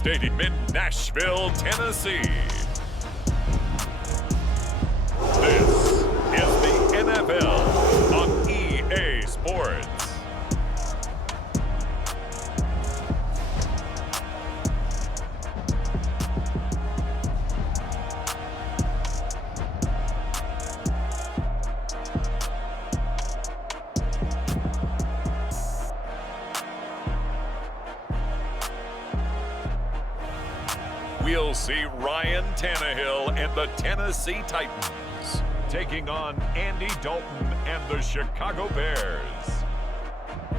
Stadium in Nashville, Tennessee. This is the NFL on EA Sports. We'll see Ryan Tannehill and the Tennessee Titans taking on Andy Dalton and the Chicago Bears.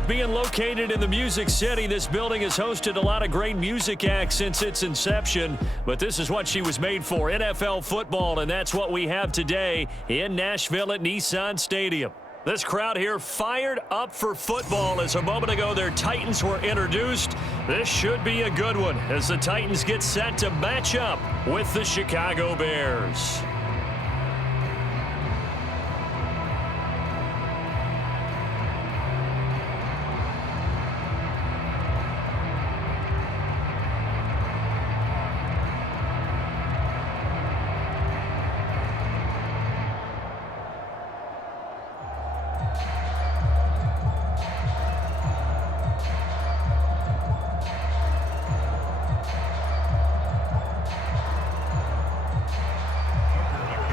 Being located in the Music City, this building has hosted a lot of great music acts since its inception, but this is what she was made for, NFL football, and that's what we have today in Nashville at Nissan Stadium. This crowd here fired up for football as a moment ago their Titans were introduced. This should be a good one as the Titans get set to match up with the Chicago Bears.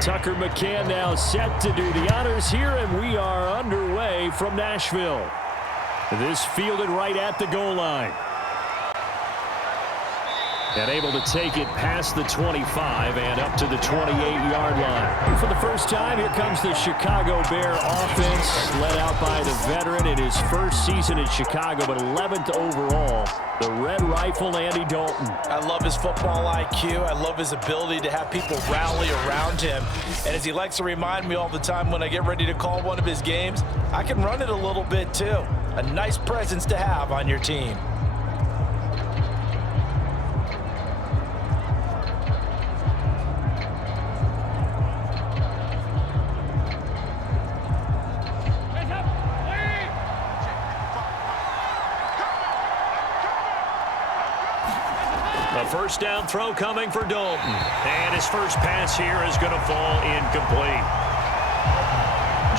Tucker McCann now set to do the honors here, and we are underway from Nashville. This fielded right at the goal line. And able to take it past the 25 and up to the 28-yard line. For the first time, here comes the Chicago Bear offense, led out by the veteran in his first season in Chicago, but 11th overall, the Red Rifle, Andy Dalton. I love his football IQ. I love his ability to have people rally around him. And as he likes to remind me all the time when I get ready to call one of his games, I can run it a little bit too. A nice presence to have on your team. First down throw coming for Dalton. And his first pass here is going to fall incomplete.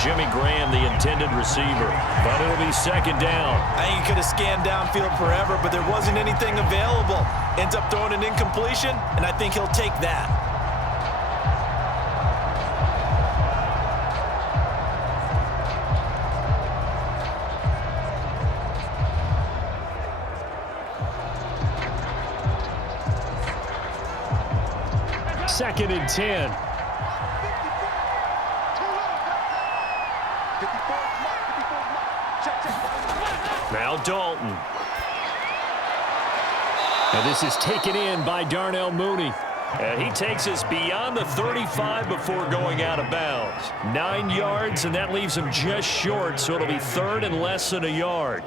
Jimmy Graham, the intended receiver. But it'll be second down. I think he could have scanned downfield forever, but there wasn't anything available. Ends up throwing an incompletion, and I think he'll take that. Second and 10. Now Dalton. And this is taken in by Darnell Mooney. And he takes us beyond the 35 before going out of bounds. 9 yards, and that leaves him just short, so it'll be third and less than a yard.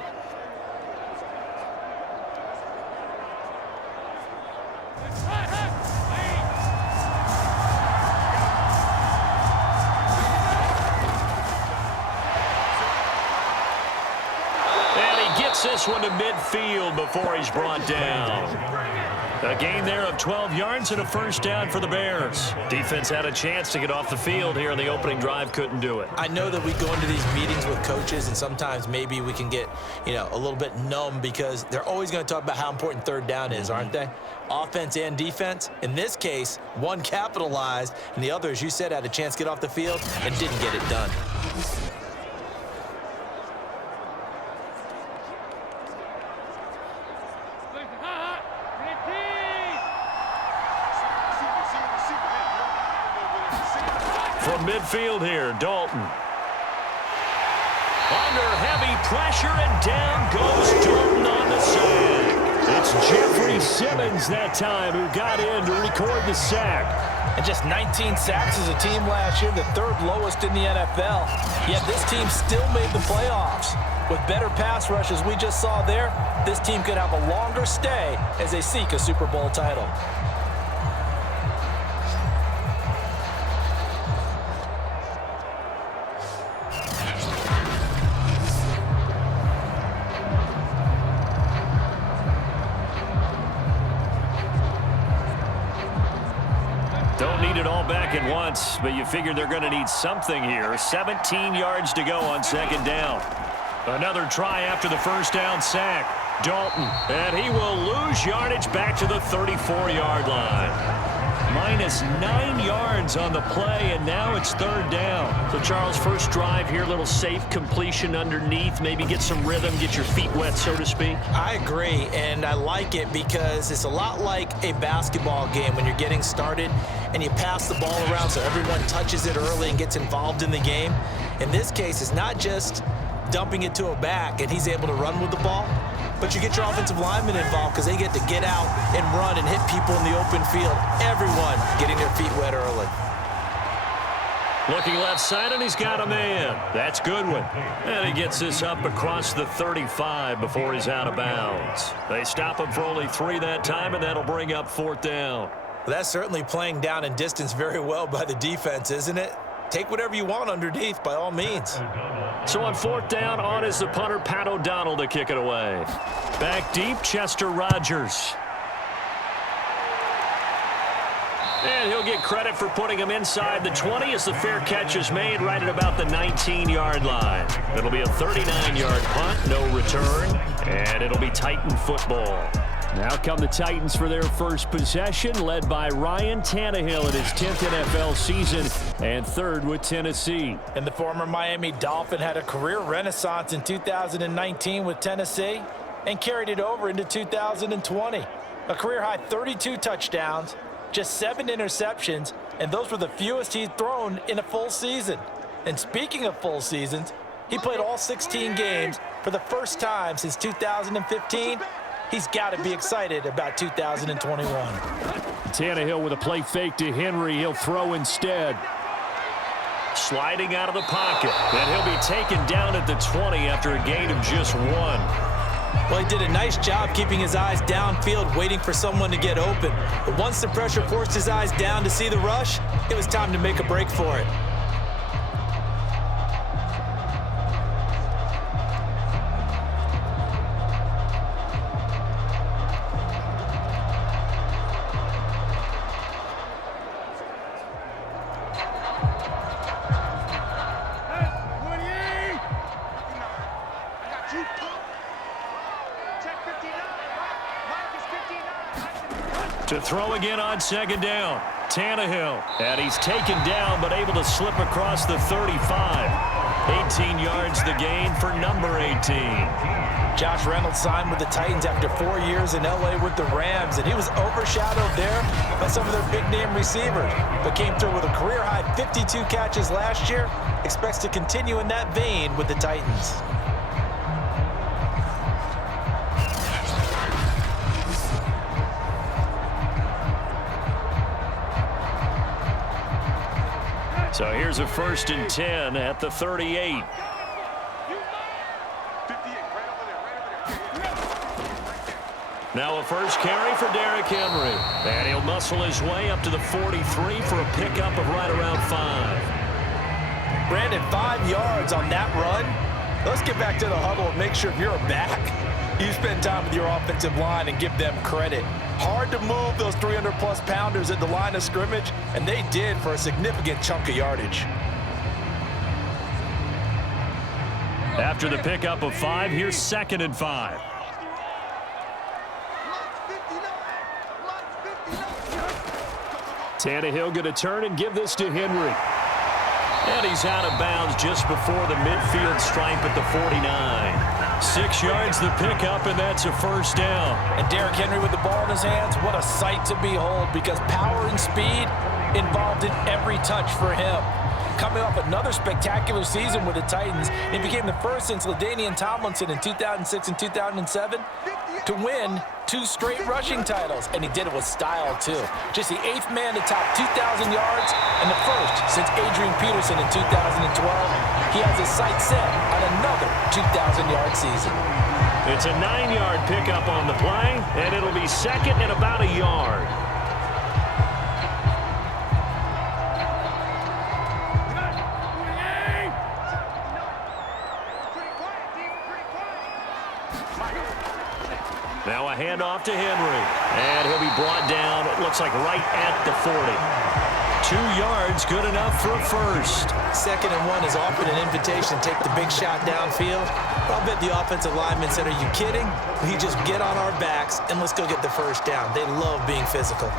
This one to midfield before he's brought down. A gain there of 12 yards and a first down for the Bears. Defense had a chance to get off the field here in the opening drive, couldn't do it. I know that we go into these meetings with coaches and sometimes maybe we can get, a little bit numb because they're always going to talk about how important third down is, aren't they? Offense and defense. In this case, one capitalized and the other, as you said, had a chance to get off the field and didn't get it done. From midfield here, Dalton. Under heavy pressure, and down goes Dalton on the sack. It's Jeffrey Simmons that time who got in to record the sack. And just 19 sacks as a team last year, the third lowest in the NFL. Yet this team still made the playoffs. With better pass rush as we just saw there, this team could have a longer stay as they seek a Super Bowl title. Don't need it all back at once, but you figure they're going to need something here. 17 yards to go on second down. Another try after the first down sack. Dalton, and he will lose yardage back to the 34-yard line. -9 yards on the play, and now it's third down. So, Charles, first drive here, little safe completion underneath, maybe get some rhythm, get your feet wet, so to speak. I agree, and I like it because it's a lot like a basketball game when you're getting started and you pass the ball around so everyone touches it early and gets involved in the game. In this case, it's not just dumping it to a back and he's able to run with the ball, but you get your offensive linemen involved because they get to get out and run and hit people in the open field. Everyone getting their feet wet early. Looking left side, and he's got a man. That's Goodwin. And he gets this up across the 35 before he's out of bounds. They stop him for only 3 that time, and that'll bring up fourth down. Well, that's certainly playing down and distance very well by the defense, isn't it? Take whatever you want underneath, by all means. So on fourth down, on is the punter, Pat O'Donnell, to kick it away. Back deep, Chester Rogers. And he'll get credit for putting him inside the 20 as the fair catch is made right at about the 19-yard line. It'll be a 39-yard punt, no return, and it'll be Titan football. Now come the Titans for their first possession, led by Ryan Tannehill in his 10th NFL season and third with Tennessee. And the former Miami Dolphin had a career renaissance in 2019 with Tennessee and carried it over into 2020. A career-high 32 touchdowns, just 7 interceptions, and those were the fewest he'd thrown in a full season. And speaking of full seasons, he played all 16 games for the first time since 2015. He's got to be excited about 2021. Tannehill with a play fake to Henry. He'll throw instead. Sliding out of the pocket. And he'll be taken down at the 20 after a gain of just 1. Well, he did a nice job keeping his eyes downfield, waiting for someone to get open. But once the pressure forced his eyes down to see the rush, it was time to make a break for it. To throw again on second down. Tannehill. And he's taken down, but able to slip across the 35. 18 yards the gain for number 18. Josh Reynolds signed with the Titans after 4 years in L.A. with the Rams, and he was overshadowed there by some of their big-name receivers, but came through with a career-high 52 catches last year. Expects to continue in that vein with the Titans. So here's a 1st and 10 at the 38. Now a first carry for Derrick Henry. And he'll muscle his way up to the 43 for a pickup of right around 5. Brandon, 5 yards on that run. Let's get back to the huddle and make sure if you're a back, you spend time with your offensive line and give them credit. Hard to move those 300-plus pounders at the line of scrimmage, and they did for a significant chunk of yardage. After the pickup of 5, here's 2nd and 5. Tannehill going to turn and give this to Henry. And he's out of bounds just before the midfield stripe at the 49. 6 yards the pickup, and that's a first down. And Derrick Henry with the ball in his hands, what a sight to behold, because power and speed involved in every touch for him. Coming off another spectacular season with the Titans, he became the first since LaDainian Tomlinson in 2006 and 2007 to win 2 straight rushing titles, and he did it with style too. Just the 8th man to top 2,000 yards and the first since Adrian Peterson in 2012. He has his sights set on another 2,000-yard season. It's a 9-yard pickup on the play, and it'll be 2nd and about a yard. Now a handoff to Henry, and he'll be brought down, it looks like right at the 40. 2 yards, good enough for a first. 2nd and 1 is often an invitation to take the big shot downfield. I'll bet the offensive lineman said, are you kidding? We just get on our backs and let's go get the first down. They love being physical.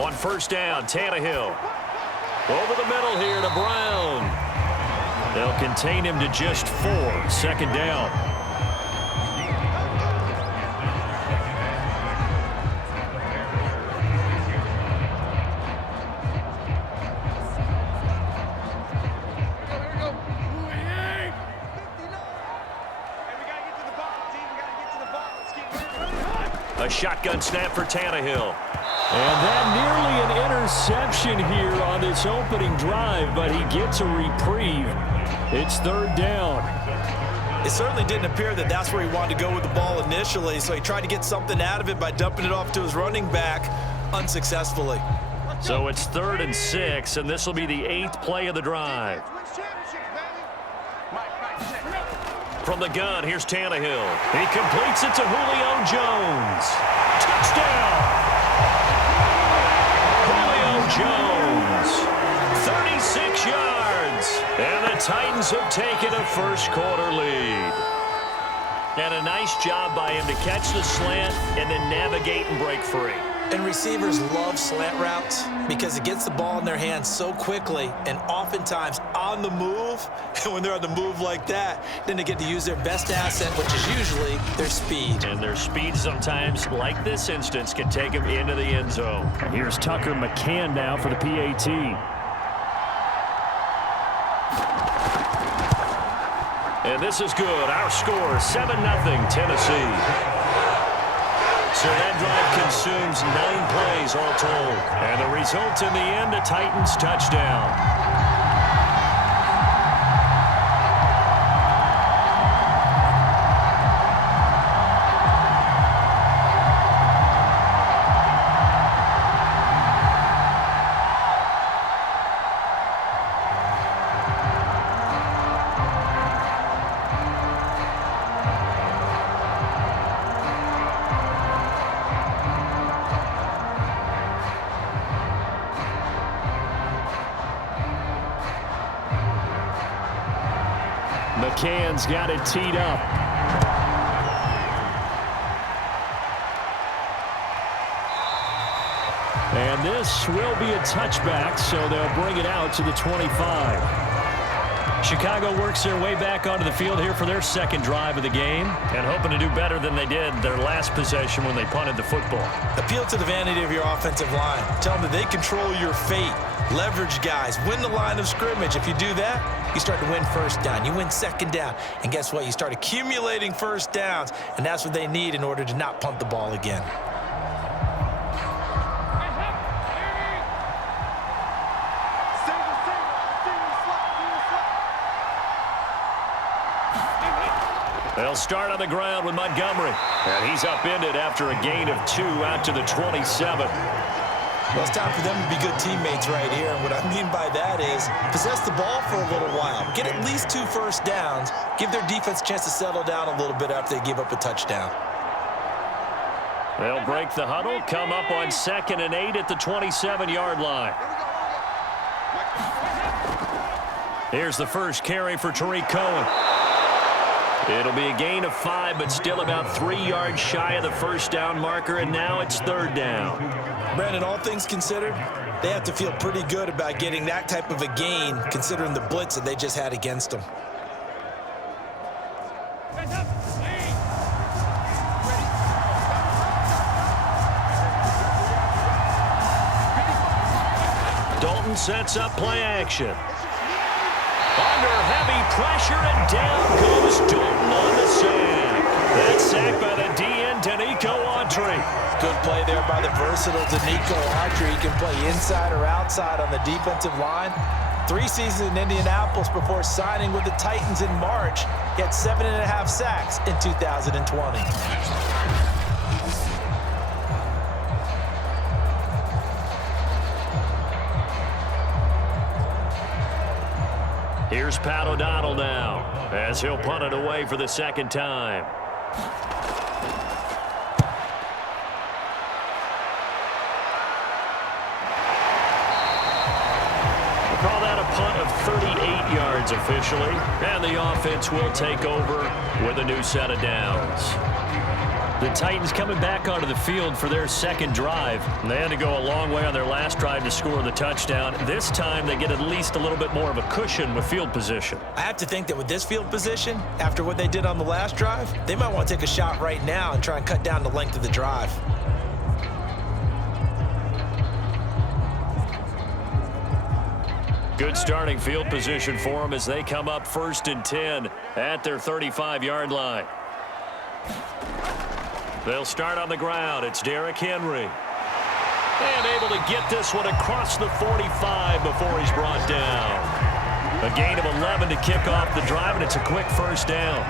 On first down, Tannehill. Over the middle here to Brown. They'll contain him to just 4. 2nd down. A shotgun snap for Tannehill. And that nearly an interception here on this opening drive, but he gets a reprieve. It's 3rd down. It certainly didn't appear that that's where he wanted to go with the ball initially, so he tried to get something out of it by dumping it off to his running back unsuccessfully. So it's 3rd and 6, and this will be the 8th play of the drive. From the gun, here's Tannehill. He completes it to Julio Jones. Touchdown! Julio Jones, 36 yards, and the Titans have taken a first-quarter lead. And a nice job by him to catch the slant and then navigate and break free. And receivers love slant routes because it gets the ball in their hands so quickly and oftentimes on the move. And when they're on the move like that, then they get to use their best asset, which is usually their speed. And their speed sometimes, like this instance, can take them into the end zone. And here's Tucker McCann now for the PAT. And this is good. Our score, 7-0 Tennessee. So that drive consumes 9 plays all told. And the result in the end, a Titans touchdown. McCann's got it teed up. And this will be a touchback, so they'll bring it out to the 25. Chicago works their way back onto the field here for their 2nd drive of the game, and hoping to do better than they did their last possession when they punted the football. Appeal to the vanity of your offensive line. Tell them that they control your fate. Leverage guys. Win the line of scrimmage. If you do that, you start to win first down. You win 2nd down. And guess what? You start accumulating first downs, and that's what they need in order to not punt the ball again. They'll start on the ground with Montgomery. And he's upended after a gain of 2 out to the 27. Well, it's time for them to be good teammates right here. And what I mean by that is possess the ball for a little while. Get at least 2 first downs. Give their defense a chance to settle down a little bit after they give up a touchdown. They'll break the huddle, come up on 2nd and 8 at the 27-yard line. Here's the first carry for Tariq Cohen. It'll be a gain of 5, but still about 3 yards shy of the first down marker, and now it's 3rd down. Brandon, all things considered, they have to feel pretty good about getting that type of a gain, considering the blitz that they just had against them. Dalton sets up play action. Under heavy pressure, and down goes Dalton on the sack. That sack by the DN, Danico Autry. Good play there by the versatile Danico Autry. He can play inside or outside on the defensive line. 3 seasons in Indianapolis before signing with the Titans in March. He had 7.5 sacks in 2020. Here's Pat O'Donnell now as he'll punt it away for the second time. Call that a punt of 38 yards officially, and the offense will take over with a new set of downs. The Titans coming back onto the field for their second drive. They had to go a long way on their last drive to score the touchdown. This time they get at least a little bit more of a cushion with field position. I have to think that with this field position, after what they did on the last drive, they might want to take a shot right now and try and cut down the length of the drive. Good starting field position for them as they come up 1st and 10 at their 35-yard line. They'll start on the ground. It's Derrick Henry. And able to get this one across the 45 before he's brought down. A gain of 11 to kick off the drive, and it's a quick first down.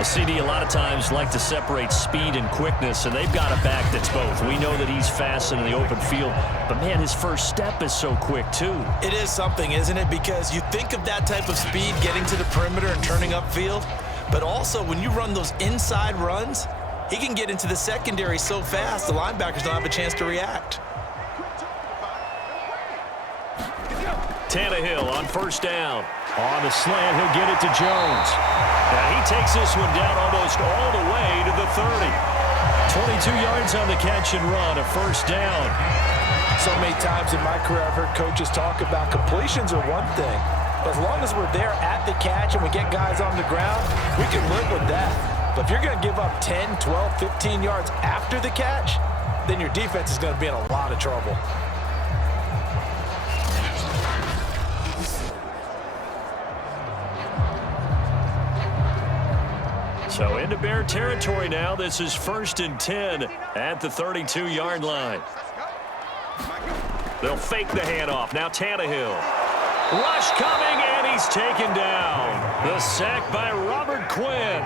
A CD a lot of times like to separate speed and quickness, and they've got a back that's both. We know that he's fast in the open field, but, man, his first step is so quick, too. It is something, isn't it? Because you think of that type of speed getting to the perimeter and turning upfield, but also when you run those inside runs, he can get into the secondary so fast the linebackers don't have a chance to react. Tannehill on first down. On the slant, he'll get it to Jones. Now he takes this one down almost all the way to the 30. 22 yards on the catch and run, a first down. So many times in my career I've heard coaches talk about completions are one thing. But as long as we're there at the catch and we get guys on the ground, we can live with that. But if you're going to give up 10, 12, 15 yards after the catch, then your defense is going to be in a lot of trouble. So into Bear territory now. This is 1st and 10 at the 32-yard line. They'll fake the handoff. Now Tannehill. Rush coming, and he's taken down. The sack by Robert Quinn.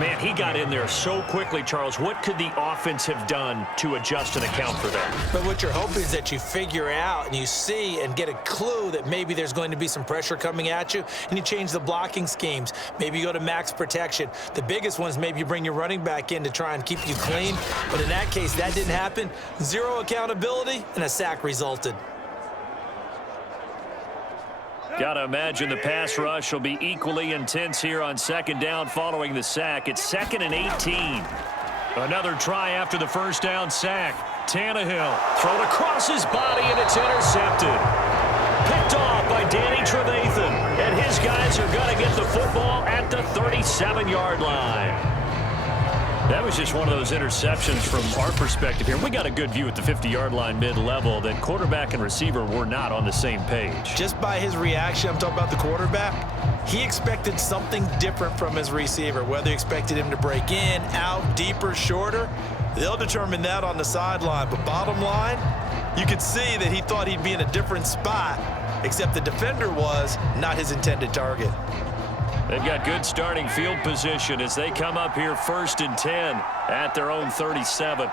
Man, he got in there so quickly, Charles. What could the offense have done to adjust and account for that? But what you're hoping is that you figure out and you see and get a clue that maybe there's going to be some pressure coming at you, and you change the blocking schemes. Maybe you go to max protection. The biggest one is maybe you bring your running back in to try and keep you clean. But in that case, that didn't happen. Zero accountability, and a sack resulted. Got to imagine the pass rush will be equally intense here on second down following the sack. It's 2nd and 18. Another try after the first down sack. Tannehill thrown across his body, and it's intercepted. Picked off by Danny Trevathan. And his guys are going to get the football at the 37-yard line. That was just one of those interceptions from our perspective here. We got a good view at the 50-yard line mid-level that quarterback and receiver were not on the same page. Just by his reaction, I'm talking about the quarterback, he expected something different from his receiver, whether he expected him to break in, out, deeper, shorter. They'll determine that on the sideline. But bottom line, you could see that he thought he'd be in a different spot, except the defender was not his intended target. They've got good starting field position as they come up here 1st and 10 at their own 37.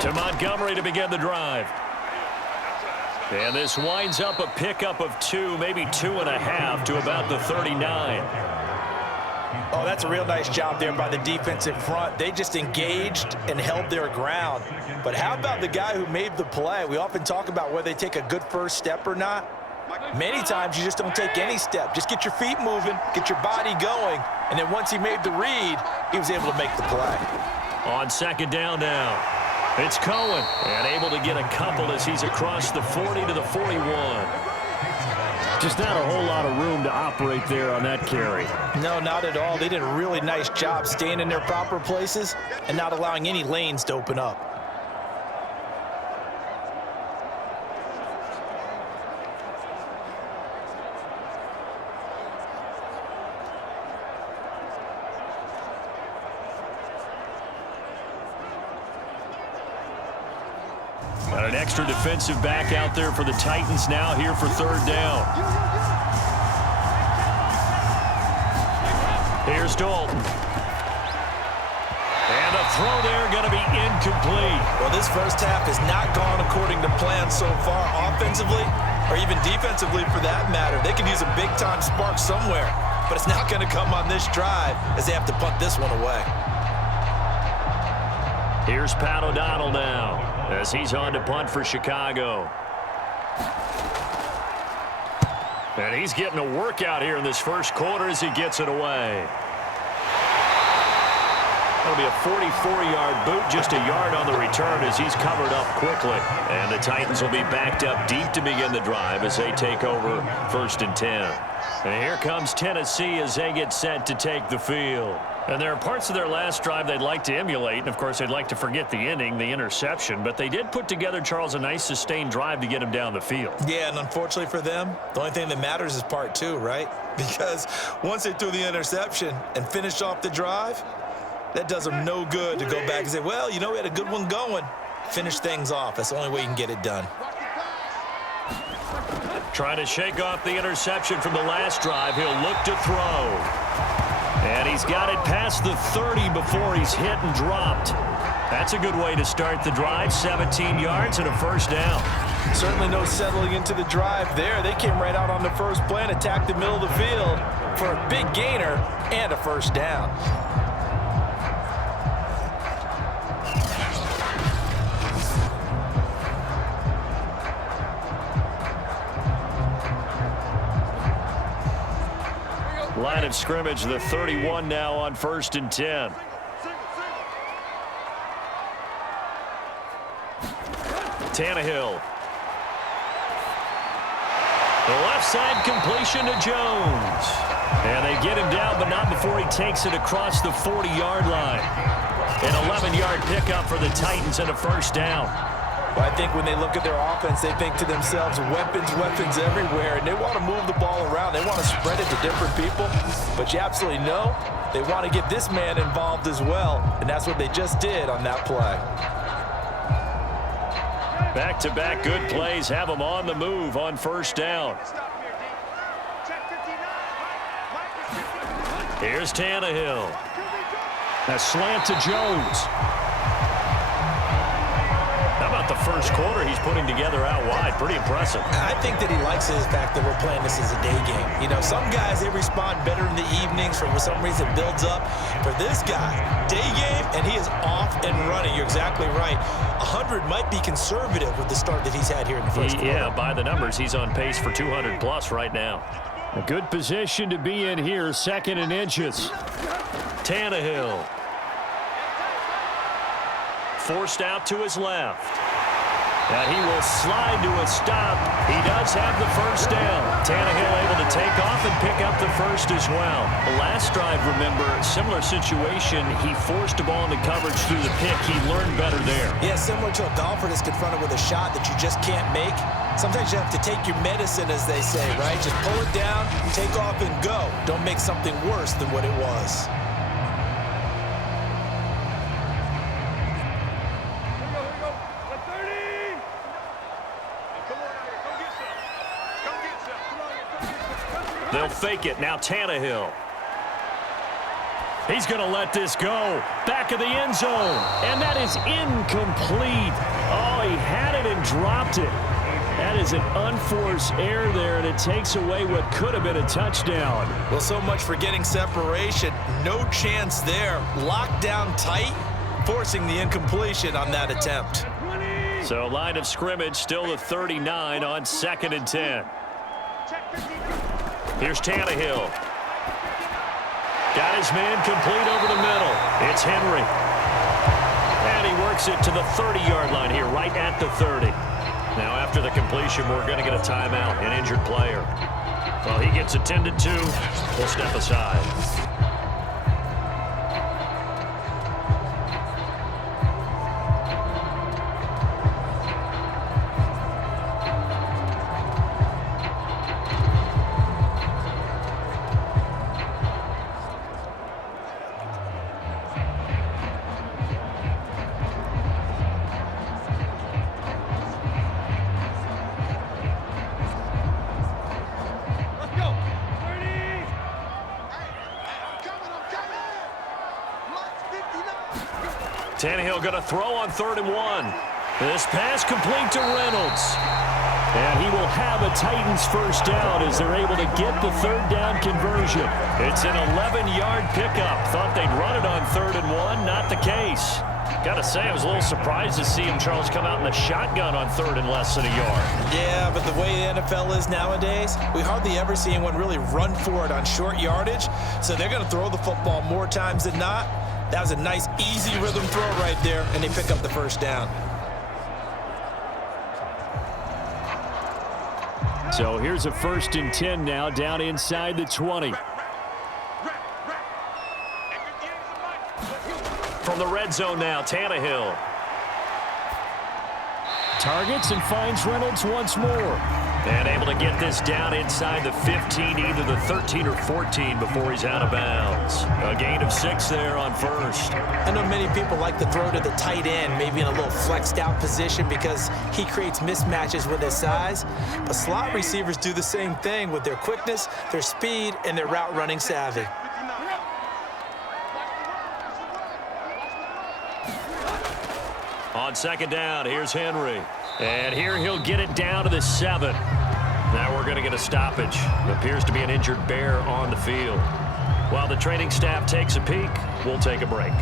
To Montgomery to begin the drive. And this winds up a pickup of 2, maybe 2.5 to about the 39. Oh, that's a real nice job there by the defensive front. They just engaged and held their ground. But how about the guy who made the play? We often talk about whether they take a good first step or not. Many times you just don't take any step. Just get your feet moving, get your body going, and then once he made the read, he was able to make the play. On second down now, it's Cohen, and able to get a couple as he's across the 40 to the 41. Just not a whole lot of room to operate there on that carry. No, not at all. They did a really nice job staying in their proper places and not allowing any lanes to open up. Got an extra defensive back out there for the Titans now here for third down. Here's Dalton. And the throw there going to be incomplete. Well, this first half has not gone according to plan so far offensively. or even defensively for that matter. They can use a big-time spark somewhere, but it's not going to come on this drive as they have to punt this one away. Here's Pat O'Donnell now as he's on to punt for Chicago. And he's getting a workout here in this first quarter as he gets it away. That'll be a 44-yard boot, just a yard on the return as he's covered up quickly. And the Titans will be backed up deep to begin the drive as they take over 1st and 10. And here comes Tennessee as they get set to take the field. And there are parts of their last drive they'd like to emulate, and of course they'd like to forget the inning, the interception, but they did put together, Charles, a nice sustained drive to get him down the field. Yeah, and unfortunately for them, the only thing that matters is part 2, right? Because once they threw the interception and finished off the drive, that does them no good to go back and say, well, you know, we had a good one going. Finish things off. That's the only way you can get it done. Trying to shake off the interception from the last drive. He'll look to throw. And he's got it past the 30 before he's hit and dropped. That's a good way to start the drive. 17 yards and a first down. Certainly no settling into the drive there. They came right out on the first play and attacked the middle of the field for a big gainer and a first down. Line of scrimmage, the 31 now on 1st and 10. Tannehill. The left side completion to Jones. And they get him down, but not before he takes it across the 40-yard line. An 11-yard pickup for the Titans and a first down. Well, I think when they look at their offense, they think to themselves, weapons, weapons everywhere, and they want to move the ball around. They want to spread it to different people, but you absolutely know they want to get this man involved as well, and that's what they just did on that play. Back-to-back good plays have them on the move on first down. Here's Tannehill. A slant to Jones. How about the first quarter he's putting together out wide? Pretty impressive. I think that he likes the fact that we're playing this as a day game. You know, some guys, they respond better in the evenings for some reason it builds up. For this guy, day game, and he is off and running. You're exactly right. 100 might be conservative with the start that he's had here in the first quarter. Yeah, by the numbers, he's on pace for 200-plus right now. A good position to be in here, 2nd and inches. Tannehill. Forced out to his left. And he will slide to a stop. He does have the first down. Tannehill able to take off and pick up the first as well. The last drive, remember, similar situation. He forced a ball into coverage through the pick. He learned better there. Yeah, similar to a golfer that's confronted with a shot that you just can't make. Sometimes you have to take your medicine, as they say, right? Just pull it down, take off, and go. Don't make something worse than what it was. They'll fake it. Now Tannehill. He's going to let this go. Back of the end zone. And that is incomplete. Oh, he had it and dropped it. That is an unforced error there, and it takes away what could have been a touchdown. Well, so much for getting separation. No chance there. Locked down tight, forcing the incompletion on that attempt. So line of scrimmage still the 39 on 2nd and 10. Here's Tannehill. Got his man complete over the middle. It's Henry. And he works it to the 30-yard line here, right at the 30. Now after the completion, we're going to get a timeout, an injured player. Well, he gets attended to. We'll step aside. Tannehill going to throw on 3rd and 1. This pass complete to Reynolds. And he will have a Titans first down as they're able to get the third down conversion. It's an 11-yard pickup. Thought they'd run it on 3rd and 1. Not the case. Got to say, I was a little surprised to see him, Charles, come out in the shotgun on 3rd and less than a yard. Yeah, but the way the NFL is nowadays, we hardly ever see anyone really run for it on short yardage. So they're going to throw the football more times than not. That was a nice, easy rhythm throw right there, and they pick up the first down. So here's a 1st and 10 now, down inside the 20. From the red zone now, Tannehill. Targets and finds Reynolds once more. And able to get this down inside the 15, either the 13 or 14 before he's out of bounds. A gain of 6 there on 1st. I know many people like to throw to the tight end, maybe in a little flexed out position because he creates mismatches with his size. But slot receivers do the same thing with their quickness, their speed, and their route running savvy. On 2nd down, here's Henry. And here he'll get it down to the 7. Now we're going to get a stoppage. Appears to be an injured Bear on the field. While the training staff takes a peek, we'll take a break.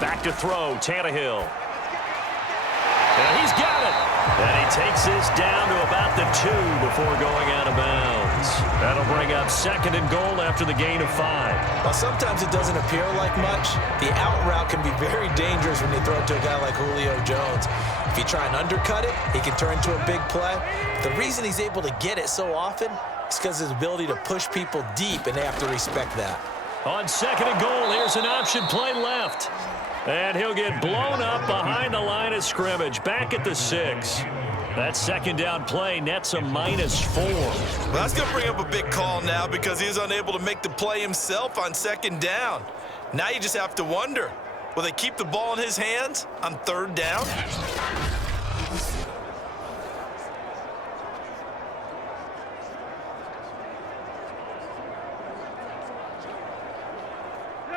Back to throw, Tannehill. And he's got it. And he takes this down to about the 2 before going out of bounds. That'll bring up 2nd and goal after the gain of 5. While sometimes it doesn't appear like much, the out route can be very dangerous when you throw it to a guy like Julio Jones. If you try and undercut it, he can turn into a big play. The reason he's able to get it so often is because of his ability to push people deep, and they have to respect that. On 2nd and goal, here's an option play left. And he'll get blown up behind the line of scrimmage, back at the 6. That 2nd down play nets a -4. Well, that's going to bring up a big call now because he was unable to make the play himself on 2nd down. Now you just have to wonder, will they keep the ball in his hands on 3rd down?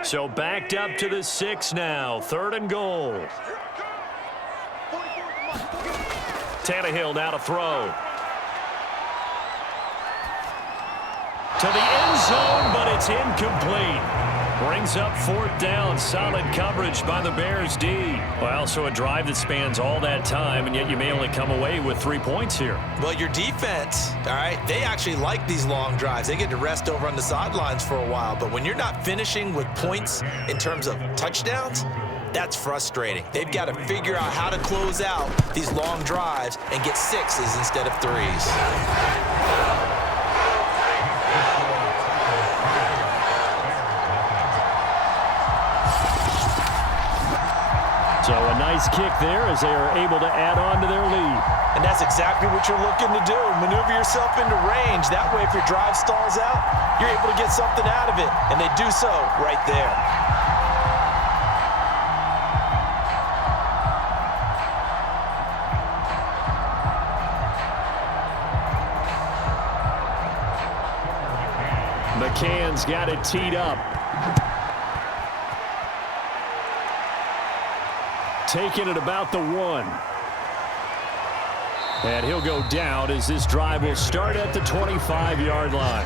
So backed up to the 6 now. 3rd and goal. Tannehill now to throw. To the end zone, but it's incomplete. Brings up 4th down. Solid coverage by the Bears D. Well, so a drive that spans all that time, and yet you may only come away with 3 points here. Well, your defense, all right, they actually like these long drives. They get to rest over on the sidelines for a while. But when you're not finishing with points in terms of touchdowns, that's frustrating. They've got to figure out how to close out these long drives and get 6s instead of 3s. So a nice kick there as they are able to add on to their lead. And that's exactly what you're looking to do. Maneuver yourself into range. That way, if your drive stalls out, you're able to get something out of it. And they do so right there. McCann's got it teed up. Taking it about the 1. And he'll go down as this drive will start at the 25-yard line.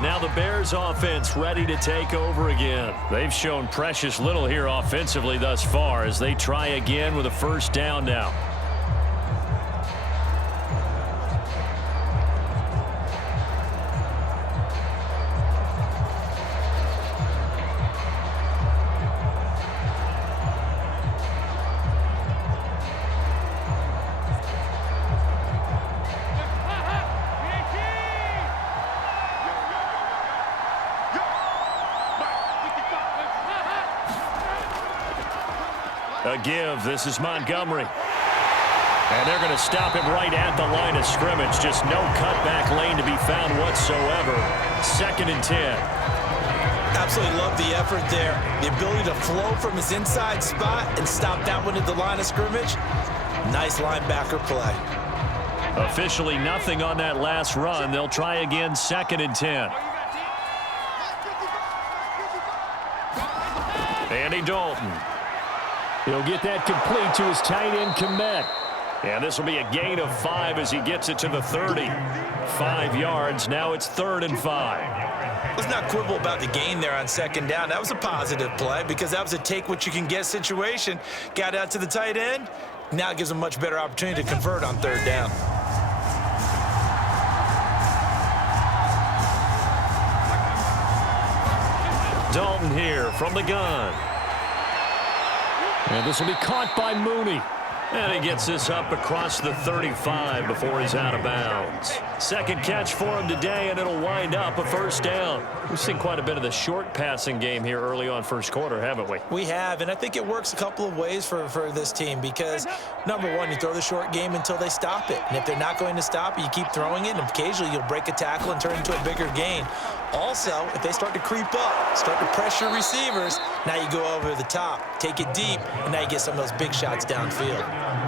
Now the Bears offense ready to take over again. They've shown precious little here offensively thus far as they try again with a 1st down now. A give. This is Montgomery. And they're going to stop him right at the line of scrimmage. Just no cutback lane to be found whatsoever. 2nd and 10. Absolutely love the effort there. The ability to flow from his inside spot and stop that one at the line of scrimmage. Nice linebacker play. Officially nothing on that last run. They'll try again 2nd and 10. Andy Dalton. He'll get that complete to his tight end Kmet. And this will be a gain of 5 as he gets it to the 30. 5 yards. Now it's 3rd and 5. Let's not quibble about the gain there on 2nd down. That was a positive play because that was a take what you can get situation. Got out to the tight end. Now it gives him a much better opportunity to convert on 3rd down. Dalton here from the gun. And this will be caught by Mooney. And he gets this up across the 35 before he's out of bounds. 2nd catch for him today, and it'll wind up a 1st down. We've seen quite a bit of the short passing game here early on 1st quarter, haven't we? We have, and I think it works a couple of ways for this team because, number one, you throw the short game until they stop it. And if they're not going to stop it, you keep throwing it, and occasionally you'll break a tackle and turn it into a bigger gain. Also, if they start to creep up, start to pressure receivers, now you go over the top, take it deep, and now you get some of those big shots downfield.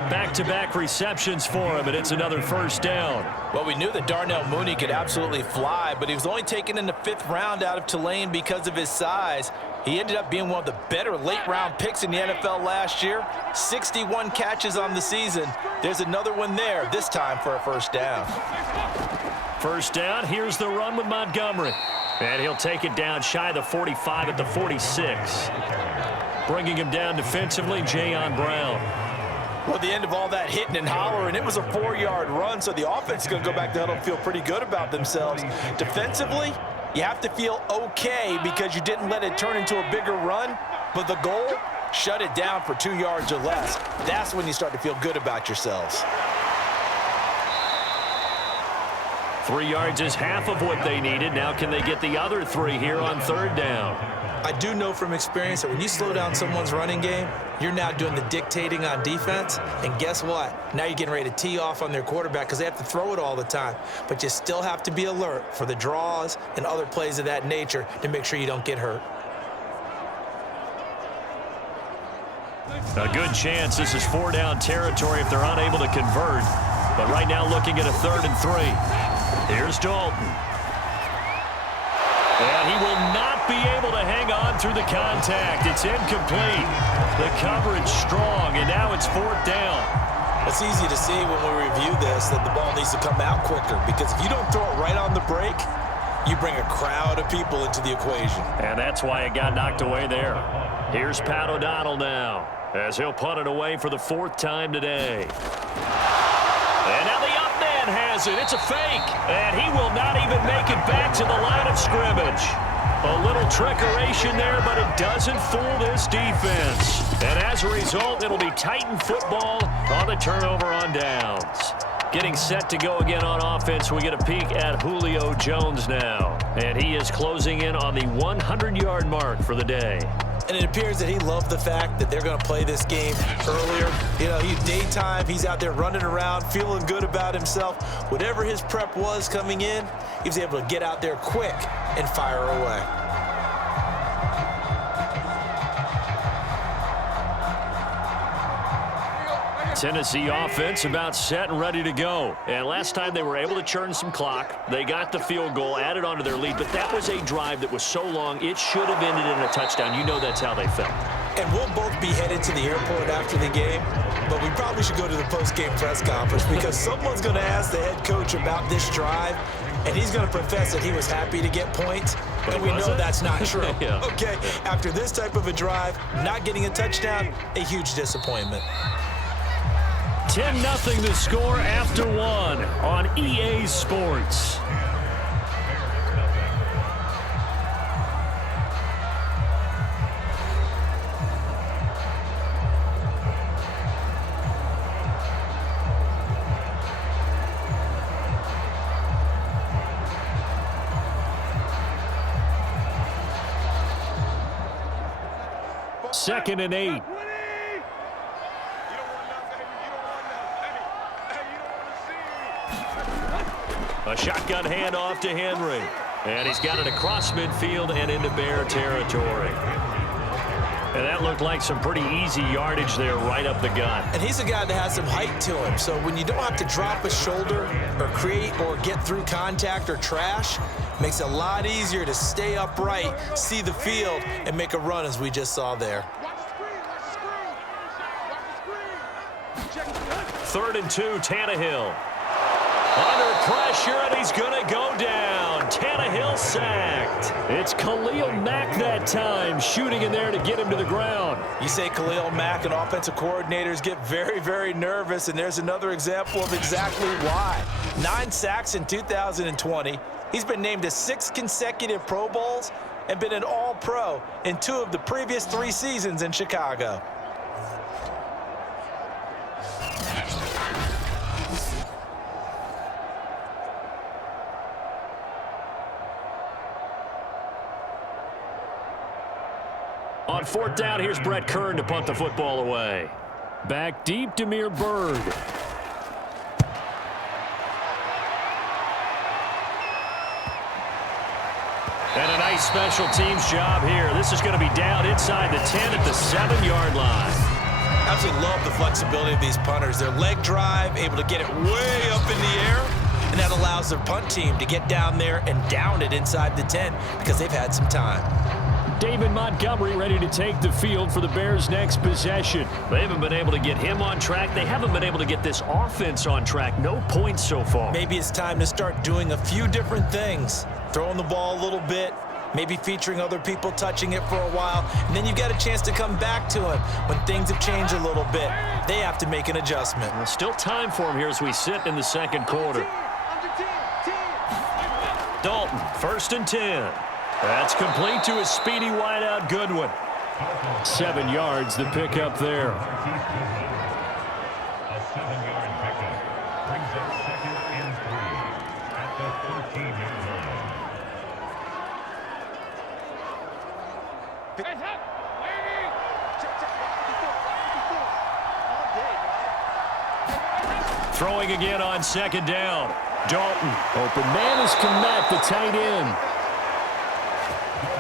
Back-to-back receptions for him, and it's another 1st down. Well, we knew that Darnell Mooney could absolutely fly, but he was only taken in the 5th round out of Tulane because of his size. He ended up being one of the better late-round picks in the NFL last year. 61 catches on the season. There's another one there, this time for a 1st down. 1st down, here's the run with Montgomery. And he'll take it down shy of the 45 at the 46. Bringing him down defensively, Jayon Brown. Well, the end of all that hitting and hollering, it was a 4-yard run, so the offense is going to go back to huddle and feel pretty good about themselves. Defensively, you have to feel okay because you didn't let it turn into a bigger run, but the goal, shut it down for 2 yards or less. That's when you start to feel good about yourselves. 3 yards is half of what they needed. Now can they get the other 3 here on 3rd down? I do know from experience that when you slow down someone's running game, you're now doing the dictating on defense. And guess what? Now you're getting ready to tee off on their quarterback because they have to throw it all the time. But you still have to be alert for the draws and other plays of that nature to make sure you don't get hurt. A good chance this is 4-down territory if they're unable to convert. But right now looking at a 3rd and 3. Here's Dalton. And he will not be able to hang on through the contact. It's incomplete. The coverage strong, and now it's 4th down. It's easy to see when we review this that the ball needs to come out quicker because if you don't throw it right on the break, you bring a crowd of people into the equation. And that's why it got knocked away there. Here's Pat O'Donnell now as he'll punt it away for the 4th time today. And now the up man has it. It's a fake. And he will not even make it back to the line of scrimmage. A little trickeration there, but it doesn't fool this defense. And as a result, it'll be Titan football on the turnover on downs. Getting set to go again on offense, we get a peek at Julio Jones now. And he is closing in on the 100-yard mark for the day. And it appears that he loved the fact that they're going to play this game earlier. You know, daytime, he's out there running around, feeling good about himself. Whatever his prep was coming in, he was able to get out there quick and fire away. Tennessee offense about set and ready to go. And last time they were able to churn some clock. They got the field goal, added on to their lead, but that was a drive that was so long, it should have ended in a touchdown. You know that's how they felt. And we'll both be headed to the airport after the game, but we probably should go to the post-game press conference because someone's going to ask the head coach about this drive, and he's going to profess that he was happy to get points, and we know that's not true. Yeah. Okay, after this type of a drive, not getting a touchdown, a huge disappointment. 10-0 the score after 1 on EA Sports. Second and 8. A shotgun handoff to Henry. And he's got it across midfield and into Bear territory. And that looked like some pretty easy yardage there right up the gut. And he's a guy that has some height to him. So when you don't have to drop a shoulder or create or get through contact or trash, makes it a lot easier to stay upright, see the field, and make a run as we just saw there. 3rd and 2, Tannehill. Under pressure, and he's going to go down. Tannehill sacked. It's Khalil Mack that time, shooting in there to get him to the ground. You say Khalil Mack and offensive coordinators get very, very nervous, and there's another example of exactly why. 9 sacks in 2020. He's been named to 6 consecutive Pro Bowls and been an All-Pro in 2 of the previous 3 seasons in Chicago. On 4th down, here's Brett Kern to punt the football away. Back deep, Damiere Byrd. And a nice special teams job here. This is going to be down inside the 10 at the 7-yard line. Absolutely love the flexibility of these punters. Their leg drive, able to get it way up in the air, and that allows their punt team to get down there and down it inside the 10 because they've had some time. David Montgomery ready to take the field for the Bears' next possession. They haven't been able to get him on track. They haven't been able to get this offense on track. No points so far. Maybe it's time to start doing a few different things. Throwing the ball a little bit, maybe featuring other people touching it for a while, and then you've got a chance to come back to him when things have changed a little bit. They have to make an adjustment. Well, still time for him here as we sit in the 2nd quarter. Dalton, 1st and 10. That's complete to his speedy wideout Goodwin. 7 yards, the pickup there. A 7-yard pickup brings up 2nd and 3 at the 13-yard line. Throwing again on 2nd down. Dalton. Open man is Kmet, the tight end.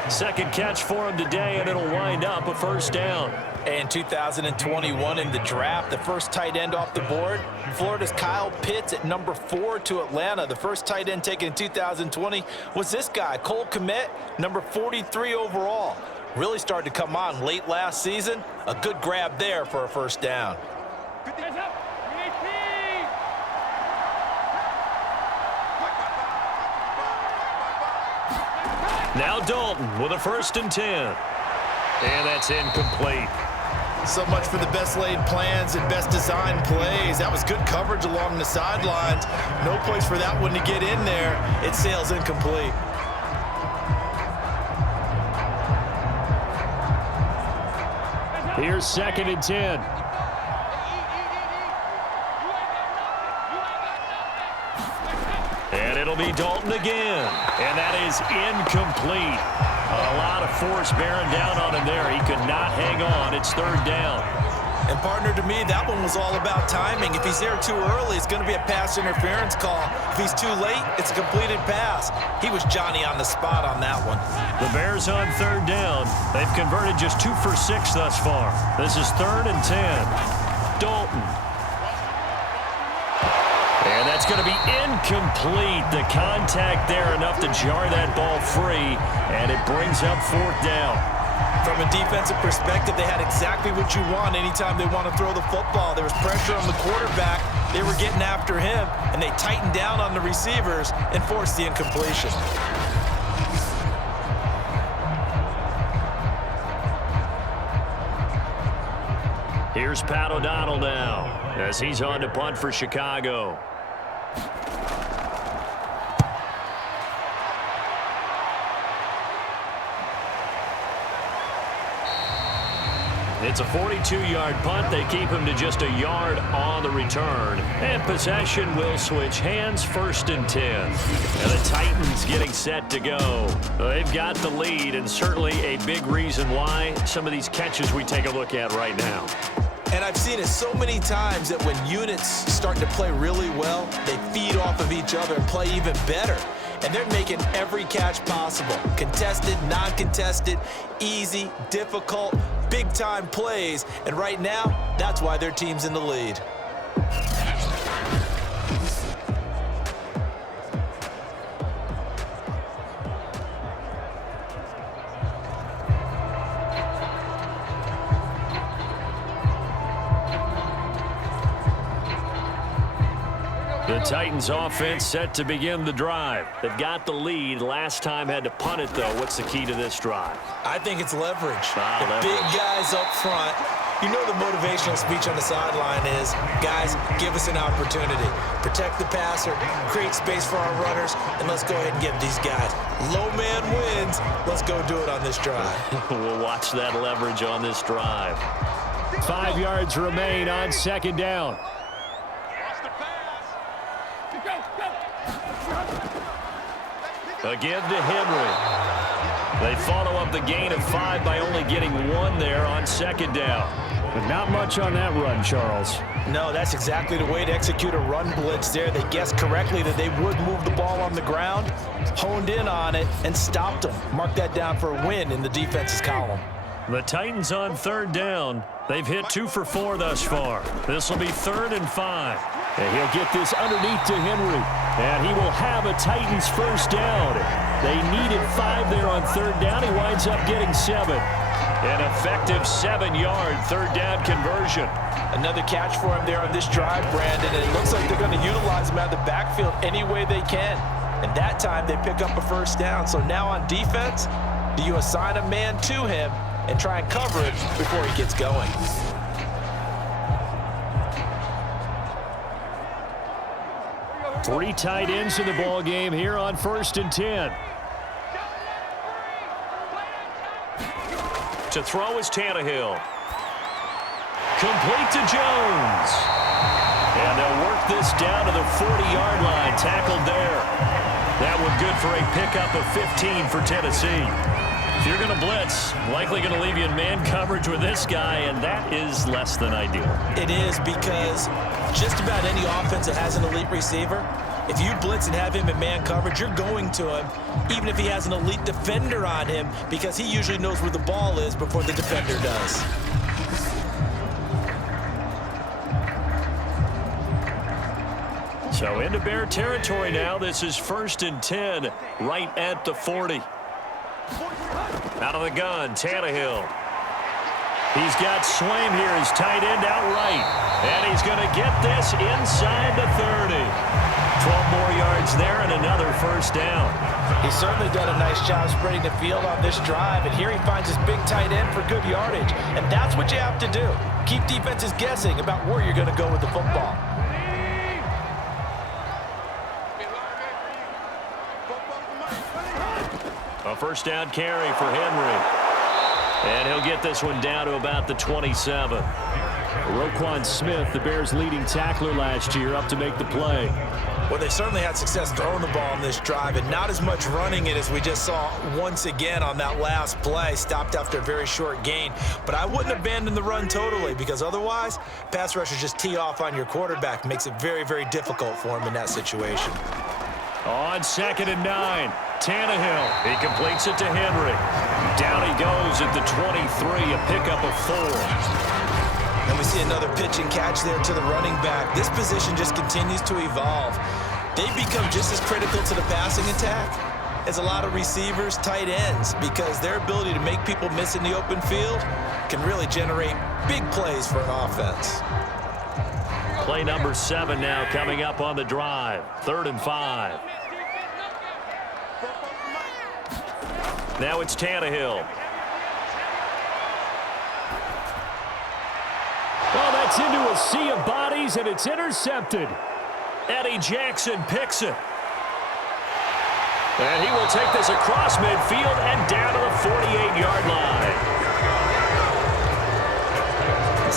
2nd catch for him today, and it'll wind up a 1st down. And 2021 in the draft, the first tight end off the board, Florida's Kyle Pitts at number 4 to Atlanta. The first tight end taken in 2020 was this guy, Cole Kmet, number 43 overall. Really started to come on late last season. A good grab there for a 1st down. Now Dalton with a 1st and 10. And that's incomplete. So much for the best laid plans and best designed plays. That was good coverage along the sidelines. No place for that one to get in there. It sails incomplete. Here's 2nd and 10. And it'll be Dalton again. And that is incomplete. A lot of force bearing down on him there. He could not hang on. It's 3rd down. And partner, to me, that one was all about timing. If he's there too early, it's going to be a pass interference call. If he's too late, it's a completed pass. He was Johnny on the spot on that one. The Bears on 3rd down. They've converted just 2 for 6 thus far. This is 3rd and 10. Dalton. And that's going to be incomplete. The contact there enough to jar that ball free, and it brings up 4th down. From a defensive perspective, they had exactly what you want anytime they want to throw the football. There was pressure on the quarterback. They were getting after him, and they tightened down on the receivers and forced the incompletion. Here's Pat O'Donnell now as he's on to punt for Chicago. It's a 42-yard punt. They keep him to just a yard on the return. And possession will switch hands, 1st and 10. And the Titans getting set to go. They've got the lead, and certainly a big reason why some of these catches we take a look at right now. And I've seen it so many times that when units start to play really well, they feed off of each other and play even better. And they're making every catch possible. Contested, non-contested, easy, difficult, big-time plays. And right now, that's why their team's in the lead. The Titans offense set to begin the drive. They've got the lead. Last time had to punt it, though. What's the key to this drive? I think it's leverage. The Leverage. big guys up front. You know the motivational speech on the sideline is, guys, give us an opportunity. Protect the passer, create space for our runners, and let's go ahead and give these guys. Low man wins. Let's go do it on this drive. We'll watch that leverage on this drive. 5 yards remain on second down. Again to Henry. They follow up the gain of 5 by only getting 1 there on second down. But not much on that run, Charles. No, that's exactly the way to execute a run blitz there. They guessed correctly that they would move the ball on the ground, honed in on it, and stopped them. Mark that down for a win in the defense's column. The Titans on third down. They've hit 2 for 4 thus far. This will be 3rd and 5. And he'll get this underneath to Henry. And he will have a Titans first down. They needed 5 there on third down. He winds up getting 7. An effective 7-yard third down conversion. Another catch for him there on this drive, Brandon, and it looks like they're going to utilize him out of the backfield any way they can. And that time they pick up a first down. So now on defense, do you assign a man to him and try and cover it before he gets going? Three tight ends in the ball game here on 1st and 10. To throw is Tannehill. Complete to Jones. And they'll work this down to the 40-yard line. Tackled there. That one good for a pickup of 15 for Tennessee. If you're going to blitz, likely going to leave you in man coverage with this guy, and that is less than ideal. It is, because just about any offense that has an elite receiver, if you blitz and have him in man coverage, you're going to him, even if he has an elite defender on him, because he usually knows where the ball is before the defender does. So into Bear territory now. This is 1st and 10, right at the 40. Out of the gun, Tannehill. He's got Swaim here, his tight end outright. And he's going to get this inside the 30. 12 more yards there and another first down. He's certainly done a nice job spreading the field on this drive, and here he finds his big tight end for good yardage. And that's what you have to do. Keep defenses guessing about where you're going to go with the football. A first down carry for Henry. And he'll get this one down to about the 27. Roquan Smith, the Bears' leading tackler last year, up to make the play. Well, they certainly had success throwing the ball on this drive, and not as much running it as we just saw once again on that last play. Stopped after a very short gain. But I wouldn't abandon the run totally, because otherwise, pass rushers just tee off on your quarterback. Makes it very, very difficult for him in that situation. On 2nd and 9, Tannehill. He completes it to Henry. Down he goes at the 23, a pickup of 4. And we see another pitch and catch there to the running back. This position just continues to evolve. They become just as critical to the passing attack as a lot of receivers, tight ends, because their ability to make people miss in the open field can really generate big plays for an offense. Play number 7 now coming up on the drive. 3rd and 5. Now it's Tannehill. Well, that's into a sea of bodies, and it's intercepted. Eddie Jackson picks it. And he will take this across midfield and down to the 48-yard line.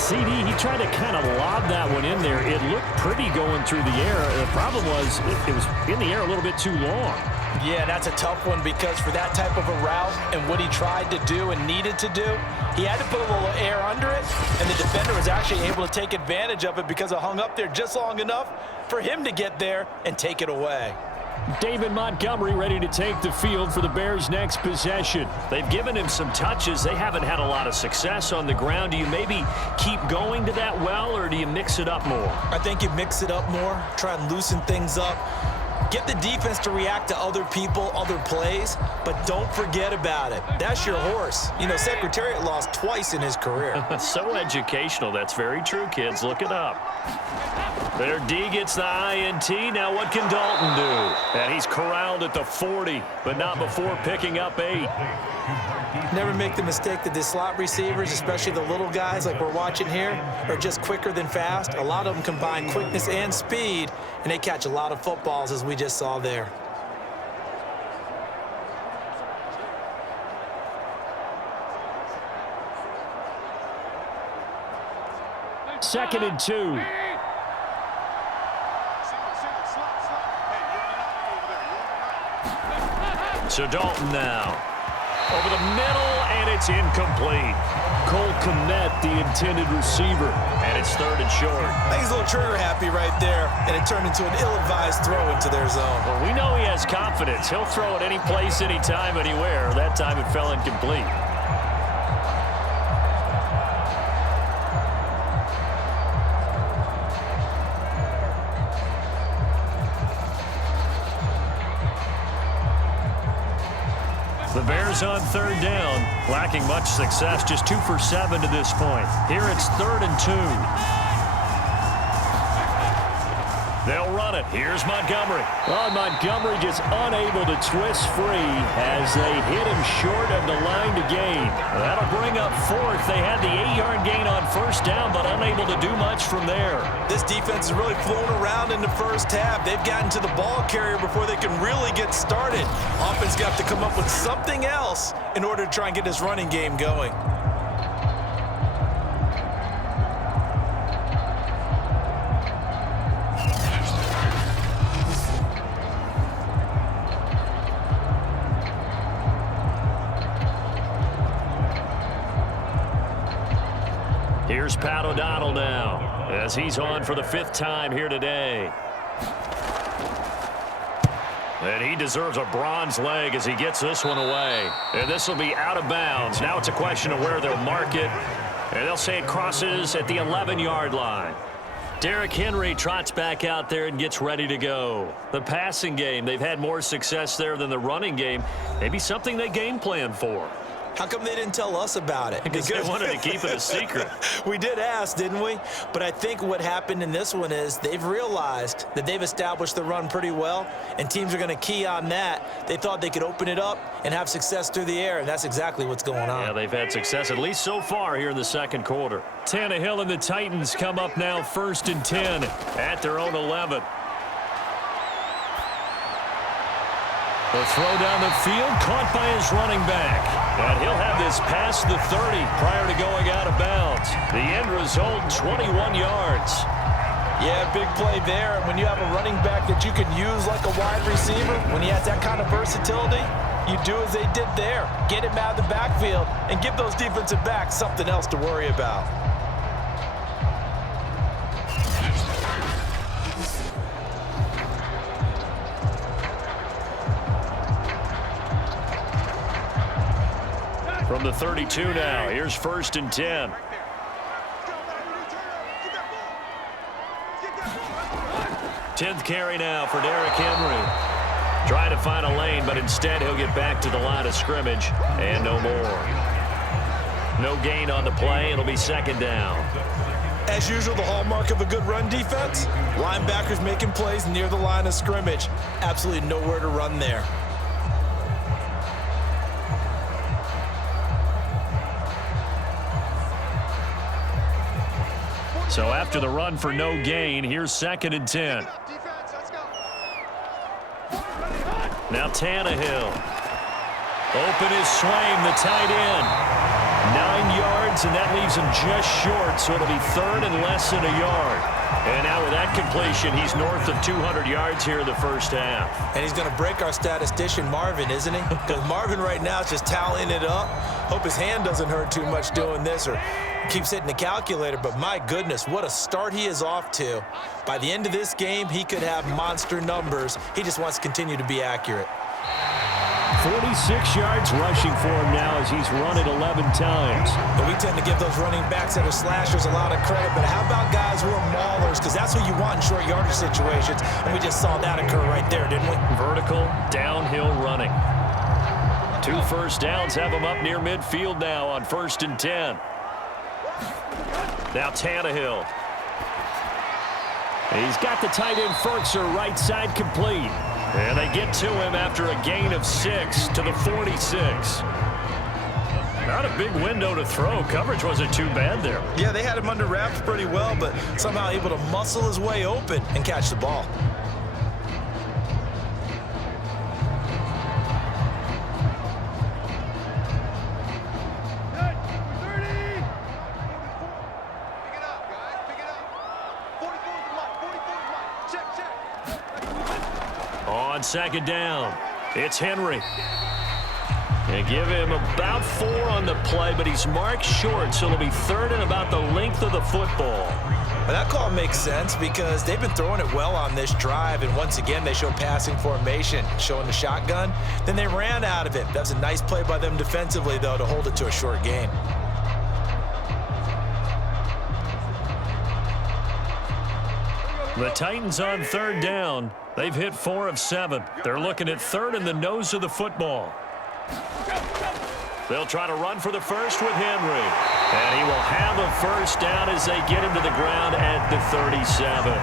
CD, he tried to kind of lob that one in there. It looked pretty going through the air. The problem was it was in the air a little bit too long. Yeah, that's a tough one because for that type of a route and what he tried to do and needed to do, he had to put a little air under it, and the defender was actually able to take advantage of it because it hung up there just long enough for him to get there and take it away. David Montgomery ready to take the field for the Bears' next possession. They've given him some touches. They haven't had a lot of success on the ground. Do you maybe keep going to that well, or do you mix it up more? I think you mix it up more, try and loosen things up. Get the defense to react to other people, other plays, but don't forget about it. That's your horse. You know, Secretariat lost twice in his career. So educational. That's very true, kids. Look it up. Their D gets the INT. Now what can Dalton do? And he's corralled at the 40, but not before picking up 8. Never make the mistake that the slot receivers, especially the little guys like we're watching here, are just quicker than fast. A lot of them combine quickness and speed, and they catch a lot of footballs, as we just saw there. Second and 2. So Dalton now. Over the middle, and it's incomplete. Cole Kmet, the intended receiver, and it's 3rd and short. I think he's a little trigger happy right there, and it turned into an ill-advised throw into their zone. Well, we know he has confidence. He'll throw it any place, anytime, anywhere. That time it fell incomplete. The Bears on 3rd down, lacking much success, just 2 for 7 to this point. Here it's 3rd and 2. They'll run it. Here's Montgomery. Well, Montgomery just unable to twist free as they hit him short of the line to gain. That'll bring up 4th. They had the 8-yard gain on 1st down, but unable to do much from there. This defense has really flown around in the first half. They've gotten to the ball carrier before they can really get started. Offense got to come up with something else in order to try and get this running game going. Here's Pat O'Donnell now as he's on for the 5th time here today. And he deserves a bronze leg as he gets this one away. And this will be out of bounds. Now it's a question of where they'll mark it. And they'll say it crosses at the 11-yard line. Derrick Henry trots back out there and gets ready to go. The passing game, they've had more success there than the running game. Maybe something they game plan for. How come they didn't tell us about it? Because they wanted to keep it a secret. We did ask, didn't we? But I think what happened in this one is they've realized that they've established the run pretty well, and teams are going to key on that. They thought they could open it up and have success through the air, and that's exactly what's going on. Yeah, they've had success, at least so far here in the 2nd quarter. Tannehill and the Titans come up now 1st and 10 at their own 11. The throw down the field, caught by his running back. And he'll have this past the 30 prior to going out of bounds. The end result, 21 yards. Yeah, big play there. And when you have a running back that you can use like a wide receiver, when he has that kind of versatility, you do as they did there. Get him out of the backfield and give those defensive backs something else to worry about. From the 32 now, here's 1st and 10. Tenth carry now for Derrick Henry. Trying to find a lane, but instead he'll get back to the line of scrimmage, and no more. No gain on the play. It'll be 2nd down. As usual, the hallmark of a good run defense, linebackers making plays near the line of scrimmage. Absolutely nowhere to run there. So after the run for no gain, here's 2nd and 10. Now Tannehill. Open is Swaim, the tight end. 9 yards yards, and that leaves him just short, so it'll be third and less than a yard. And now with that completion, he's north of 200 yards here in the first half. And he's going to break our statistician, Marvin, isn't he? Because Marvin right now is just tallying it up. Hope his hand doesn't hurt too much doing this or keeps hitting the calculator. But my goodness, what a start he is off to. By the end of this game, he could have monster numbers. He just wants to continue to be accurate. 46 yards rushing for him now as he's run it 11 times. And we tend to give those running backs that are slashers a lot of credit, but how about guys who are maulers? Because that's what you want in short yardage situations, and we just saw that occur right there, didn't we? Vertical, downhill running. 2 first downs have him up near midfield now on 1st and 10. Now Tannehill. He's got the tight end Ferkser right side complete. And they get to him after a gain of 6 to the 46. Not a big window to throw. Coverage wasn't too bad there. Yeah, they had him under wraps pretty well, but somehow able to muscle his way open and catch the ball. On 2nd down, it's Henry. They give him about 4 on the play, but he's marked short, so it'll be 3rd and about the length of the football. Well, that call makes sense because they've been throwing it well on this drive, and once again, they show passing formation, showing the shotgun. Then they ran out of it. That was a nice play by them defensively, though, to hold it to a short gain. The Titans on 3rd down. They've hit 4 of 7. They're looking at 3rd in the nose of the football. They'll try to run for the first with Henry. And he will have a first down as they get him to the ground at the 37.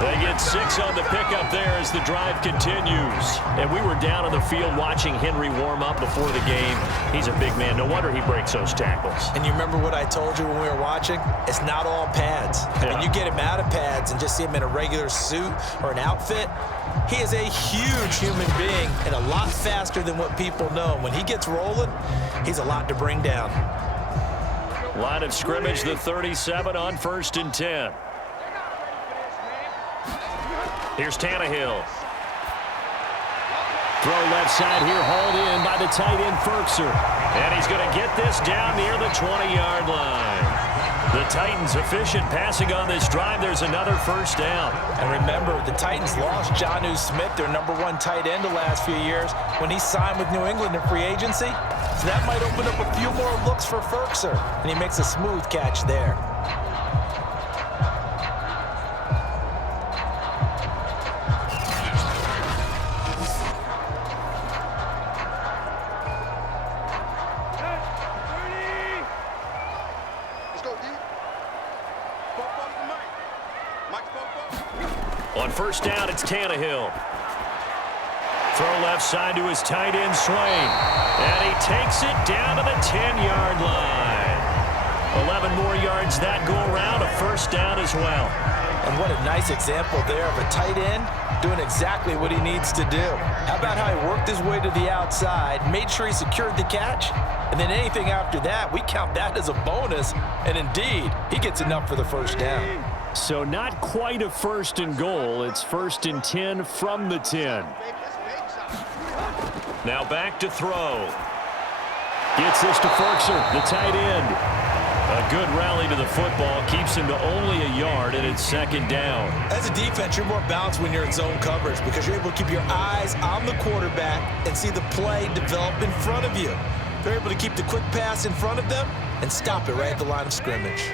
They get 6 on the pickup there as the drive continues. And we were down on the field watching Henry warm up before the game. He's a big man. No wonder he breaks those tackles. And you remember what I told you when we were watching? It's not all pads. Yeah. When you get him out of pads and just see him in a regular suit or an outfit, he is a huge human being and a lot faster than what people know. When he gets rolling, he's a lot to bring down. Line of scrimmage, the 37 on 1st and 10. Here's Tannehill. Throw left side here, hauled in by the tight end Ferkser. And he's going to get this down near the 20-yard line. The Titans efficient passing on this drive. There's another first down. And remember, the Titans lost Jonnu Smith, their #1 tight end the last few years, when he signed with New England in free agency. So that might open up a few more looks for Ferkser. And he makes a smooth catch there. On first down, it's Tannehill. Throw left side to his tight end Swain. And he takes it down to the 10-yard line. 11 more yards that go around, a first down as well. And what a nice example there of a tight end doing exactly what he needs to do. How about how he worked his way to the outside, made sure he secured the catch, and then anything after that, we count that as a bonus. And indeed, he gets enough for the first down. So not quite a 1st and goal. It's 1st and 10 from the 10. Now back to throw. Gets this to Ferkser, the tight end. A good rally to the football. Keeps him to only a yard, and it's 2nd down. As a defense, you're more balanced when you're in zone coverage because you're able to keep your eyes on the quarterback and see the play develop in front of you. They're able to keep the quick pass in front of them and stop it right at the line of scrimmage.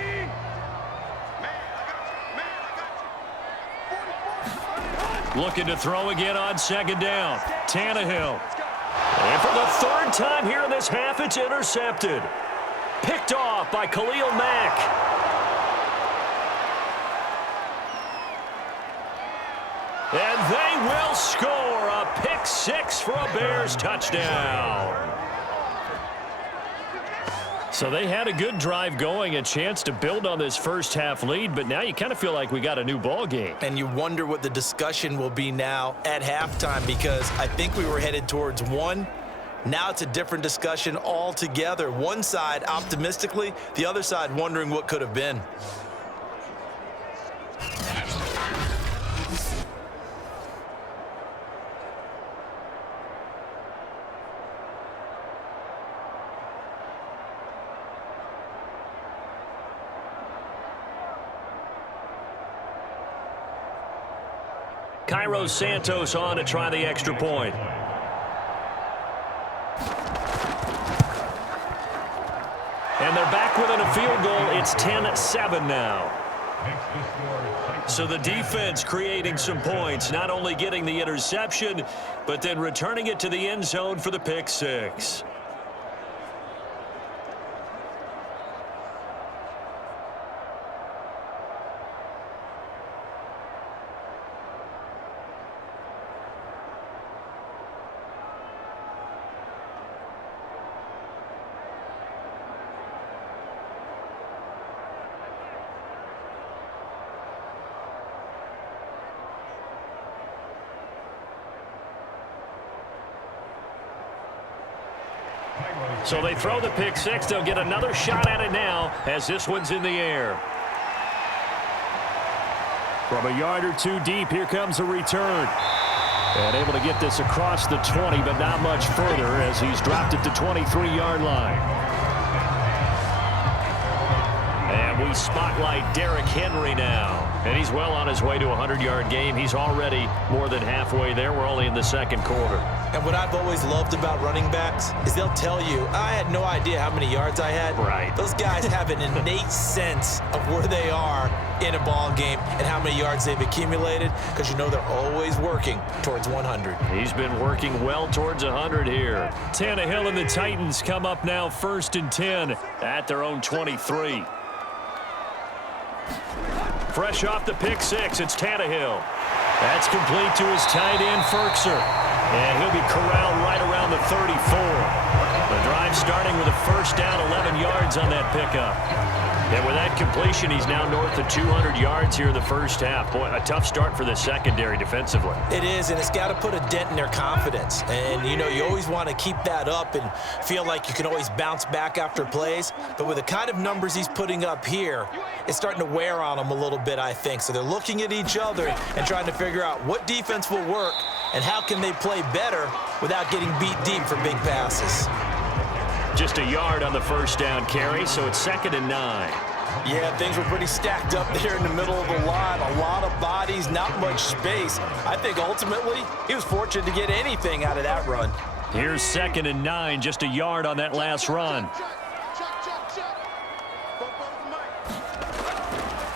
Looking to throw again on 2nd down. Tannehill. And for the 3rd time here in this half, it's intercepted. Picked off by Khalil Mack. And they will score a pick 6 for a Bears touchdown. So they had a good drive going, a chance to build on this first half lead, but now you kind of feel like we got a new ball game. And you wonder what the discussion will be now at halftime because I think we were headed towards 1, Now it's a different discussion altogether. One side optimistically, the other side wondering what could have been. Cairo Santos on to try the extra point. And they're back within a field goal. It's 10-7 now. So the defense creating some points, not only getting the interception, but then returning it to the end zone for the pick six. So they throw the pick six. They'll get another shot at it now as this one's in the air. From a yard or two deep, here comes a return. And able to get this across the 20, but not much further as he's dropped it to 23-yard line. And we spotlight Derrick Henry now. And he's well on his way to a 100-yard game. He's already more than halfway there. We're only in the second quarter. And what I've always loved about running backs is they'll tell you, I had no idea how many yards I had. Right. Those guys have an innate sense of where they are in a ball game and how many yards they've accumulated, because you know they're always working towards 100. He's been working well towards 100 here. Tannehill and the Titans come up now 1st and 10 at their own 23. Fresh off the pick six, it's Tannehill. That's complete to his tight end, Ferkser. And he'll be corralled right around the 34. The drive starting with a first down, 11 yards on that pickup. And with that completion, he's now north of 200 yards here in the first half. Boy, a tough start for the secondary defensively. It is, and it's got to put a dent in their confidence. And, you know, you always want to keep that up and feel like you can always bounce back after plays. But with the kind of numbers he's putting up here, it's starting to wear on them a little bit, I think. So they're looking at each other and trying to figure out what defense will work and how can they play better without getting beat deep for big passes. Just a yard on the first down carry, so it's 2nd and 9. Yeah, things were pretty stacked up there in the middle of the line. A lot of bodies, not much space. I think ultimately he was fortunate to get anything out of that run. Here's 2nd and 9, just a yard on that last run.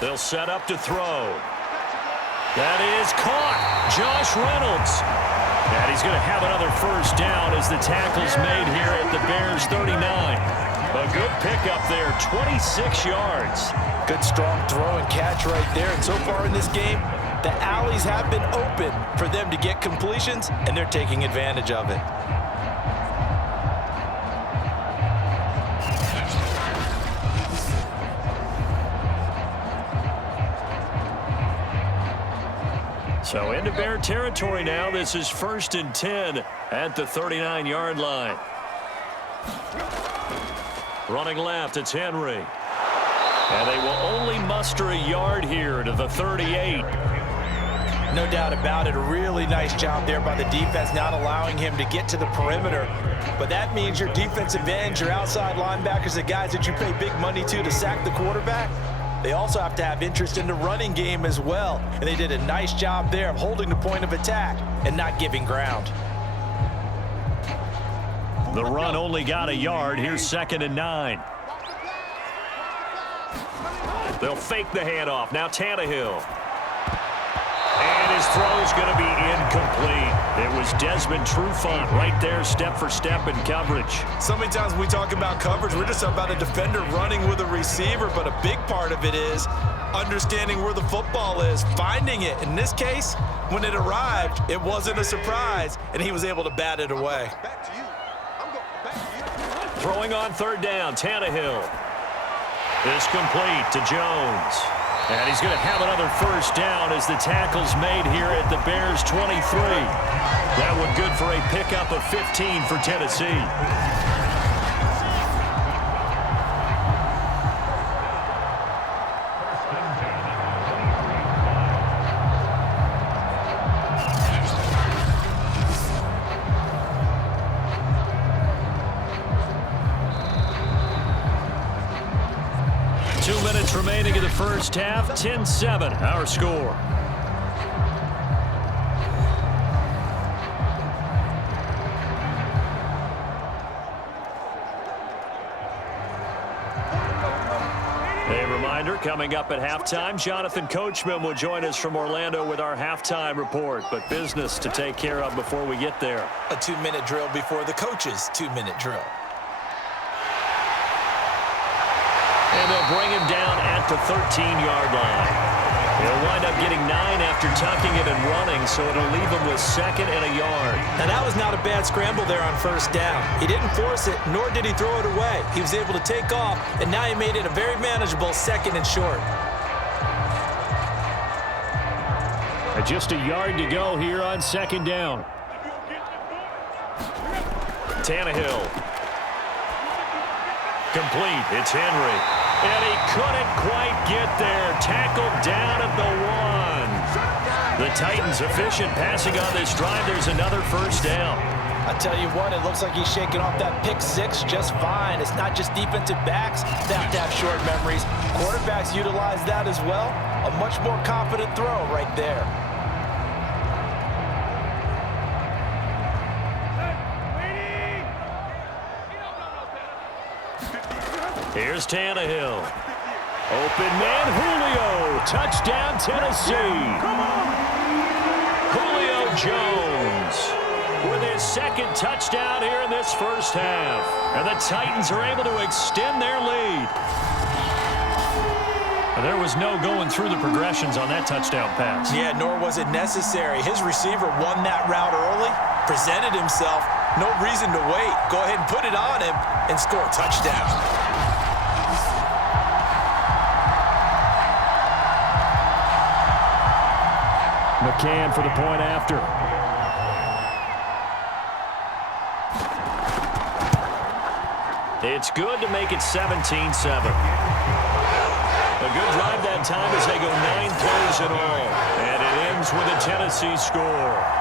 They'll set up to throw. That is caught. Josh Reynolds. And he's going to have another first down as the tackle's made here at the Bears 39. A good pickup there, 26 yards. Good strong throw and catch right there. And so far in this game, the alleys have been open for them to get completions, and they're taking advantage of it. So into Bear territory now. This is 1st and 10 at the 39-yard line. Running left, it's Henry. And they will only muster a yard here to the 38. No doubt about it. A really nice job there by the defense, not allowing him to get to the perimeter. But that means your defensive ends, your outside linebackers, the guys that you pay big money to sack the quarterback, they also have to have interest in the running game as well. And they did a nice job there of holding the point of attack and not giving ground. The run only got a yard. Here's 2nd and 9. They'll fake the handoff. Now Tannehill. And his throw's going to be incomplete. It was Desmond Trufant right there, step for step in coverage. So many times when we talk about coverage, we're just about a defender running with a receiver, but a big part of it is understanding where the football is, finding it. In this case, when it arrived, it wasn't a surprise, and he was able to bat it away. Throwing on 3rd down, Tannehill. This complete to Jones. And he's going to have another first down as the tackle's made here at the Bears 23. That one good for a pickup of 15 for Tennessee. Remaining in the first half, 10-7, our score. A reminder, coming up at halftime, Jonathan Coachman will join us from Orlando with our halftime report, but business to take care of before we get there. A 2-minute drill before the coach's 2-minute drill. And they'll bring him down at the 13-yard line. He'll wind up getting 9 after tucking it and running, so it'll leave him with 2nd and a yard. Now, that was not a bad scramble there on first down. He didn't force it, nor did he throw it away. He was able to take off, and now he made it a very manageable 2nd and short. Just a yard to go here on 2nd down. Tannehill. Complete. It's Henry. And he couldn't quite get there. Tackled down at the 1. The Titans efficient passing on this drive. There's another first down. I tell you what, it looks like he's shaking off that pick 6 just fine. It's not just defensive backs that have to have short memories. Quarterbacks utilize that as well. A much more confident throw right there. Here's Tannehill. Open man, Julio. Touchdown, Tennessee. Julio Jones with his 2nd touchdown here in this first half. And the Titans are able to extend their lead. And there was no going through the progressions on that touchdown pass. Yeah, nor was it necessary. His receiver won that route early, presented himself. No reason to wait. Go ahead and put it on him and score a touchdown. McCann for the point after. It's good to make it 17-7. A good drive that time as they go 9 plays in all. And it ends with a Tennessee score.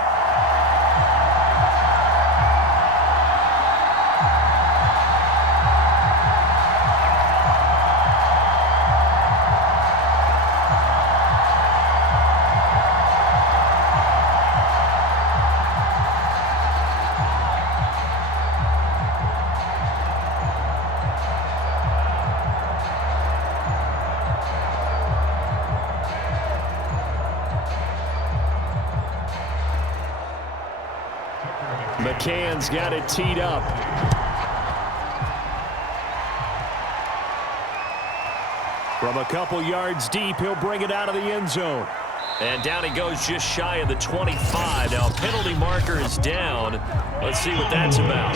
McCann's got it teed up. From a couple yards deep, he'll bring it out of the end zone. And down he goes just shy of the 25. Now, penalty marker is down. Let's see what that's about.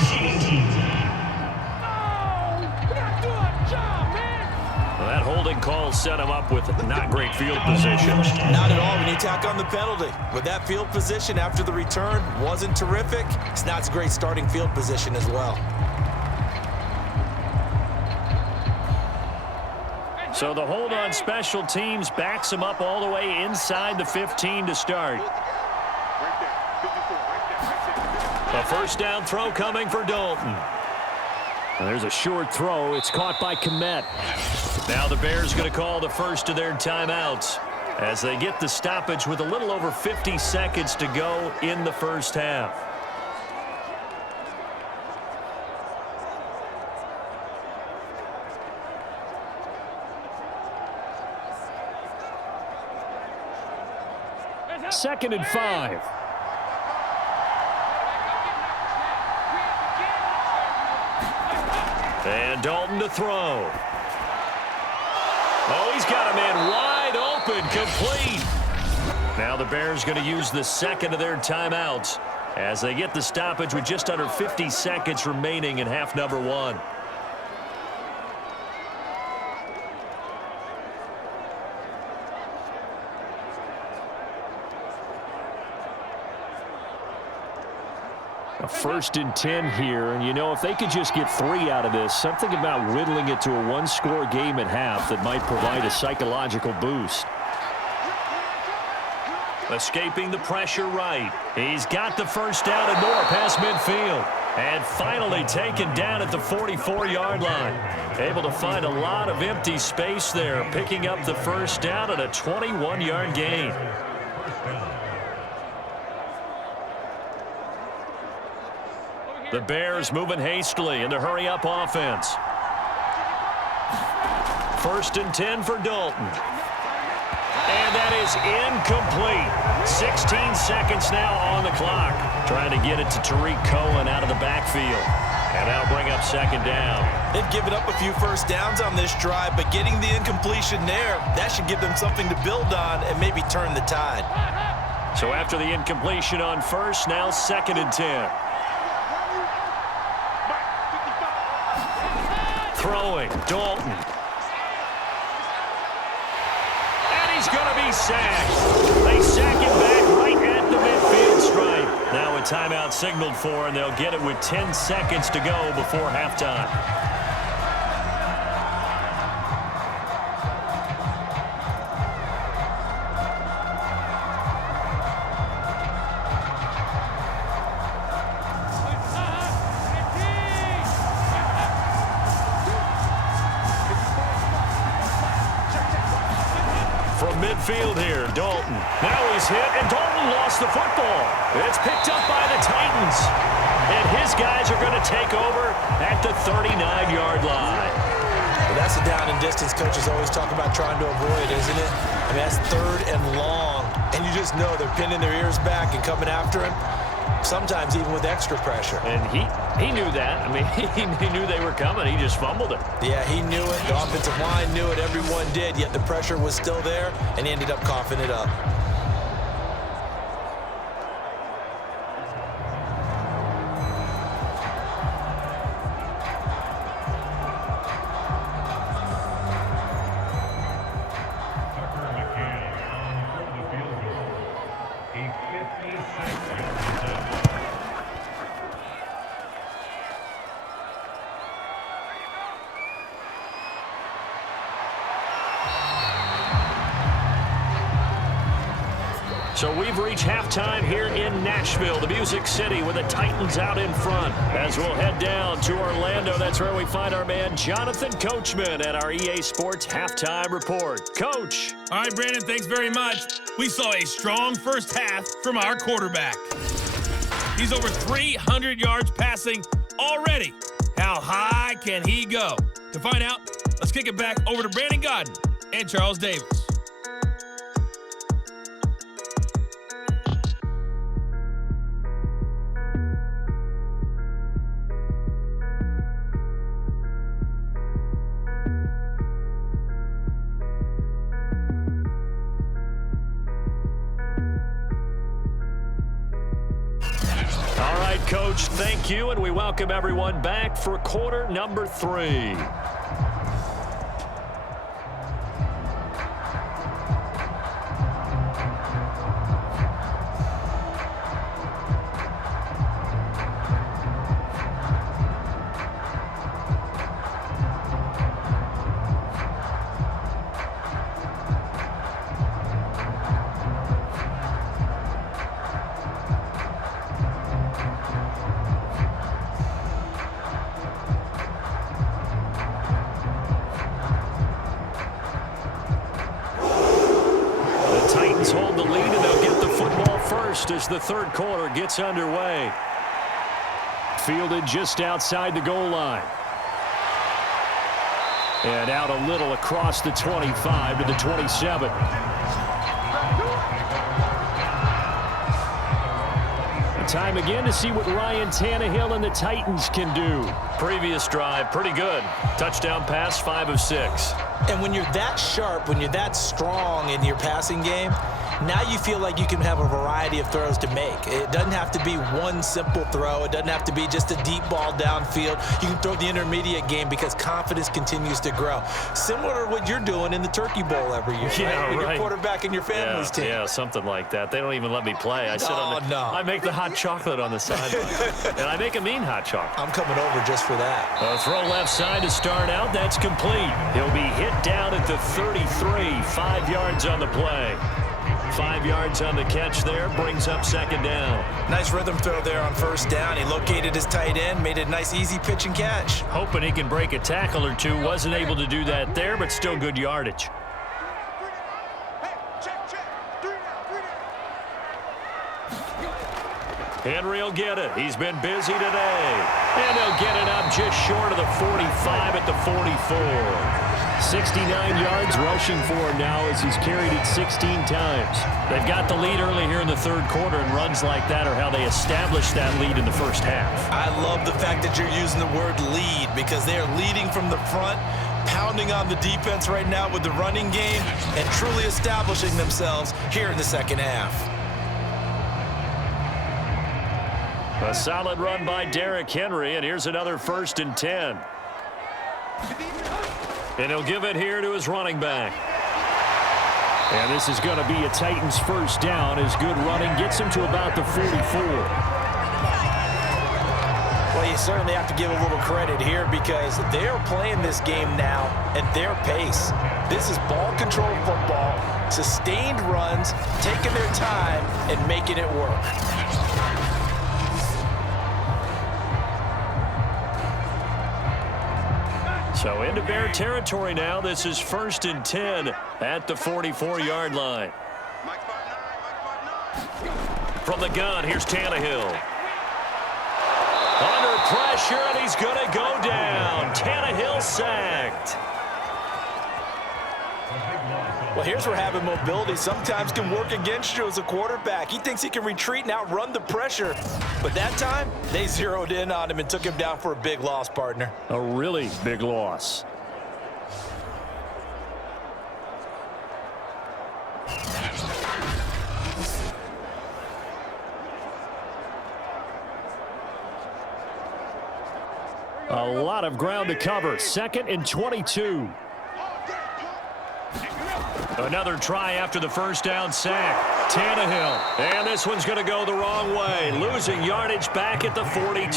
Well, that holding call set him up with not great field position. Not at all when you tack on the penalty. With that field position after the return wasn't terrific. It's not a great starting field position as well. So the hold on special teams backs him up all the way inside the 15 to start. A first down throw coming for Dalton. And there's a short throw. It's caught by Kmet. Now the Bears going to call the first of their timeouts as they get the stoppage with a little over 50 seconds to go in the first half. Second and 5. And Dalton to throw. Oh, he's got a man wide open, complete. Now the Bears going to use the second of their timeouts as they get the stoppage with just under 50 seconds remaining in half number 1. A 1st and 10 here, and you know, if they could just get 3 out of this, something about whittling it to a one-score game at half that might provide a psychological boost. Escaping the pressure right. He's got the first down and more past midfield. And finally taken down at the 44-yard line. Able to find a lot of empty space there, picking up the first down at a 21-yard gain. The Bears moving hastily in the hurry-up offense. 1st and 10 for Dalton. And that is incomplete. 16 seconds now on the clock. Trying to get it to Tariq Cohen out of the backfield. And that'll bring up 2nd down. They've given up a few first downs on this drive, but getting the incompletion there, that should give them something to build on and maybe turn the tide. So after the incompletion on 1st, now 2nd and 10. Throwing, Dalton. And he's going to be sacked. They sack him back right at the midfield stripe. Now a timeout signaled for, and they'll get it with 10 seconds to go before halftime. Midfield here, Dalton. Now he's hit, and Dalton lost the football. It's picked up by the Titans. And his guys are going to take over at the 39-yard line. Well, that's the down and distance coaches always talk about trying to avoid, isn't it? I mean, that's 3rd and long, and you just know they're pinning their ears back and coming after him, sometimes even with extra pressure. And he knew that. I mean, he knew they were coming. He just fumbled it. Yeah, he knew it. The offensive line knew it. Everyone did, yet the pressure was still there, and he ended up coughing it up. So we've reached halftime here in Nashville, the Music City, with the Titans out in front. As we'll head down to Orlando, that's where we find our man Jonathan Coachman at our EA Sports Halftime Report. Coach. All right, Brandon, thanks very much. We saw a strong first half from our quarterback. He's over 300 yards passing already. How high can he go? To find out, let's kick it back over to Brandon Godden and Charles Davis. Coach, thank you, and we welcome everyone back for quarter number 3. Hold the lead, and they'll get the football first as the third quarter gets underway. Fielded just outside the goal line. And out a little across the 25 to the 27. Time again to see what Ryan Tannehill and the Titans can do. Previous drive, pretty good. Touchdown pass, 5 of 6. And when you're that sharp, when you're that strong in your passing game, now you feel like you can have a variety of throws to make. It doesn't have to be one simple throw. It doesn't have to be just a deep ball downfield. You can throw the intermediate game because confidence continues to grow. Similar to what you're doing in the Turkey Bowl every year, yeah, right? With right. your quarterback and your family's team. Yeah, something like that. They don't even let me play. I sit on the, no. I make the hot chocolate on the sideline. And I make a mean hot chocolate. I'm coming over just for that. A throw left side to start out. That's complete. He'll be hit down at the 33. 5 yards on the play. 5 yards on the catch there. Brings up second down. Nice rhythm throw there on first down. He located his tight end, made a nice easy pitch and catch. Hoping he can break a tackle or two. Wasn't able to do that there, but still good yardage. Henry will get it. He's been busy today. And he'll get it up just short of the 45 at the 44. 69 yards rushing for him now as he's carried it 16 times. They've got the lead early here in the third quarter, and runs like that are how they establish that lead in the first half. I love the fact that you're using the word lead because they are leading from the front, pounding on the defense right now with the running game, and truly establishing themselves here in the second half. A solid run by Derrick Henry, and here's another 1st and 10. And he'll give it here to his running back. And this is going to be a Titans first down as good running gets him to about the 44. Well, you certainly have to give a little credit here because they're playing this game now at their pace. This is ball control football, sustained runs, taking their time and making it work. So into Bear territory now. This is 1st and 10 at the 44-yard line. From the gun, here's Tannehill. Under pressure, and he's going to go down. Tannehill sacked. Well, here's where having mobility sometimes can work against you as a quarterback. He thinks he can retreat and outrun the pressure. But that time, they zeroed in on him and took him down for a big loss, partner. A really big loss. A lot of ground to cover. 2nd and 22. Another try after the first down sack. Tannehill. And this one's going to go the wrong way. Losing yardage back at the 42.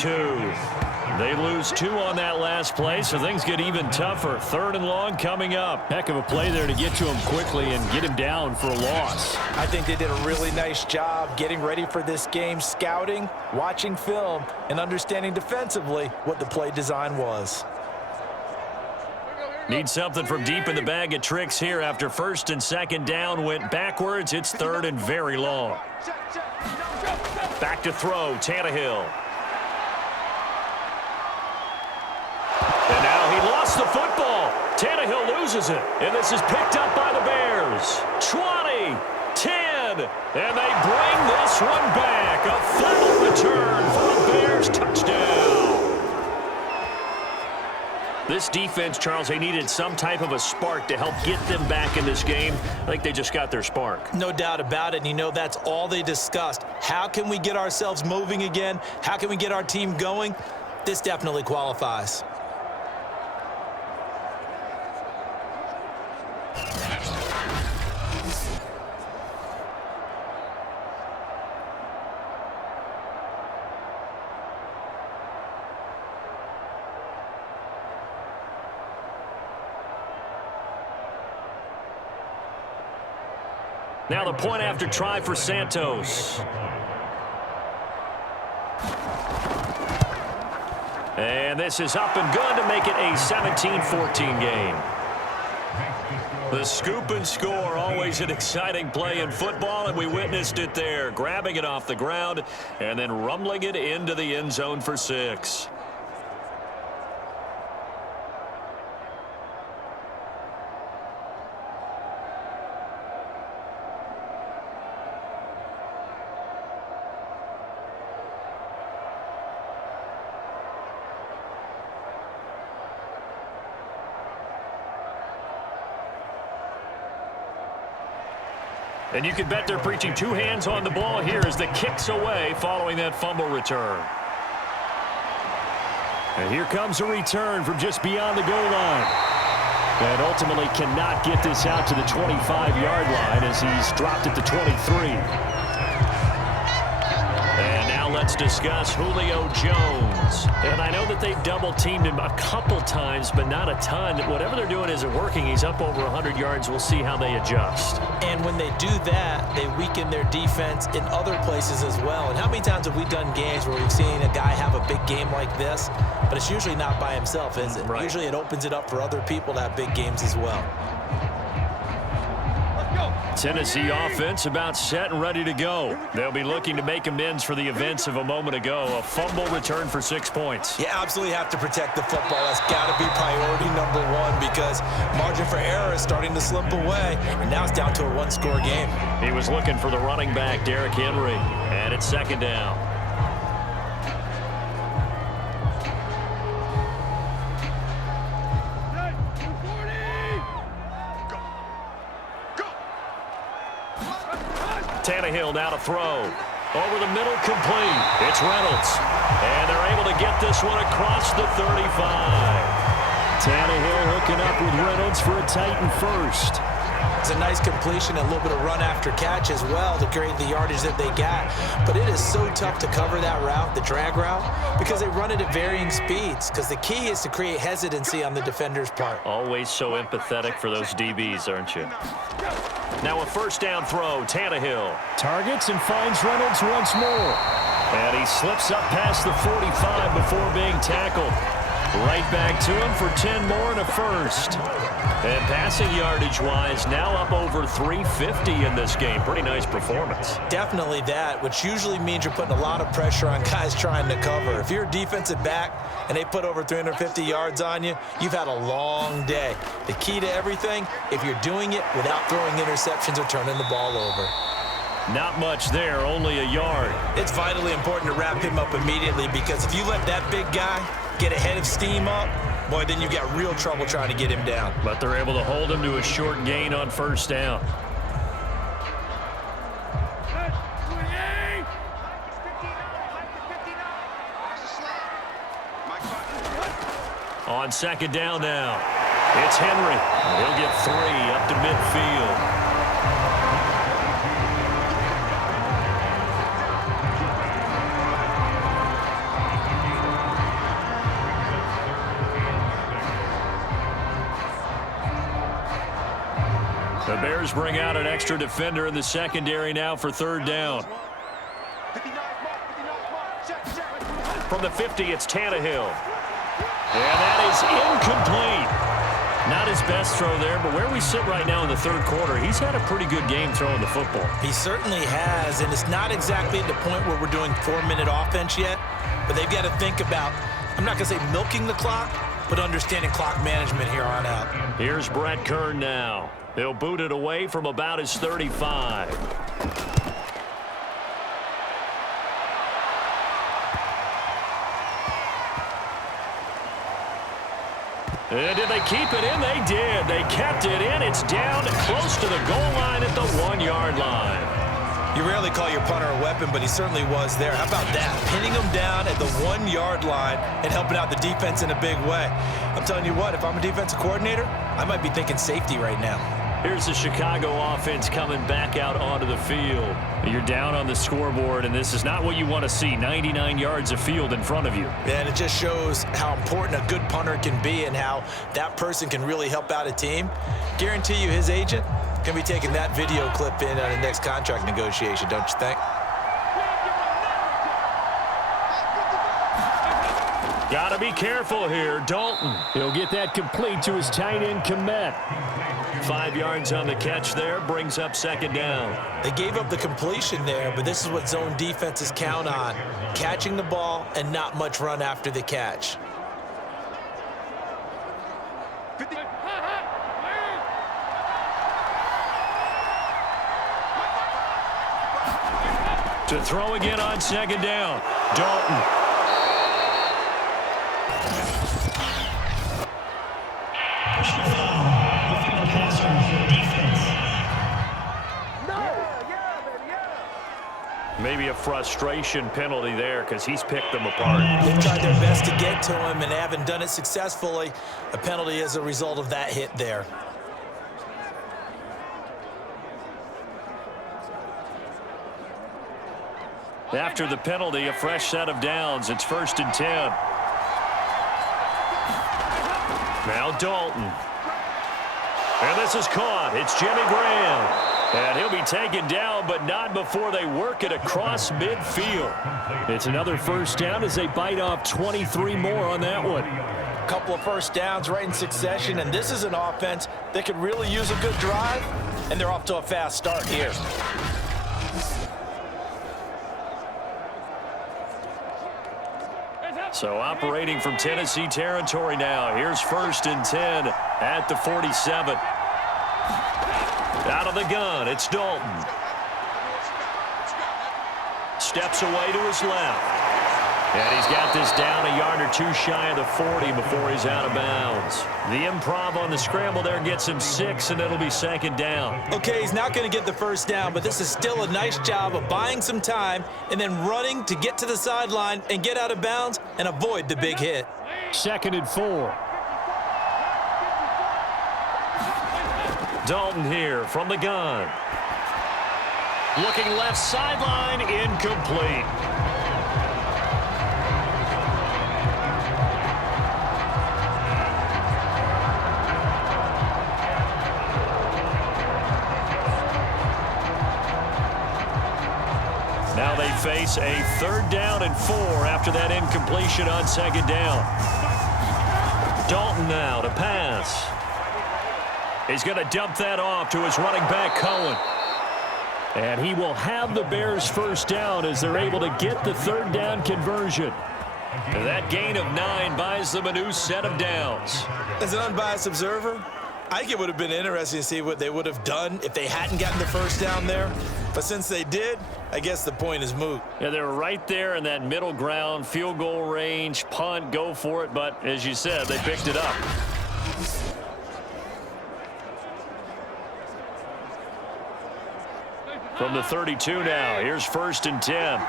They lose 2 on that last play, so things get even tougher. 3rd and long coming up. Heck of a play there to get to him quickly and get him down for a loss. I think they did a really nice job getting ready for this game, scouting, watching film, and understanding defensively what the play design was. Need something from deep in the bag of tricks here after 1st and 2nd down went backwards. It's 3rd and very long. Back to throw, Tannehill. And now he lost the football. Tannehill loses it, and this is picked up by the Bears. 20, 10, and they bring this one back. A final return for a Bears touchdown. This defense, Charles, they needed some type of a spark to help get them back in this game. I think they just got their spark. No doubt about it, and you know that's all they discussed. How can we get ourselves moving again? How can we get our team going? This definitely qualifies. Now the point after try for Santos. And this is up and good to make it a 17-14 game. The scoop and score, always an exciting play in football, and we witnessed it there. Grabbing it off the ground and then rumbling it into the end zone for 6. And you can bet they're preaching two hands on the ball here as the kick's away following that fumble return. And here comes a return from just beyond the goal line. And ultimately cannot get this out to the 25-yard line as he's dropped at the 23. And now let's discuss Julio Jones. And I know that they've double-teamed him a couple times, but not a ton. Whatever they're doing isn't working. He's up over 100 yards. We'll see how they adjust. And when they do that, they weaken their defense in other places as well. And how many times have we done games where we've seen a guy have a big game like this, but it's usually not by himself, is it? Right. Usually it opens it up for other people to have big games as well. Tennessee offense about set and ready to go. They'll be looking to make amends for the events of a moment ago. A fumble return for 6 points. You absolutely have to protect the football. That's got to be priority number one because margin for error is starting to slip away, and now it's down to a one-score game. He was looking for the running back, Derrick Henry, and it's second down. Tannehill now to throw. Over the middle, complete. It's Reynolds. And they're able to get this one across the 35. Tannehill hooking up with Reynolds for a Titan first. It's a nice completion and a little bit of run after catch as well to create the yardage that they got. But it is so tough to cover that route, the drag route, because they run it at varying speeds. Because the key is to create hesitancy on the defender's part. Always so empathetic for those DBs, aren't you? Now a first down throw, Tannehill. Targets and finds Reynolds once more. And he slips up past the 45 before being tackled. Right back to him for 10 more and a first. And passing yardage-wise, now up over 350 in this game. Pretty nice performance. Definitely that, which usually means you're putting a lot of pressure on guys trying to cover. If you're a defensive back and they put over 350 yards on you, you've had a long day. The key to everything, if you're doing it without throwing interceptions or turning the ball over. Not much there, only a yard. It's vitally important to wrap him up immediately because if you let that big guy get ahead of steam up, boy, then you've got real trouble trying to get him down. But they're able to hold him to a short gain on first down. On second down now, it's Henry. He'll get 3 up to midfield. The Bears bring out an extra defender in the secondary now for third down. From the 50, it's Tannehill. And that is incomplete. Not his best throw there, but where we sit right now in the third quarter, he's had a pretty good game throwing the football. He certainly has, and it's not exactly at the point where we're doing 4-minute offense yet, but they've got to think about, I'm not going to say milking the clock, but understanding clock management here on out. Here's Brett Kern now. He'll boot it away from about his 35. And did they keep it in? They did. They kept it in. It's down close to the goal line at the 1-yard line. You rarely call your punter a weapon, but he certainly was there. How about that? Pinning him down at the 1-yard line and helping out the defense in a big way. I'm telling you what, if I'm a defensive coordinator, I might be thinking safety right now. Here's the Chicago offense coming back out onto the field. You're down on the scoreboard, and this is not what you want to see. 99 yards of field in front of you. And it just shows how important a good punter can be and how that person can really help out a team. Guarantee you his agent can be taking that video clip in on the next contract negotiation, don't you think? Got to be careful here. Dalton. He'll get that complete to his tight end, Kmet. 5 yards on the catch there, brings up second down. They gave up the completion there, but this is what zone defenses count on. Catching the ball and not much run after the catch. To throw again on second down. Dalton. maybe a frustration penalty there because he's picked them apart. They've tried their best to get to him and haven't done it successfully. A penalty as a result of that hit there. After the penalty, a fresh set of downs. It's 1st and 10. Now Dalton. And this is caught. It's Jimmy Graham. And he'll be taken down, but not before they work it across midfield. It's another first down as they bite off 23 more on that one. A couple of first downs right in succession, and this is an offense that could really use a good drive, and they're off to a fast start here. So operating from Tennessee territory now. Here's 1st and 10 at the 47. Out of the gun, it's Dalton. Steps away to his left. And he's got this down a yard or two shy of the 40 before he's out of bounds. The improv on the scramble there gets him 6, and it'll be 2nd down. Okay, he's not going to get the first down, but this is still a nice job of buying some time and then running to get to the sideline and get out of bounds and avoid the big hit. 2nd and 4. Dalton here from the gun. Looking left sideline, incomplete. Now they face a 3rd down and 4 after that incompletion on 2nd down. Dalton now to pass. He's going to dump that off to his running back, Cohen. And he will have the Bears first down as they're able to get the 3rd down conversion. And that gain of 9 buys them a new set of downs. As an unbiased observer, I think it would have been interesting to see what they would have done if they hadn't gotten the first down there. But since they did, I guess the point is moot. Yeah, they were right there in that middle ground, field goal range, punt, go for it. But as you said, they picked it up. From the 32 now, here's 1st and 10.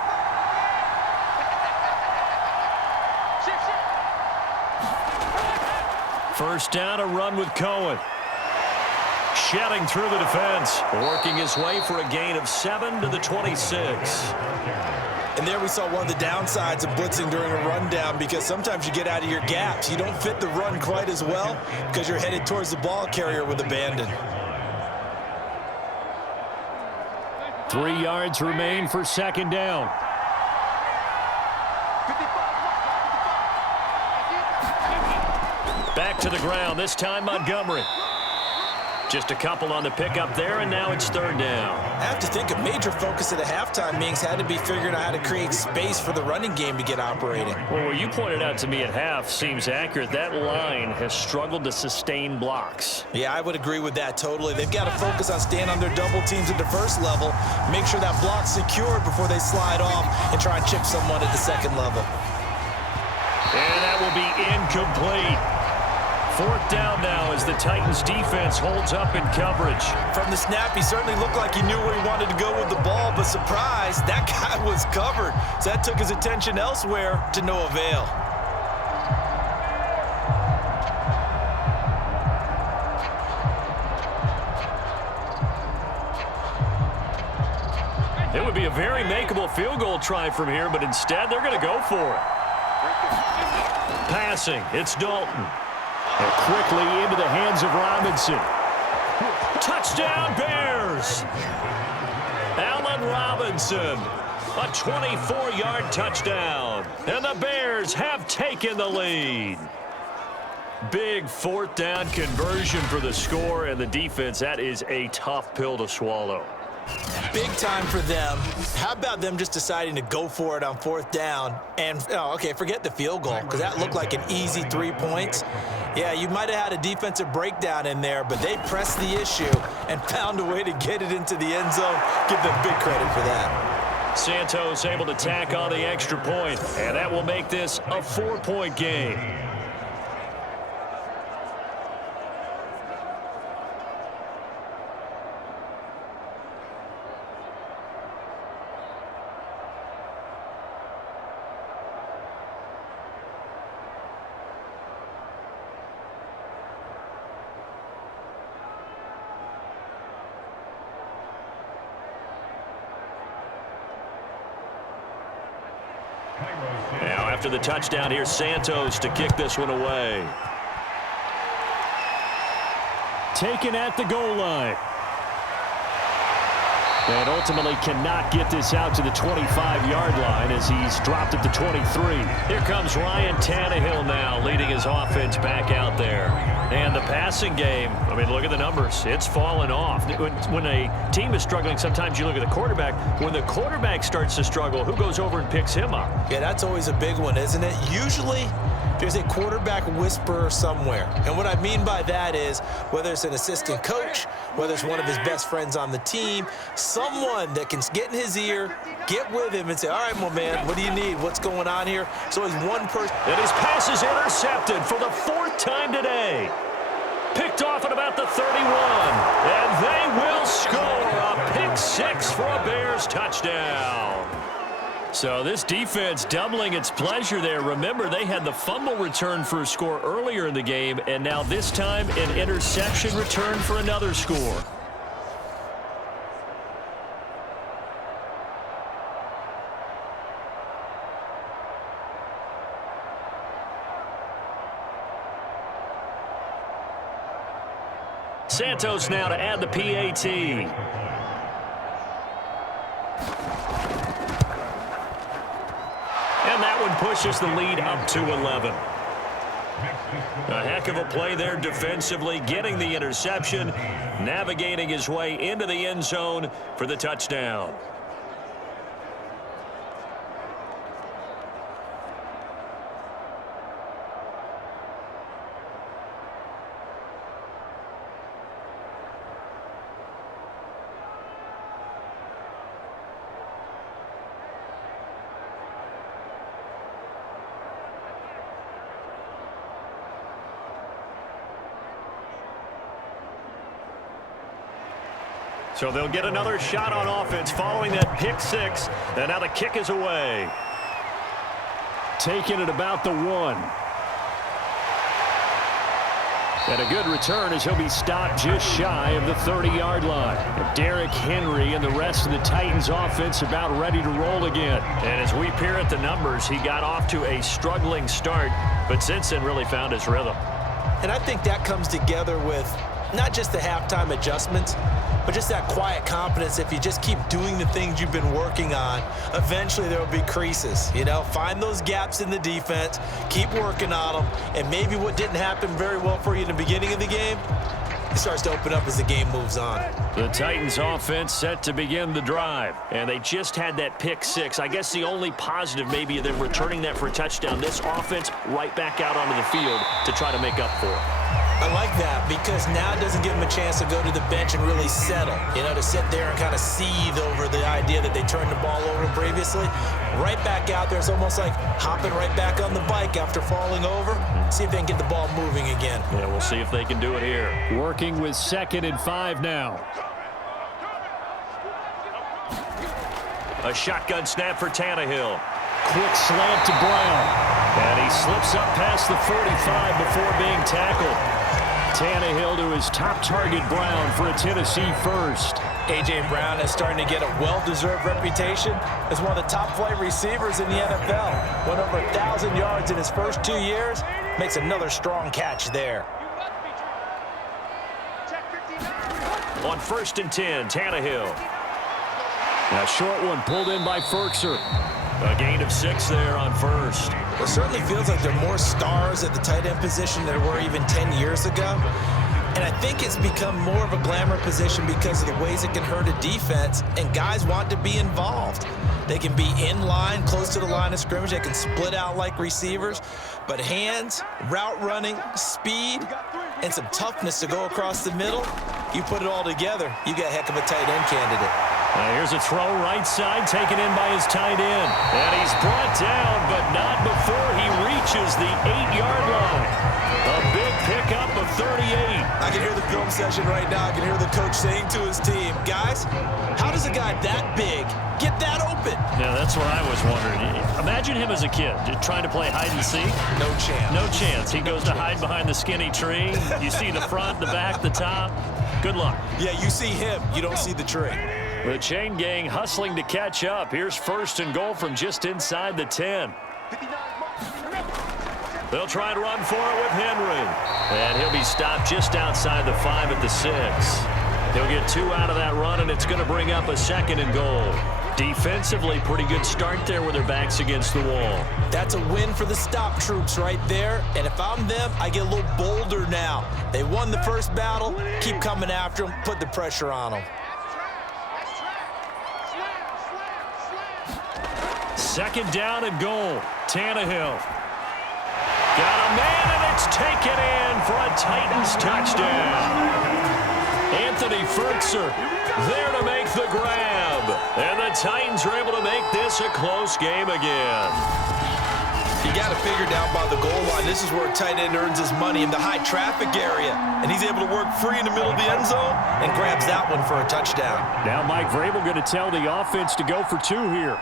First down, a run with Cohen. Shedding through the defense, working his way for a gain of 7 to the 26. And there we saw one of the downsides of blitzing during a rundown, because sometimes you get out of your gaps. You don't fit the run quite as well because you're headed towards the ball carrier with abandon. 3 yards remain for 2nd down. Back to the ground, this time Montgomery. Just a couple on the pickup there, and now it's 3rd down. I have to think a major focus at the halftime meetings had to be figuring out how to create space for the running game to get operating. Well, what you pointed out to me at half seems accurate. That line has struggled to sustain blocks. Yeah, I would agree with that totally. They've got to focus on staying on their double teams at the first level, make sure that block's secured before they slide off and try and chip someone at the 2nd level. And that will be incomplete. 4th down now as the Titans defense holds up in coverage. From the snap, he certainly looked like he knew where he wanted to go with the ball, but surprise, that guy was covered. So that took his attention elsewhere to no avail. It would be a very makeable field goal try from here, but instead they're going to go for it. Passing, it's Dalton. And quickly into the hands of Robinson. Touchdown, Bears! Allen Robinson, a 24-yard touchdown. And the Bears have taken the lead. Big 4th down conversion for the score, and the defense, that is a tough pill to swallow. Big time for them. How about them just deciding to go for it on 4th down? And, okay, forget the field goal, because that looked like an easy 3 points. Yeah, you might have had a defensive breakdown in there, but they pressed the issue and found a way to get it into the end zone. Give them big credit for that. Santos able to tack on the extra point, and that will make this a 4-point game. after the touchdown. Here's Santos to kick this one away. Taken at the goal line. And ultimately cannot get this out to the 25-yard line as he's dropped at the 23. Here comes Ryan Tannehill now leading his offense back out there. And the passing game, I mean, look at the numbers. It's fallen off. When a team is struggling, sometimes you look at the quarterback. When the quarterback starts to struggle, who goes over and picks him up? Yeah, that's always a big one, isn't it? Usually, there's a quarterback whisperer somewhere. And what I mean by that is, whether it's an assistant coach, whether it's one of his best friends on the team, someone that can get in his ear, get with him and say, all right, my man, what do you need? What's going on here? So it's one person. And his pass is intercepted for the 4th time today. Picked off at about the 31. And they will score a pick 6 for a Bears touchdown. So this defense doubling its pleasure there. Remember, they had the fumble return for a score earlier in the game, and now this time an interception return for another score. Santos now to add the PAT. And that one pushes the lead up to 11. A heck of a play there defensively, getting the interception, navigating his way into the end zone for the touchdown. So they'll get another shot on offense following that pick 6. And now the kick is away. Taken at about the 1. And a good return as he'll be stopped just shy of the 30-yard line. Derrick Henry and the rest of the Titans offense about ready to roll again. And as we peer at the numbers, he got off to a struggling start, but since then really found his rhythm. And I think that comes together with not just the halftime adjustments, but just that quiet confidence. If you just keep doing the things you've been working on, eventually there will be creases. You know, find those gaps in the defense, keep working on them, and maybe what didn't happen very well for you in the beginning of the game, it starts to open up as the game moves on. The Titans offense set to begin the drive, and they just had that pick 6. I guess the only positive maybe of them returning that for a touchdown. This offense right back out onto the field to try to make up for it. I like that because now it doesn't give them a chance to go to the bench and really settle, you know, to sit there and kind of seethe over the idea that they turned the ball over previously. Right back out there, it's almost like hopping right back on the bike after falling over. See if they can get the ball moving again. Yeah, we'll see if they can do it here. Working with 2nd and 5 now. A shotgun snap for Tannehill. Quick slant to Brown. And he slips up past the 45 before being tackled. Tannehill to his top target, Brown, for a Tennessee first. A.J. Brown is starting to get a well-deserved reputation as one of the top-flight receivers in the NFL. Went over 1,000 yards in his first 2 years. Makes another strong catch there. On 1st and 10, Tannehill. A short one pulled in by Ferkser. A gain of 6 there on 1st. It certainly feels like there are more stars at the tight end position than there were even 10 years ago. And I think it's become more of a glamour position because of the ways it can hurt a defense, and guys want to be involved. They can be in line, close to the line of scrimmage. They can split out like receivers. But hands, route running, speed, and some toughness to go across the middle, you put it all together, you got a heck of a tight end candidate. Here's a throw right side, taken in by his tight end. And he's brought down, but not before he reaches the 8-yard line. A big pickup of 38. I can hear the film session right now. I can hear the coach saying to his team, guys, how does a guy that big get that open? Yeah, that's what I was wondering. Imagine him as a kid, just trying to play hide and seek. No chance. No chance. He goes to hide behind the skinny tree. You see the front, the back, the top. Good luck. Yeah, you see him. You don't see the tree. The chain gang hustling to catch up. Here's 1st and goal from just inside the 10. They'll try and run for it with Henry. And he'll be stopped just outside the 5 at the 6. He'll get 2 out of that run, and it's going to bring up a 2nd and goal. Defensively, pretty good start there with their backs against the wall. That's a win for the stop troops right there. And if I'm them, I get a little bolder now. They won the first battle. Keep coming after them. Put the pressure on them. 2nd down and goal. Tannehill. Got a man, and it's taken in for a Titans touchdown. Anthony Furtzer there to make the grab. And the Titans are able to make this a close game again. You got to figure down by the goal line. This is where a tight end earns his money, in the high traffic area. And he's able to work free in the middle of the end zone and grabs that one for a touchdown. Now Mike Vrabel going to tell the offense to go for 2 here.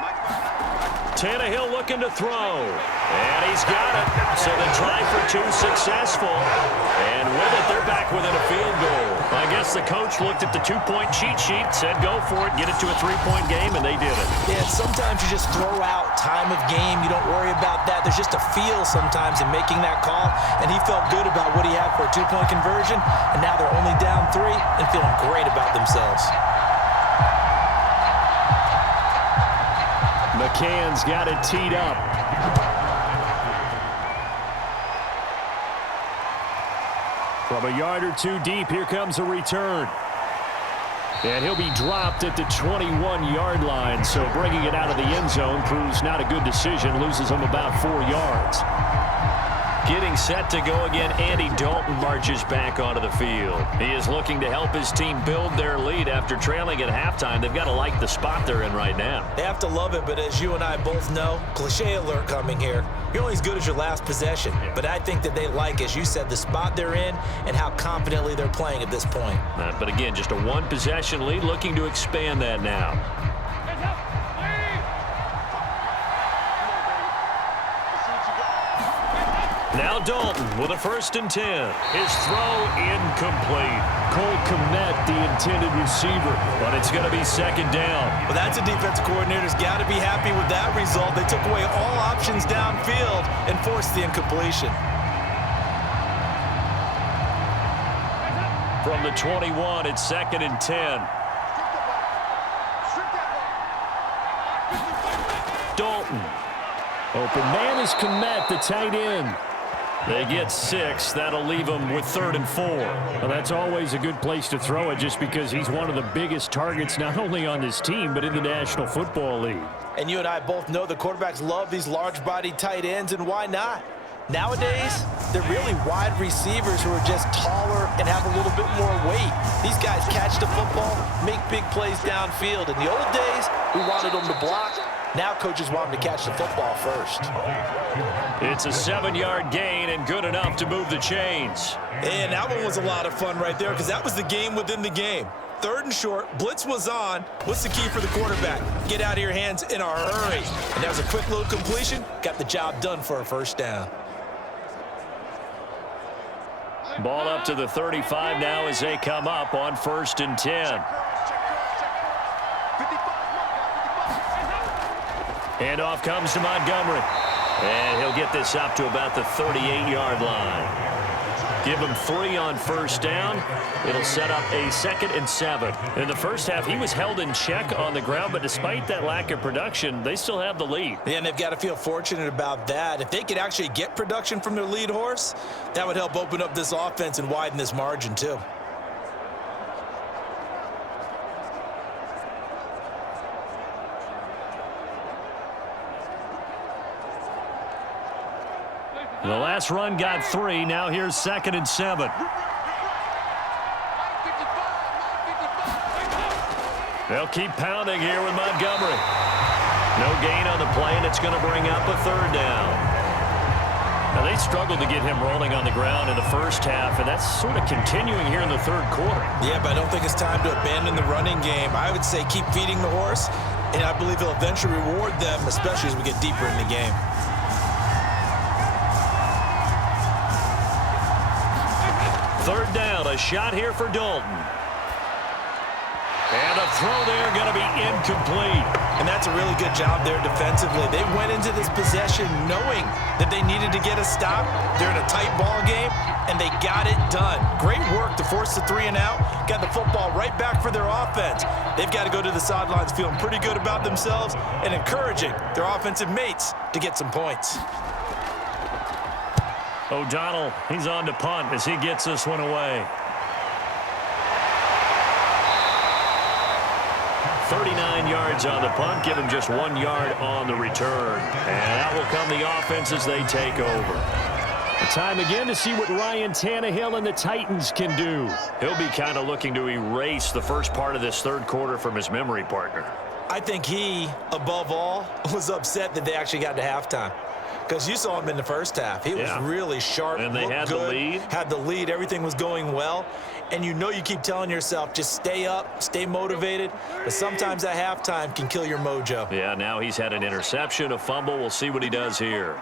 Tannehill looking to throw. And he's got it. So the try for 2 successful. And with it, they're back within a field goal. I guess the coach looked at the 2-point cheat sheet, said go for it, get it to a 3-point game, and they did it. Yeah, sometimes you just throw out time of game. You don't worry about that. There's just a feel sometimes in making that call. And he felt good about what he had for a 2-point conversion. And now they're only down 3 and feeling great about themselves. McCann's got it teed up. From a yard or 2 deep, here comes a return. And he'll be dropped at the 21-yard line, so bringing it out of the end zone proves not a good decision, loses him about 4 yards. Getting set to go again, Andy Dalton marches back onto the field. He is looking to help his team build their lead after trailing at halftime. They've got to like the spot they're in right now. They have to love it, but as you and I both know, cliche alert coming here. You're only as good as your last possession. But I think that they like, as you said, the spot they're in and how confidently they're playing at this point. But again, just a 1-possession lead, looking to expand that now. Now Dalton with a 1st and 10. His throw incomplete. Cole Kmet, the intended receiver, but it's going to be 2nd down. Well, that's a defensive coordinator's got to be happy with that result. They took away all options downfield and forced the incompletion. From the 21, it's 2nd and 10. Dalton. Open man is Kmet, the tight end. They get 6. That'll leave them with 3rd and 4. Well, that's always a good place to throw it just because he's one of the biggest targets not only on this team but in the National Football League. And you and I both know the quarterbacks love these large-bodied tight ends, and why not? Nowadays, they're really wide receivers who are just taller and have a little bit more weight. These guys catch the football, make big plays downfield. In the old days, we wanted them to block. Now coaches want them to catch the football first. It's a 7-yard gain and good enough to move the chains. And that one was a lot of fun right there because that was the game within the game. 3rd and short, blitz was on. What's the key for the quarterback? Get out of your hands in a hurry. And that was a quick little completion. Got the job done for a 1st down. Ball up to the 35 now as they come up on 1st and 10. And off comes to Montgomery. And he'll get this up to about the 38-yard line. Give him 3 on 1st down. It'll set up a 2nd and 7. In the first half, he was held in check on the ground, but despite that lack of production, they still have the lead. Yeah, and they've got to feel fortunate about that. If they could actually get production from their lead horse, that would help open up this offense and widen this margin too. The last run got 3. Now here's 2nd and 7. They'll keep pounding here with Montgomery. No gain on the play, and it's going to bring up a 3rd down. Now, they struggled to get him rolling on the ground in the first half, and that's sort of continuing here in the 3rd quarter. Yeah, but I don't think it's time to abandon the running game. I would say keep feeding the horse, and I believe he'll eventually reward them, especially as we get deeper in the game. Third down, a shot here for Dalton. And a throw there going to be incomplete. And that's a really good job there defensively. They went into this possession knowing that they needed to get a stop. They're in a tight ball game, and they got it done. Great work to force the 3 and out. Got the football right back for their offense. They've got to go to the sidelines feeling pretty good about themselves and encouraging their offensive mates to get some points. O'Donnell, he's on to punt as he gets this one away. 39 yards on the punt, give him just 1 yard on the return. And out will come the offense as they take over. Time again to see what Ryan Tannehill and the Titans can do. He'll be kind of looking to erase the first part of this third quarter from his memory partner. I think he, above all, was upset that they actually got to halftime. Because you saw him in the first half. He was really sharp. And they had good, the lead. Had the lead. Everything was going well. And you know you keep telling yourself, just stay up, stay motivated. But sometimes at halftime can kill your mojo. Yeah, now he's had an interception, a fumble. We'll see what he does here.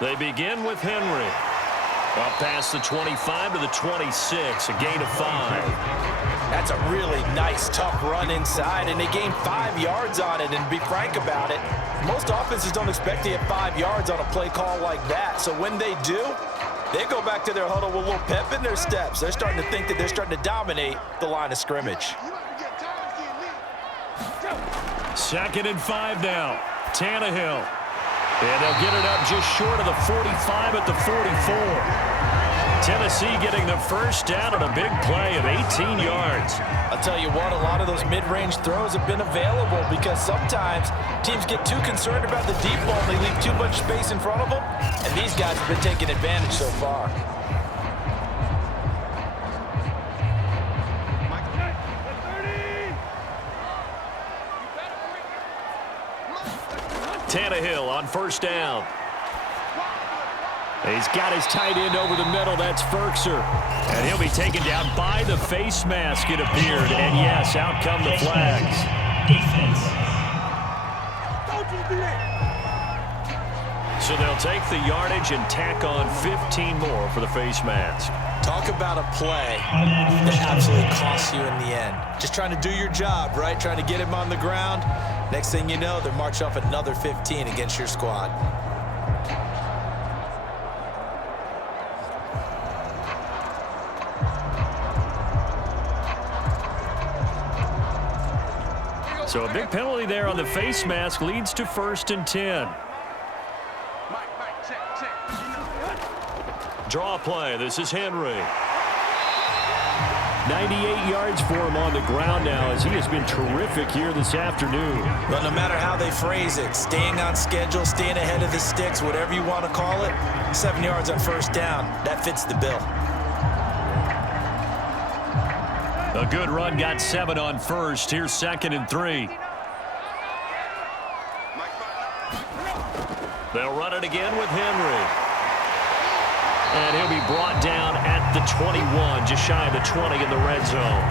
They begin with Henry. Up past the 25 to the 26, a gain of 5. That's a really nice, tough run inside, and they gained 5 yards on it. And to be frank about it, most offenses don't expect to get 5 yards on a play call like that. So when they do, they go back to their huddle with a little pep in their steps. They're starting to think that they're starting to dominate the line of scrimmage. 2nd and 5 now. Tannehill. And they'll get it up just short of the 45 at the 44. Tennessee getting the first down on a big play of 18 yards. I'll tell you what, a lot of those mid-range throws have been available because sometimes teams get too concerned about the deep ball. They leave too much space in front of them, and these guys have been taking advantage so far. Tannehill on first down. He's got his tight end over the middle. That's Ferkser. And he'll be taken down by the face mask, it appeared. And yes, out come the flags. Defense. So they'll take the yardage and tack on 15 more for the face mask. Talk about a play that absolutely costs you in the end. Just trying to do your job, right? Trying to get him on the ground. Next thing you know, they're marching off another 15 against your squad. So a big penalty there on the face mask leads to 1st and 10. Draw play. This is Henry. 98 yards for him on the ground now as he has been terrific here this afternoon. But no matter how they phrase it, staying on schedule, staying ahead of the sticks, whatever you want to call it, 7 yards on first down, that fits the bill. A good run got 7 on first. Here's 2nd and 3. They'll run it again with Henry. And he'll be brought down at the 21, just shy of the 20 in the red zone.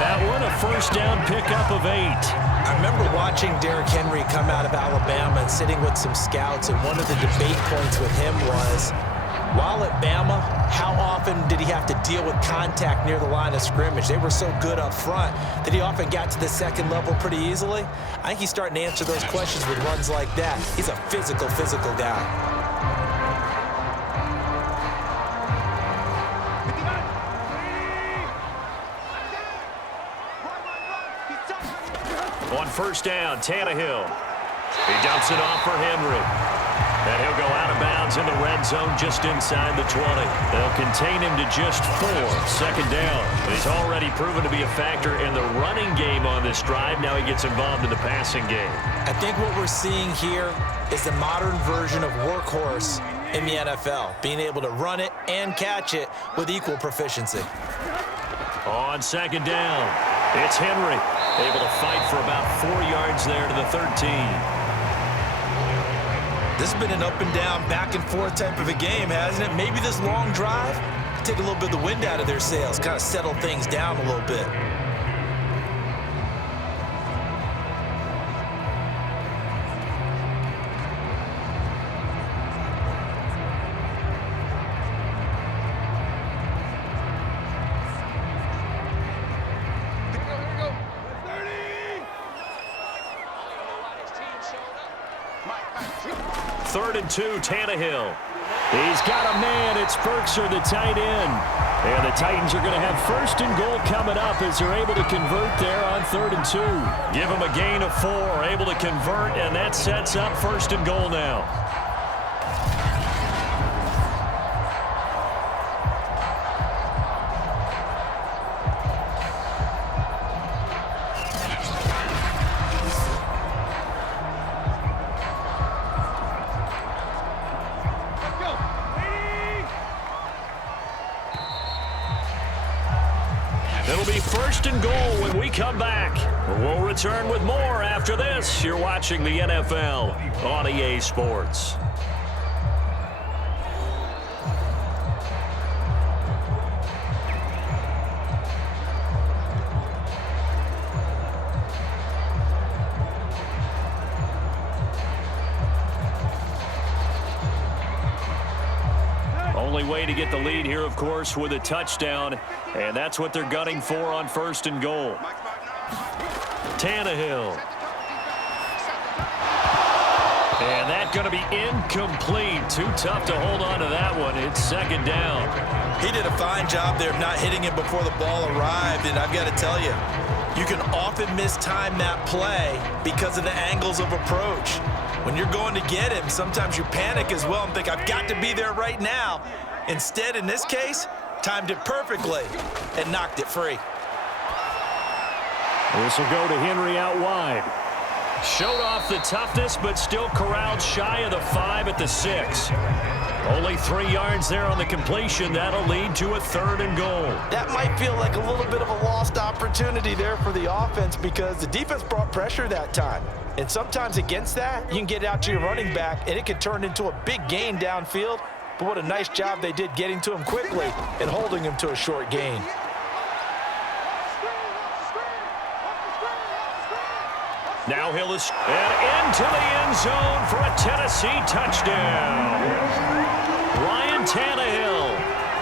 That one, a first down pickup of 8. I remember watching Derrick Henry come out of Alabama and sitting with some scouts, and one of the debate points with him was, while at Bama, how often did he have to deal with contact near the line of scrimmage? They were so good up front that he often got to the second level pretty easily. I think he's starting to answer those questions with runs like that. He's a physical guy. On first down, Tannehill. He dumps it off for Henry. And he'll go out of bounds in the red zone just inside the 20. They'll contain him to just 4. 2nd down. But he's already proven to be a factor in the running game on this drive. Now he gets involved in the passing game. I think what we're seeing here is the modern version of workhorse in the NFL, being able to run it and catch it with equal proficiency. On 2nd down, it's Henry, able to fight for about 4 yards there to the 13. This has been an up and down, back and forth type of a game, hasn't it? Maybe this long drive can take a little bit of the wind out of their sails, kind of settle things down a little bit. 3rd and 2, Tannehill. He's got a man. It's Burkser, the tight end. And the Titans are going to have 1st and goal coming up as they're able to convert there on 3rd and 2. Give them a gain of 4, able to convert, and that sets up 1st and goal now. It'll be 1st and goal when we come back. We'll return with more after this. You're watching the NFL on EA Sports. Only way to get the lead here, of course, with a touchdown, and that's what they're gunning for on 1st and goal. Tannehill. And that's going to be incomplete. Too tough to hold on to that one. It's 2nd down. He did a fine job there of not hitting him before the ball arrived, and I've got to tell you, you can often mistime that play because of the angles of approach. When you're going to get him, sometimes you panic as well and think, I've got to be there right now. Instead, in this case, timed it perfectly and knocked it free. This will go to Henry out wide. Showed off the toughness, but still corralled shy of the 5 at the 6. Only 3 yards there on the completion. That'll lead to a 3rd and goal. That might feel like a little bit of a lost opportunity there for the offense because the defense brought pressure that time. And sometimes against that, you can get out to your running back, and it can turn into a big gain downfield. But what a nice job they did getting to him quickly and holding him to a short gain. Now Hill is and into the end zone for a Tennessee touchdown. Ryan Tannehill,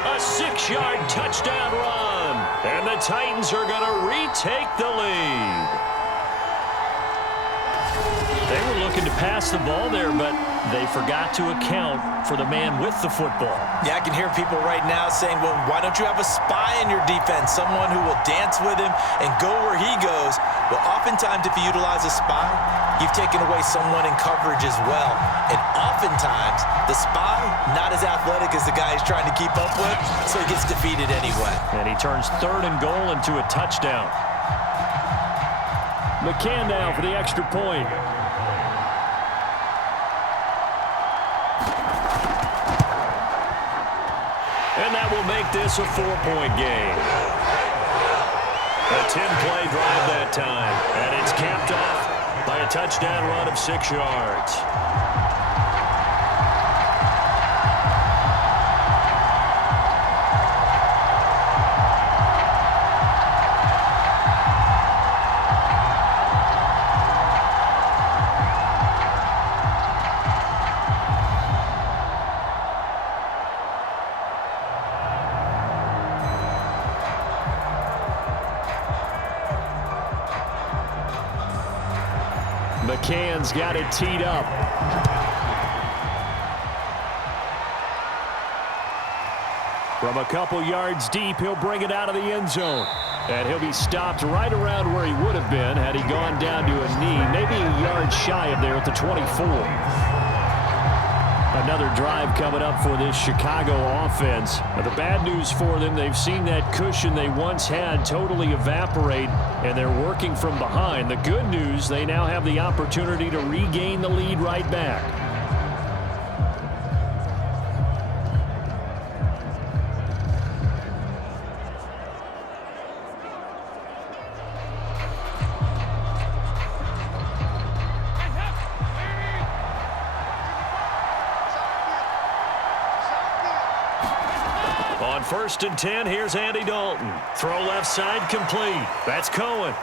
a 6-yard touchdown run. And the Titans are going to retake the lead. They were looking to pass the ball there, but they forgot to account for the man with the football. Yeah, I can hear people right now saying, well, why don't you have a spy in your defense, someone who will dance with him and go where he goes? Well, oftentimes if you utilize a spy, you've taken away someone in coverage as well. And oftentimes, the spy, not as athletic as the guy he's trying to keep up with, so he gets defeated anyway. And he turns 3rd and goal into a touchdown. McCann now for the extra point. And that will make this a 4-point game. A 10-play drive that time. And it's capped off by a touchdown run of 6 yards. McCann's got it teed up. From a couple yards deep, he'll bring it out of the end zone. And he'll be stopped right around where he would have been had he gone down to a knee, maybe a yard shy of there at the 24. Another drive coming up for this Chicago offense. Now, the bad news for them, they've seen that cushion they once had totally evaporate, and they're working from behind. The good news, they now have the opportunity to regain the lead right back. On 1st and 10, here's Andy Dalton. Throw left side complete. That's Cohen.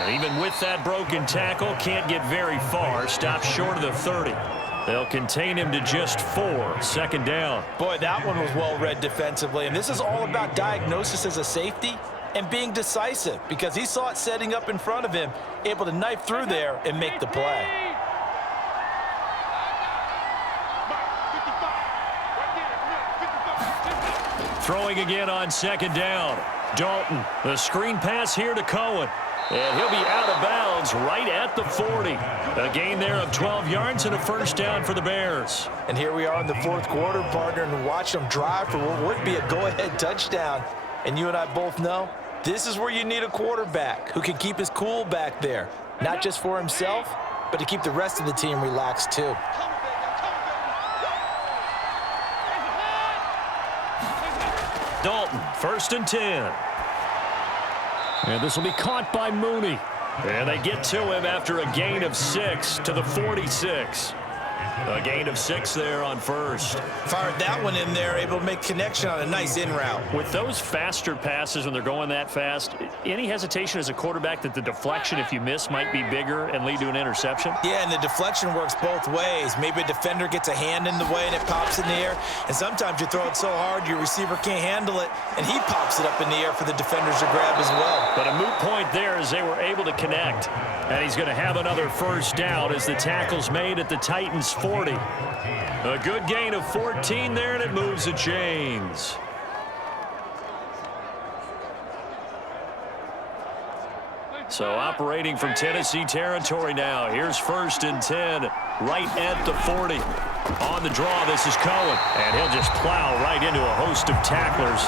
And even with that broken tackle, can't get very far. Stops short of the 30. They'll contain him to just 4. 2nd down. Boy, that one was well read defensively. And this is all about diagnosis as a safety and being decisive because he saw it setting up in front of him, able to knife through there and make the play. Throwing again on second down. Dalton, the screen pass here to Cohen. And he'll be out of bounds right at the 40. A gain there of 12 yards and a first down for the Bears. And here we are in the fourth quarter, partner, and watch them drive for what would be a go-ahead touchdown. And you and I both know this is where you need a quarterback who can keep his cool back there, not just for himself, but to keep the rest of the team relaxed too. Dalton, 1st and 10. And this will be caught by Mooney. And they get to him after a gain of 6 to the 46. A gain of 6 there on first. Fired that one in there, able to make connection on a nice in route. With those faster passes when they're going that fast, any hesitation as a quarterback that the deflection, if you miss, might be bigger and lead to an interception? Yeah, and the deflection works both ways. Maybe a defender gets a hand in the way and it pops in the air. And sometimes you throw it so hard your receiver can't handle it, and he pops it up in the air for the defenders to grab as well. But a moot point there as they were able to connect. And he's going to have another first down as the tackle's made at the Titans' 40. A good gain of 14 there, and it moves the chains. So operating from Tennessee territory now. Here's 1st and 10 right at the 40. On the draw, this is Cohen. And he'll just plow right into a host of tacklers.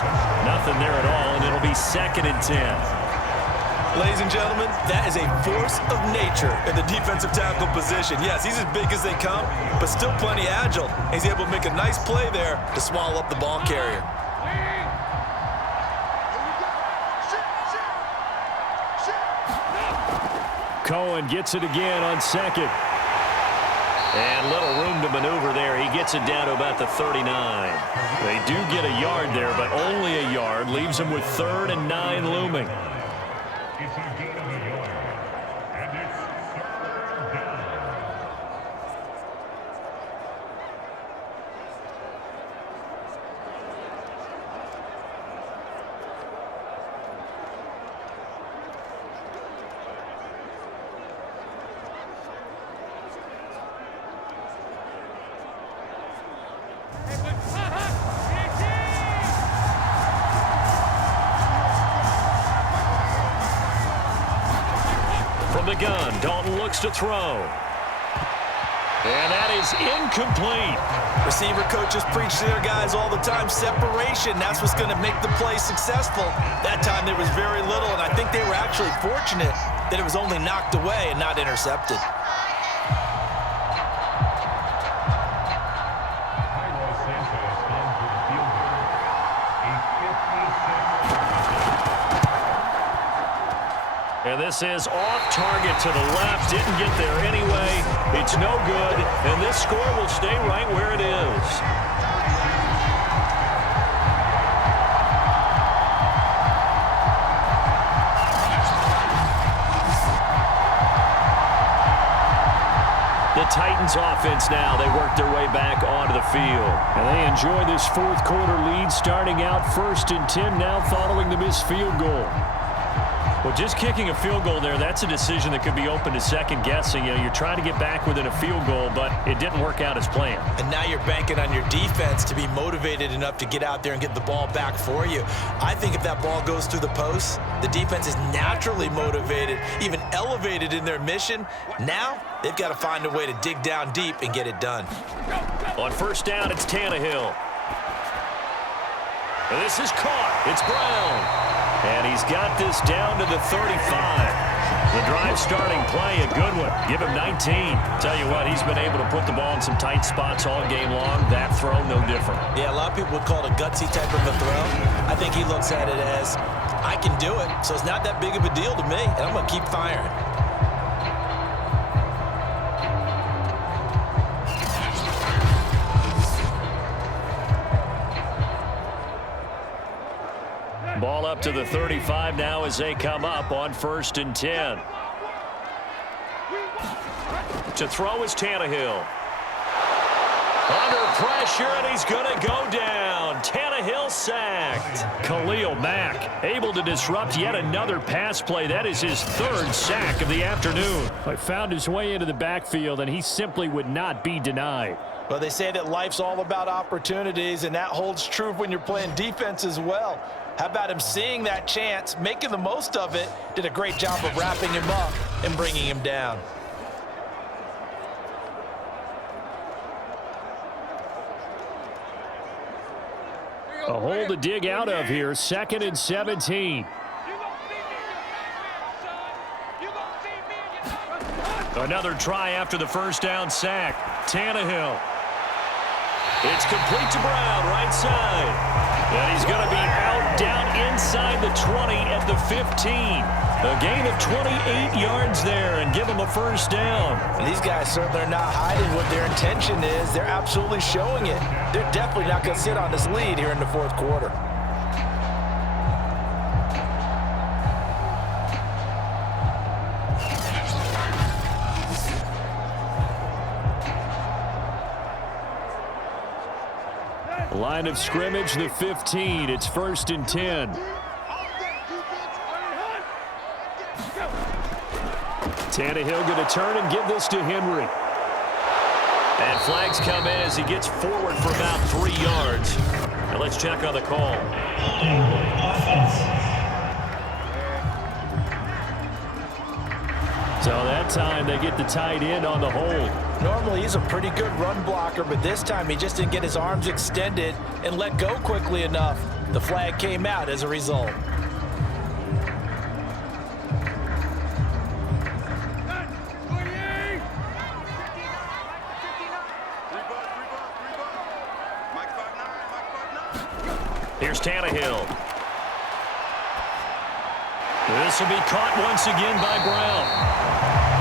Nothing there at all, and it'll be 2nd and 10. Ladies and gentlemen, that is a force of nature in the defensive tackle position. Yes, he's as big as they come, but still plenty agile. He's able to make a nice play there to swallow up the ball carrier. Cohen gets it again on 2nd. And little room to maneuver there. He gets it down to about the 39. They do get a yard there, but only a yard. Leaves them with 3rd and 9 looming. It's a gain of a yard, and it's 3rd down. From the gun, Dalton looks to throw. And that is incomplete. Receiver coaches preach to their guys all the time, separation. That's what's going to make the play successful. That time there was very little, and I think they were actually fortunate that it was only knocked away and not intercepted. And this is off target to the left. Didn't get there anyway. It's no good. And this score will stay right where it is. The Titans offense now. They work their way back onto the field. And they enjoy this fourth quarter lead starting out 1st and 10 now following the missed field goal. Well, just kicking a field goal there, that's a decision that could be open to second guessing. You know, you're trying to get back within a field goal, but it didn't work out as planned. And now you're banking on your defense to be motivated enough to get out there and get the ball back for you. I think if that ball goes through the post, the defense is naturally motivated, even elevated in their mission. Now they've got to find a way to dig down deep and get it done. On 1st down, it's Tannehill. And this is caught. It's Brown. And he's got this down to the 35. The drive starting play, a good one. Give him 19. Tell you what, he's been able to put the ball in some tight spots all game long. That throw, no different. Yeah, a lot of people would call it a gutsy type of a throw. I think he looks at it as, I can do it, so it's not that big of a deal to me, and I'm going to keep firing. Ball up to the 35 now as they come up on 1st and 10. To throw is Tannehill. Under pressure, and he's going to go down. Tannehill sacked. Khalil Mack able to disrupt yet another pass play. That is his third sack of the afternoon. He found his way into the backfield, and he simply would not be denied. Well, they say that life's all about opportunities, and that holds true when you're playing defense as well. How about him seeing that chance, making the most of it, did a great job of wrapping him up and bringing him down. A hole to dig out of here, 2nd and 17. Another try after the first down sack. Tannehill. It's complete to Brown, right side. And he's going to be out down inside the 20 at the 15. A gain of 28 yards there and give him a first down. And these guys certainly are not hiding what their intention is. They're absolutely showing it. They're definitely not going to sit on this lead here in the fourth quarter. Line of scrimmage, the 15. It's 1st and 10. Tannehill going to turn and give this to Henry. And flags come in as he gets forward for about 3 yards. Now let's check on the call. So that time they get the tight end on the hold. Normally he's a pretty good run blocker, but this time he just didn't get his arms extended and let go quickly enough. The flag came out as a result. Here's Tannehill. This will be caught once again by Brown.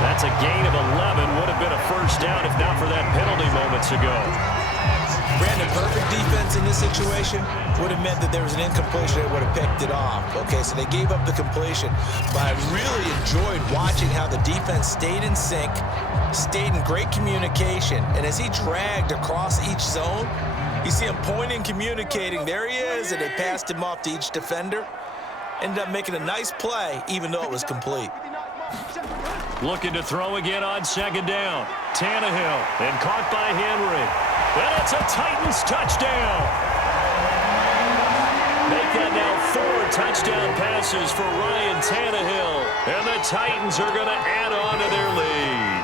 That's a gain of 11. Would have been a first down if not for that penalty moments ago. Brandon, perfect defense in this situation would have meant that there was an incompletion that would have picked it off. Okay, so they gave up the completion. But I really enjoyed watching how the defense stayed in sync, stayed in great communication. And as he dragged across each zone, you see him pointing, communicating. There he is, and they passed him off to each defender. Ended up making a nice play, even though it was complete. Looking to throw again on 2nd down. Tannehill, and caught by Henry. And it's a Titans touchdown. Make that now 4 touchdown passes for Ryan Tannehill. And the Titans are going to add on to their lead.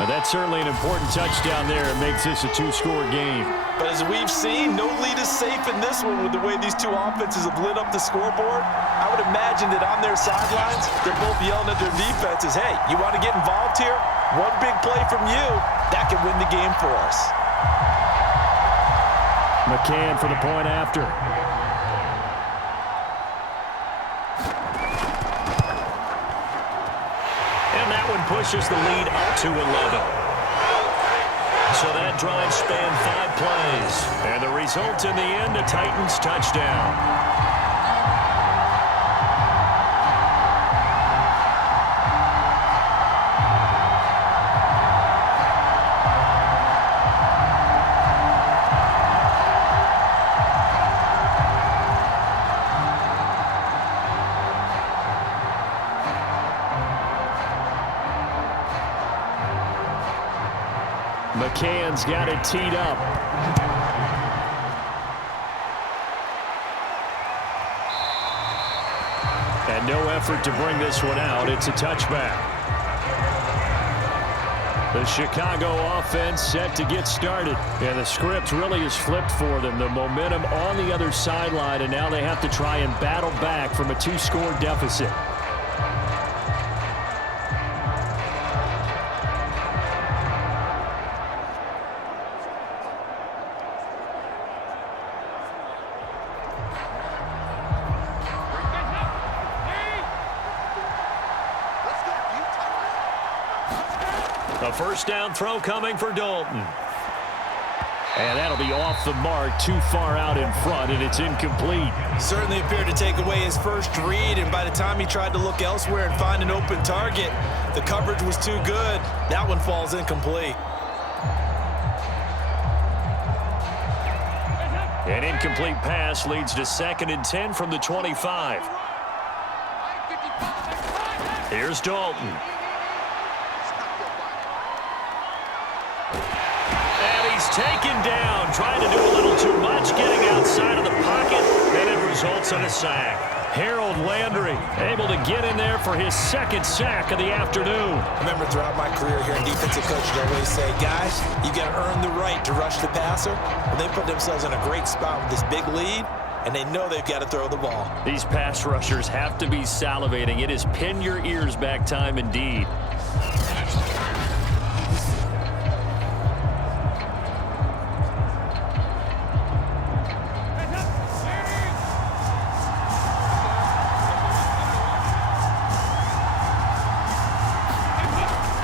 Now that's certainly an important touchdown there. It makes this a 2-score game. But as we've seen, no lead is safe in this one with the way these two offenses have lit up the scoreboard. I would imagine that on their sidelines, they're both yelling at their defenses, hey, you want to get involved here? One big play from you, that could win the game for us. McCann for the point after. And that one pushes the lead up to 11. So that drive spanned 5 plays. And the result in the end, a Titans touchdown. McCann's got it teed up. And no effort to bring this one out. It's a touchback. The Chicago offense set to get started. And the script really is flipped for them. The momentum on the other sideline, and now they have to try and battle back from a 2-score deficit. A first down throw coming for Dalton. And that'll be off the mark, too far out in front, and it's incomplete. Certainly appeared to take away his first read, and by the time he tried to look elsewhere and find an open target, the coverage was too good. That one falls incomplete. An incomplete pass leads to 2nd and 10 from the 25. Here's Dalton. And he's taken down, trying to do a little too much, getting outside of the pocket, and it results in a sack. Harold Landry able to get in there for his 2nd sack of the afternoon. I remember throughout my career here in defensive coaching, I always say, guys, you got to earn the right to rush the passer. And they put themselves in a great spot with this big lead, and they know they've got to throw the ball. These pass rushers have to be salivating. It is pin your ears back time indeed.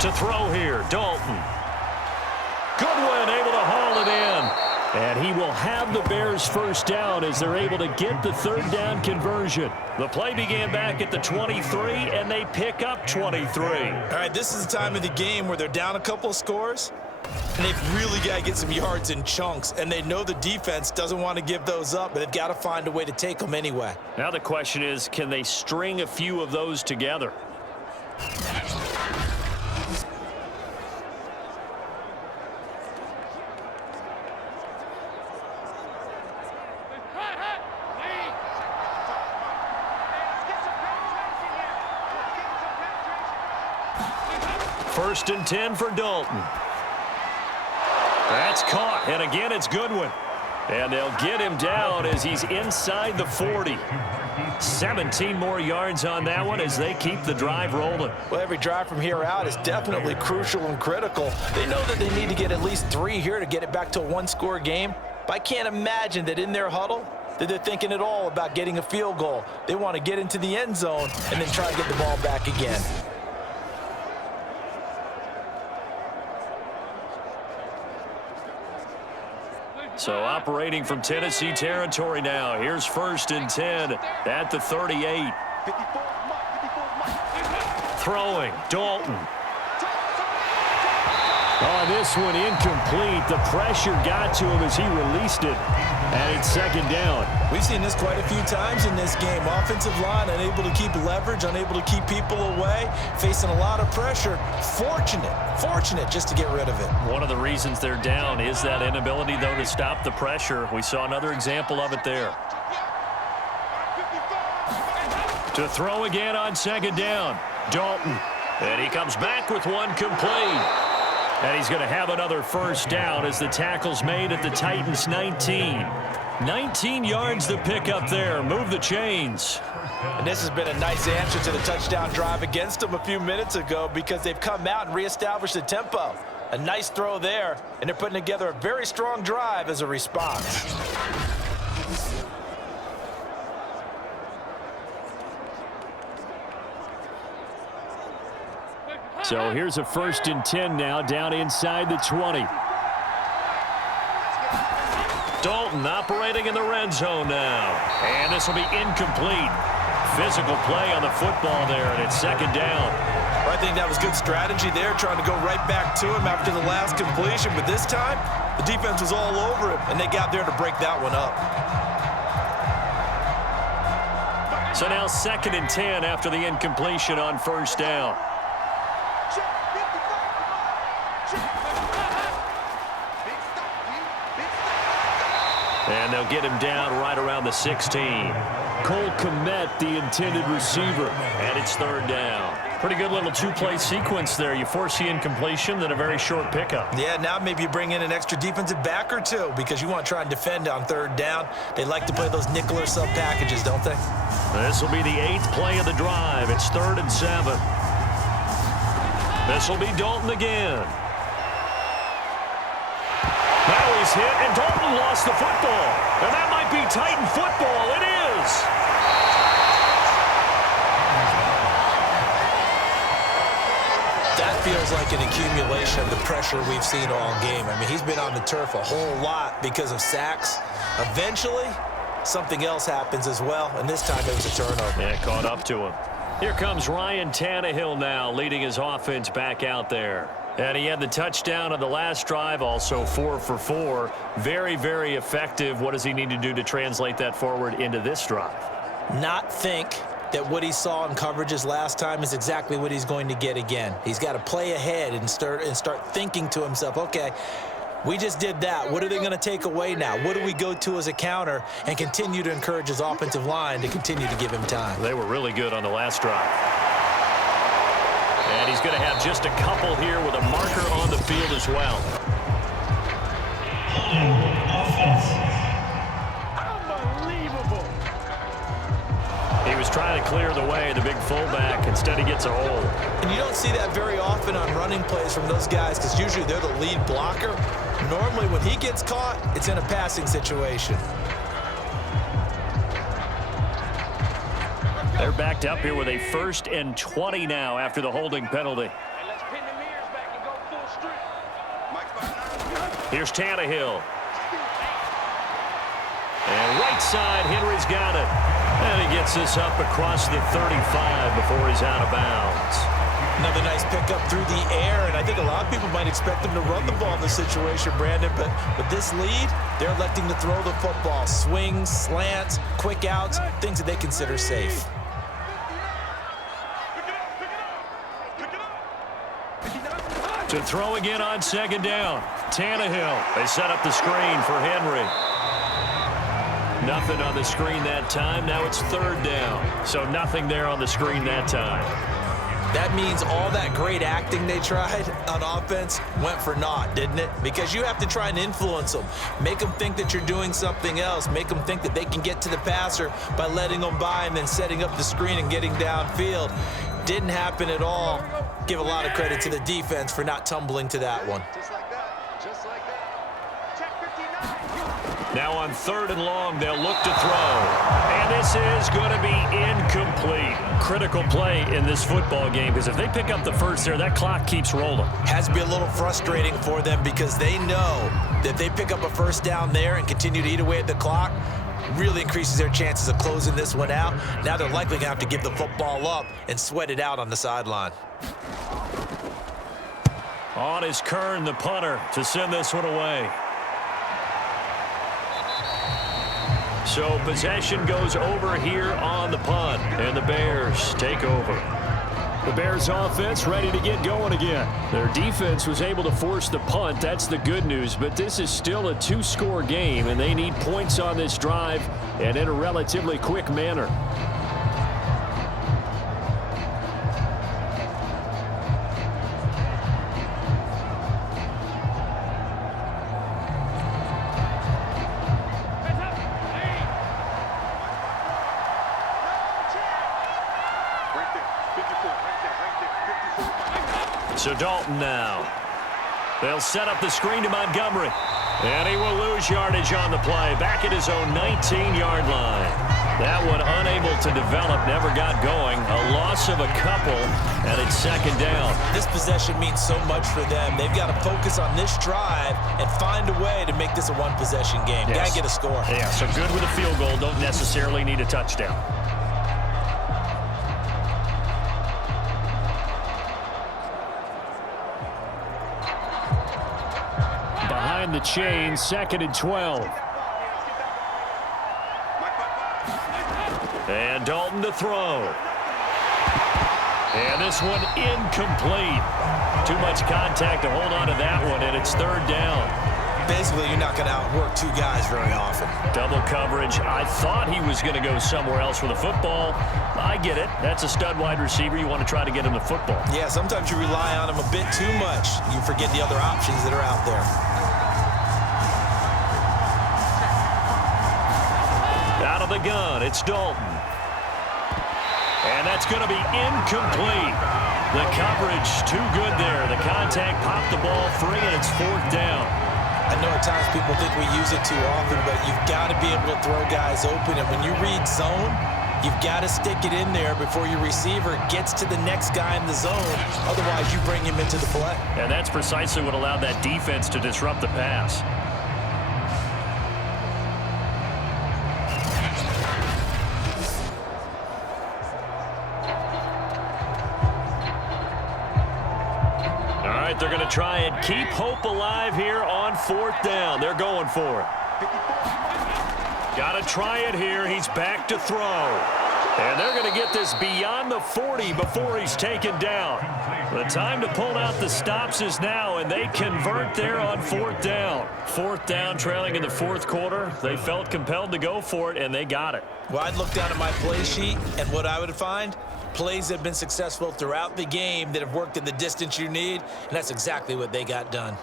To throw here, Dalton. Goodwin able to haul it in. And he will have the Bears 1st down as they're able to get the 3rd down conversion. The play began back at the 23, and they pick up 23. All right, this is the time of the game where they're down a couple of scores, and they've really got to get some yards in chunks, and they know the defense doesn't want to give those up, but they've got to find a way to take them anyway. Now the question is, can they string a few of those together? First and 10 for Dalton. That's caught, and again it's Goodwin. And they'll get him down as he's inside the 40. 17 more yards on that one as they keep the drive rolling. Well, every drive from here out is definitely crucial and critical. They know that they need to get at least 3 here to get it back to a 1-score game. But I can't imagine that in their huddle that they're thinking at all about getting a field goal. They want to get into the end zone and then try to get the ball back again. So operating from Tennessee territory now. Here's 1st and 10 at the 38. Throwing, Dalton. Oh, this one incomplete. The pressure got to him as he released it. And it's 2nd down. We've seen this quite a few times in this game. Offensive line unable to keep leverage, unable to keep people away, facing a lot of pressure. Fortunate just to get rid of it. One of the reasons they're down is that inability, though, to stop the pressure. We saw another example of it there. To throw again on 2nd down, Dalton. And he comes back with one complete. And he's going to have another 1st down as the tackle's made at the Titans' 19. 19 yards to pick up there. Move the chains. And this has been a nice answer to the touchdown drive against them a few minutes ago because they've come out and reestablished the tempo. A nice throw there, and they're putting together a very strong drive as a response. So here's a 1st and 10 now down inside the 20. Dalton operating in the red zone now. And this will be incomplete. Physical play on the football there, and it's 2nd down. I think that was good strategy there, trying to go right back to him after the last completion. But this time, the defense was all over him, and they got there to break that one up. So now 2nd and 10 after the incompletion on 1st down. And they'll get him down right around the 16. Cole Kmet, the intended receiver, and it's 3rd down. Pretty good little 2-play sequence there. You force the incompletion, then a very short pickup. Yeah, now maybe you bring in an extra defensive back or two because you want to try and defend on 3rd down. They like to play those nickel or sub packages, don't they? This will be the 8th play of the drive. It's 3rd and 7. This will be Dalton again. Now he's hit, and Dalton lost the football. And that might be Titan football. It is. That feels like an accumulation of the pressure we've seen all game. I mean, he's been on the turf a whole lot because of sacks. Eventually, something else happens as well, and this time it was a turnover. Yeah, caught up to him. Here comes Ryan Tannehill now, leading his offense back out there. And he had the touchdown on the last drive, also 4 for 4. Very, very effective. What does he need to do to translate that forward into this drive? Not think that what he saw in coverages last time is exactly what he's going to get again. He's got to play ahead and start thinking to himself, okay, we just did that. What are they going to take away now? What do we go to as a counter? And continue to encourage his offensive line to continue to give him time. They were really good on the last drive. And he's going to have just a couple here with a marker on the field as well. Unbelievable. He was trying to clear the way, the big fullback. Instead, he gets a hole. And you don't see that very often on running plays from those guys because usually they're the lead blocker. Normally, when he gets caught, it's in a passing situation. They're backed up here with a 1st and 20 now after the holding penalty. Let's pin the mirrors back and go full strip. Here's Tannehill. And right side, Henry's got it. And he gets this up across the 35 before he's out of bounds. Another nice pickup through the air, and I think a lot of people might expect him to run the ball in this situation, Brandon, but with this lead, they're electing to throw the football. Swings, slants, quick outs, things that they consider safe. To throw again on 2nd down. Tannehill. They set up the screen for Henry. Nothing on the screen that time. Now it's 3rd down. So nothing there on the screen that time. That means all that great acting they tried on offense went for naught, didn't it? Because you have to try and influence them. Make them think that you're doing something else. Make them think that they can get to the passer by letting them by and then setting up the screen and getting downfield. Didn't happen at all. Give a lot of credit to the defense for not tumbling to that one. Just like that. Just like that. Check 59. Now on 3rd and long, they'll look to throw. And this is going to be incomplete. Critical play in this football game because if they pick up the first there, that clock keeps rolling. Has to be a little frustrating for them because they know that if they pick up a 1st down there and continue to eat away at the clock, really increases their chances of closing this one out. Now they're likely going to have to give the football up and sweat it out on the sideline. On is Kern, the punter, to send this one away. So possession goes over here on the punt, and the Bears take over. The Bears offense ready to get going again. Their defense was able to force the punt. That's the good news, but this is still a 2-score game, and they need points on this drive and in a relatively quick manner. So Dalton now. They'll set up the screen to Montgomery. And he will lose yardage on the play. Back at his own 19-yard line. That one unable to develop, never got going. A loss of a couple, and it's 2nd down. This possession means so much for them. They've got to focus on this drive and find a way to make this a one-possession game. Yes. Got to get a score. Yeah, so good with a field goal. Don't necessarily need a touchdown. Behind the chain, 2nd and 12. And Dalton to throw. And this one incomplete. Too much contact to hold on to that one, and it's 3rd down. Basically, you're not going to outwork 2 guys very often. Double coverage. I thought he was going to go somewhere else with the football. I get it. That's a stud wide receiver. You want to try to get him the football. Yeah, sometimes you rely on him a bit too much. You forget the other options that are out there. Out of the gun, it's Dalton. And that's going to be incomplete. The coverage too good there. The contact popped the ball free, and it's 4th down. I know at times people think we use it too often, but you've got to be able to throw guys open. And when you read zone, you've got to stick it in there before your receiver gets to the next guy in the zone. Otherwise, you bring him into the play. And that's precisely what allowed that defense to disrupt the pass. right, they're going to try and keep hope alive here on 4th down. They're going for it. Got to try it here. He's back to throw. And they're going to get this beyond the 40 before he's taken down. The time to pull out the stops is now, and they convert there on 4th down. 4th down, trailing in the 4th quarter. They felt compelled to go for it, and they got it. Well, I'd look down at my play sheet, and what I would find, plays that have been successful throughout the game that have worked in the distance you need, and that's exactly what they got done.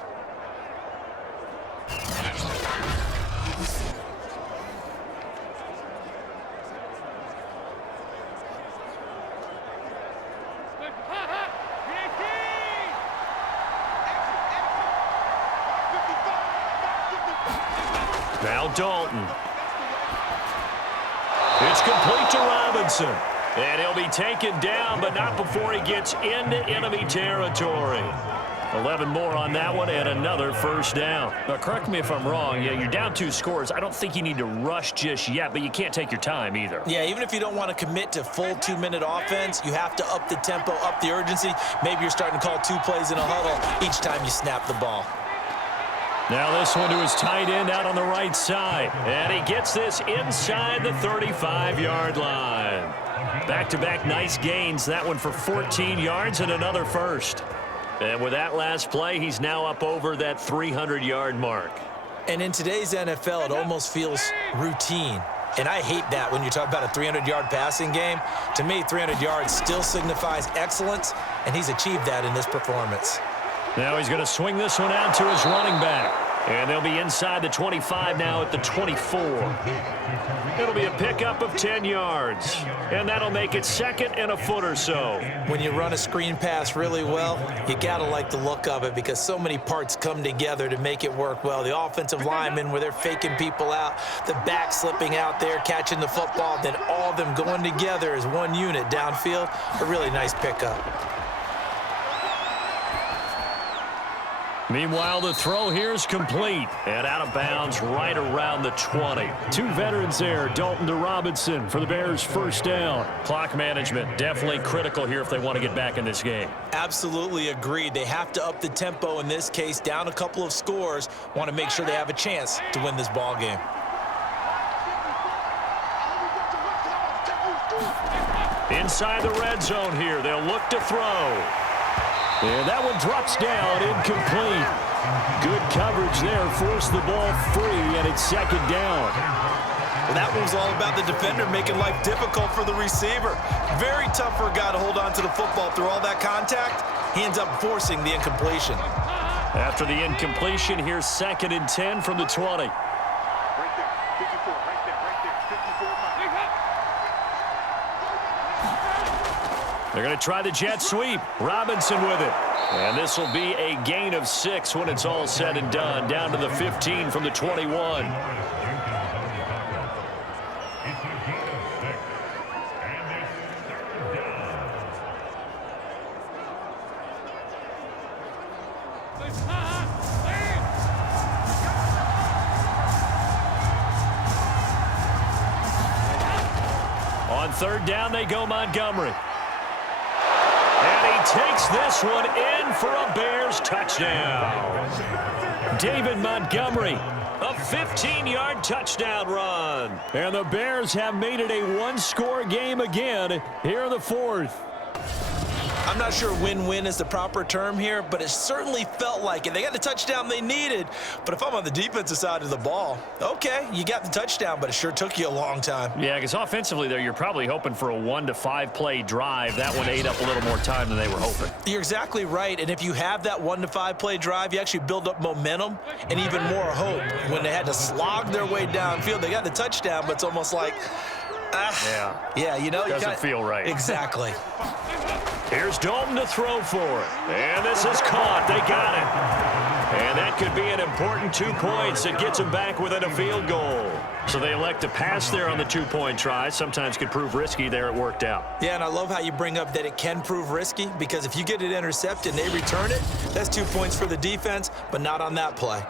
Now Dalton. It's complete to Robinson. And he'll be taken down, but not before he gets into enemy territory. 11 more on that one, and another first down. Now, correct me if I'm wrong. Yeah, you're down 2 scores. I don't think you need to rush just yet, but you can't take your time either. Yeah, even if you don't want to commit to full 2-minute offense, you have to up the tempo, up the urgency. Maybe you're starting to call 2 plays in a huddle each time you snap the ball. Now this one to his tight end out on the right side. And he gets this inside the 35-yard line. Back-to-back nice gains. That one for 14 yards and another first. And with that last play, he's now up over that 300-yard mark. And in today's NFL, it almost feels routine. And I hate that when you talk about a 300-yard passing game. To me, 300 yards still signifies excellence, and he's achieved that in this performance. Now he's going to swing this one out to his running back. And they'll be inside the 25 now at the 24. It'll be a pickup of 10 yards. And that'll make it 2nd and a foot or so. When you run a screen pass really well, you got to like the look of it because so many parts come together to make it work well. The offensive linemen where they're faking people out, the back slipping out there, catching the football, then all of them going together as one unit downfield. A really nice pickup. Meanwhile, the throw here is complete and out of bounds right around the 20. 2 veterans there, Dalton to Robinson for the Bears' first down. Clock management definitely critical here if they want to get back in this game. Absolutely agreed. They have to up the tempo in this case, down a couple of scores, want to make sure they have a chance to win this ball game. Inside the red zone here, they'll look to throw. And that one drops down, incomplete. Good coverage there, forced the ball free, and it's 2nd down. Well, that one was all about the defender making life difficult for the receiver. Very tough for a guy to hold on to the football through all that contact. He ends up forcing the incompletion. After the incompletion, here's 2nd and 10 from the 20. Right there, 54, right there, 54. They're going to try the jet sweep. Robinson with it. And this will be a gain of 6 when it's all said and done. Down to the 15 from the 21. On 3rd down, they go Montgomery. And he takes this one in for a Bears touchdown. David Montgomery, a 15-yard touchdown run. And the Bears have made it a 1-score game again here in the 4th. I'm not sure win-win is the proper term here, but it certainly felt like it. They got the touchdown they needed, but if I'm on the defensive side of the ball, okay, you got the touchdown, but it sure took you a long time. Yeah, because offensively, though, you're probably hoping for a 1 to 5 play drive. That one ate up a little more time than they were hoping. You're exactly right, and if you have that 1 to 5 play drive, you actually build up momentum and even more hope. When they had to slog their way downfield, they got the touchdown, but it's almost like, yeah, you know, doesn't feel right. Exactly. Here's Dalton to throw for it. And this is caught. They got it. And that could be an important 2 points that gets them back within a field goal. So they elect to pass there on the 2-point try. Sometimes could prove risky. There it worked out. Yeah, and I love how you bring up that it can prove risky because if you get it intercepted and they return it, that's 2 points for the defense, but not on that play.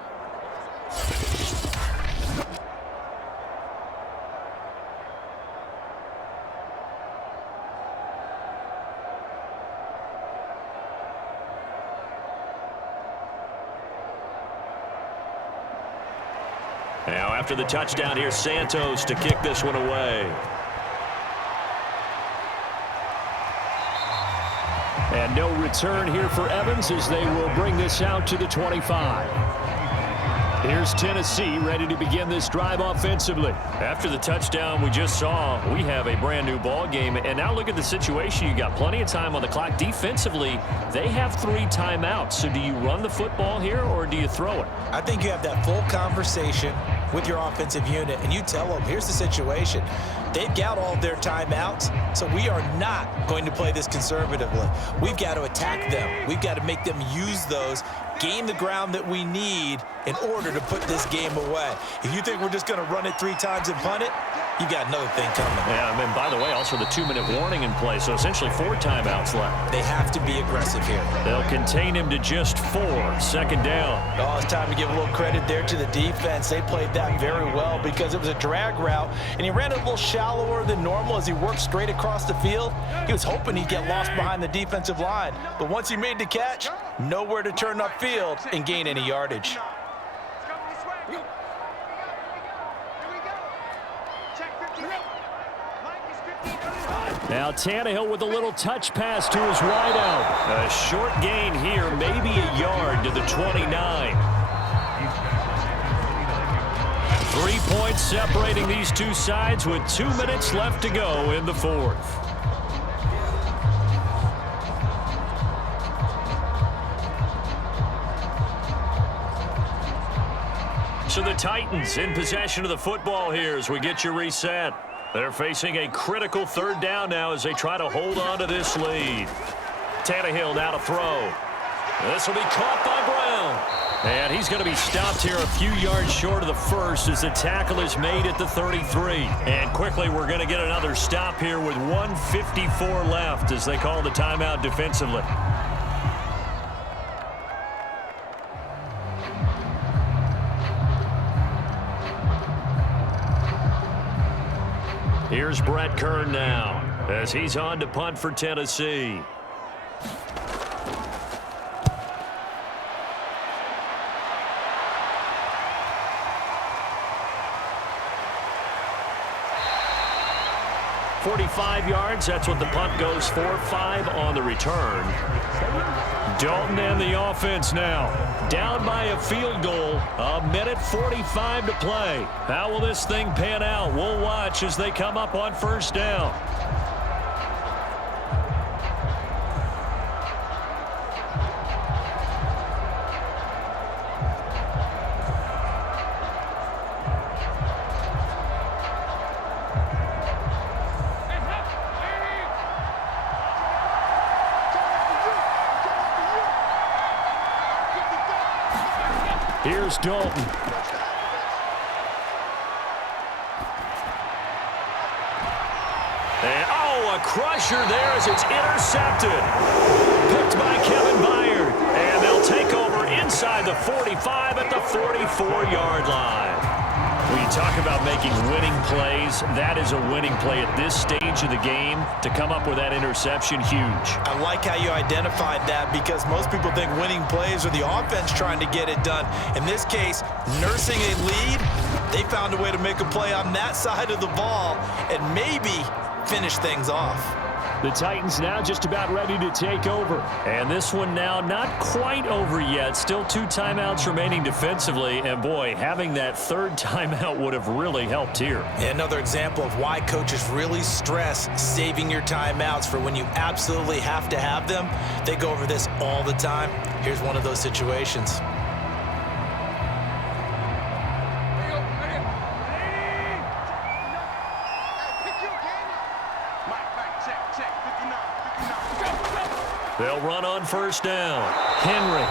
Now after the touchdown, here's Santos to kick this one away. And no return here for Evans as they will bring this out to the 25. Here's Tennessee ready to begin this drive offensively. After the touchdown we just saw, we have a brand new ball game. And now look at the situation. You got plenty of time on the clock. Defensively, they have 3 timeouts. So do you run the football here or do you throw it? I think you have that full conversation with your offensive unit, and you tell them, here's the situation. They've got all their timeouts, so we are not going to play this conservatively. We've got to attack them. We've got to make them use those, gain the ground that we need in order to put this game away. If you think we're just going to run it 3 times and punt it, you got another thing coming. Yeah, and by the way, also the 2-minute warning in play, so essentially 4 timeouts left. They have to be aggressive here. They'll contain him to just 4. Second down. Oh, it's time to give a little credit there to the defense. They played that very well because it was a drag route, and he ran it a little shallower than normal as he worked straight across the field. He was hoping he'd get lost behind the defensive line, but once he made the catch, nowhere to turn upfield and gain any yardage. Now Tannehill with a little touch pass to his wideout. A short gain here, maybe a yard to the 29. 3 points separating these two sides with 2 minutes left to go in the 4th. So the Titans in possession of the football here as we get you reset. They're facing a critical 3rd down now as they try to hold on to this lead. Tannehill now to throw. This will be caught by Brown. And he's going to be stopped here a few yards short of the first as the tackle is made at the 33. And quickly we're going to get another stop here with 1:54 left as they call the timeout defensively. Here's Brett Kern now as he's on to punt for Tennessee. .45 yards, that's what the punt goes for. 5 on the return. Dalton and the offense now. Down by a field goal. 1:45 to play. How will this thing pan out? We'll watch as they come up on 1st down. Here's Dalton. And, a crusher there as it's intercepted. Picked by Kevin Byard. And they'll take over inside the 45 at the 44-yard line. When you talk about making winning plays, that is a winning play at this stage of the game. To come up with that interception, huge. I like how you identified that because most people think winning plays are the offense trying to get it done. In this case, nursing a lead, they found a way to make a play on that side of the ball and maybe finish things off. The Titans now just about ready to take over. And this one now not quite over yet. Still 2 timeouts remaining defensively. And boy, having that 3rd timeout would have really helped here. Another example of why coaches really stress saving your timeouts for when you absolutely have to have them. They go over this all the time. Here's one of those situations. They'll run on 1st down. Henry.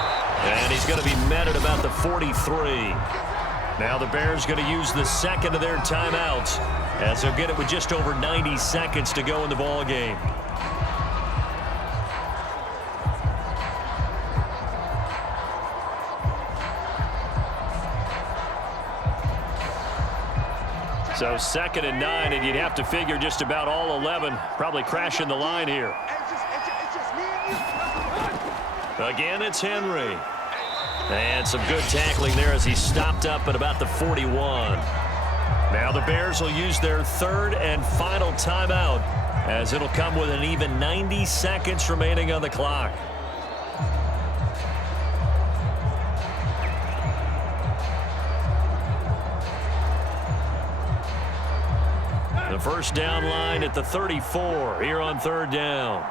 And he's going to be met at about the 43. Now the Bears going to use the 2nd of their timeouts as they'll get it with just over 90 seconds to go in the ball game. So 2nd and 9, and you'd have to figure just about all 11 probably crashing the line here. Again, it's Henry. And some good tackling there as he stopped up at about the 41. Now the Bears will use their third and final timeout, as it'll come with an even 90 seconds remaining on the clock. The first down line at the 34 here on third down.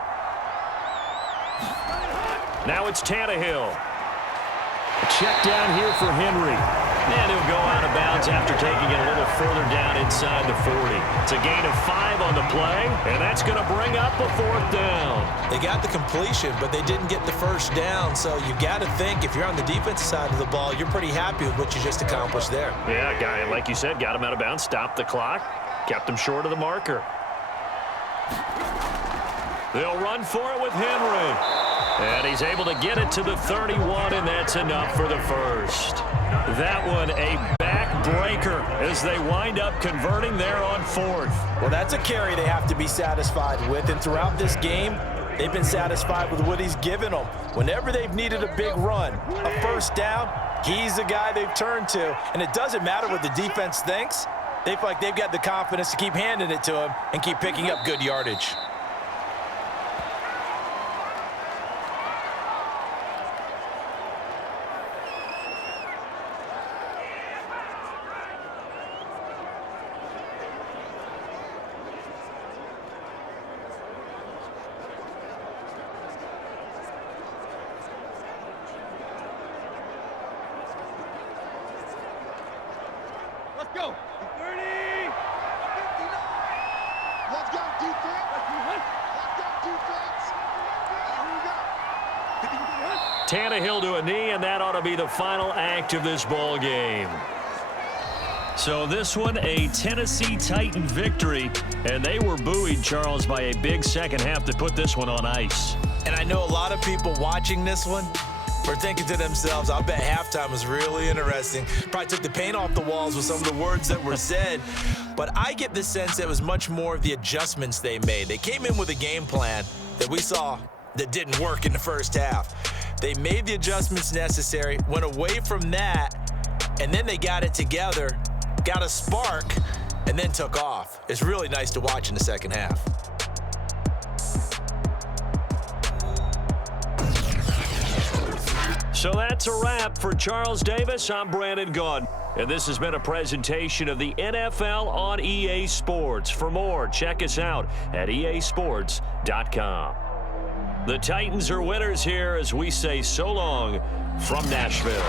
Now it's Tannehill. A check down here for Henry. And he'll go out of bounds after taking it a little further down inside the 40. It's a gain of 5 on the play, and that's going to bring up a fourth down. They got the completion, but they didn't get the first down, so you got to think if you're on the defensive side of the ball, you're pretty happy with what you just accomplished there. Yeah, guy, like you said, got him out of bounds, stopped the clock, kept him short of the marker. They'll run for it with Henry. And he's able to get it to the 31, and that's enough for the first. That one a backbreaker as they wind up converting there on fourth. Well, that's a carry they have to be satisfied with, and throughout this game, they've been satisfied with what he's given them. Whenever they've needed a big run, a first down, he's the guy they've turned to, and it doesn't matter what the defense thinks. They feel like they've got the confidence to keep handing it to him and keep picking up good yardage. Let's go. 30. 59. Let's go, defense. Let's go, defense. Here we go. Tannehill to a knee, and that ought to be the final act of this ball game. So this one, a Tennessee Titan victory, and they were buoyed, Charles, by a big second half that put this one on ice. And I know a lot of people watching this one were thinking to themselves, I bet halftime was really interesting. Probably took the paint off the walls with some of the words that were said. But I get the sense that it was much more of the adjustments they made. They came in with a game plan that we saw that didn't work in the first half. They made the adjustments necessary, went away from that, and then they got it together, got a spark, and then took off. It's really nice to watch in the second half. So that's a wrap for Charles Davis. I'm Brandon Gunn, and this has been a presentation of the NFL on EA Sports. For more, check us out at easports.com. The Titans are winners here as we say so long from Nashville.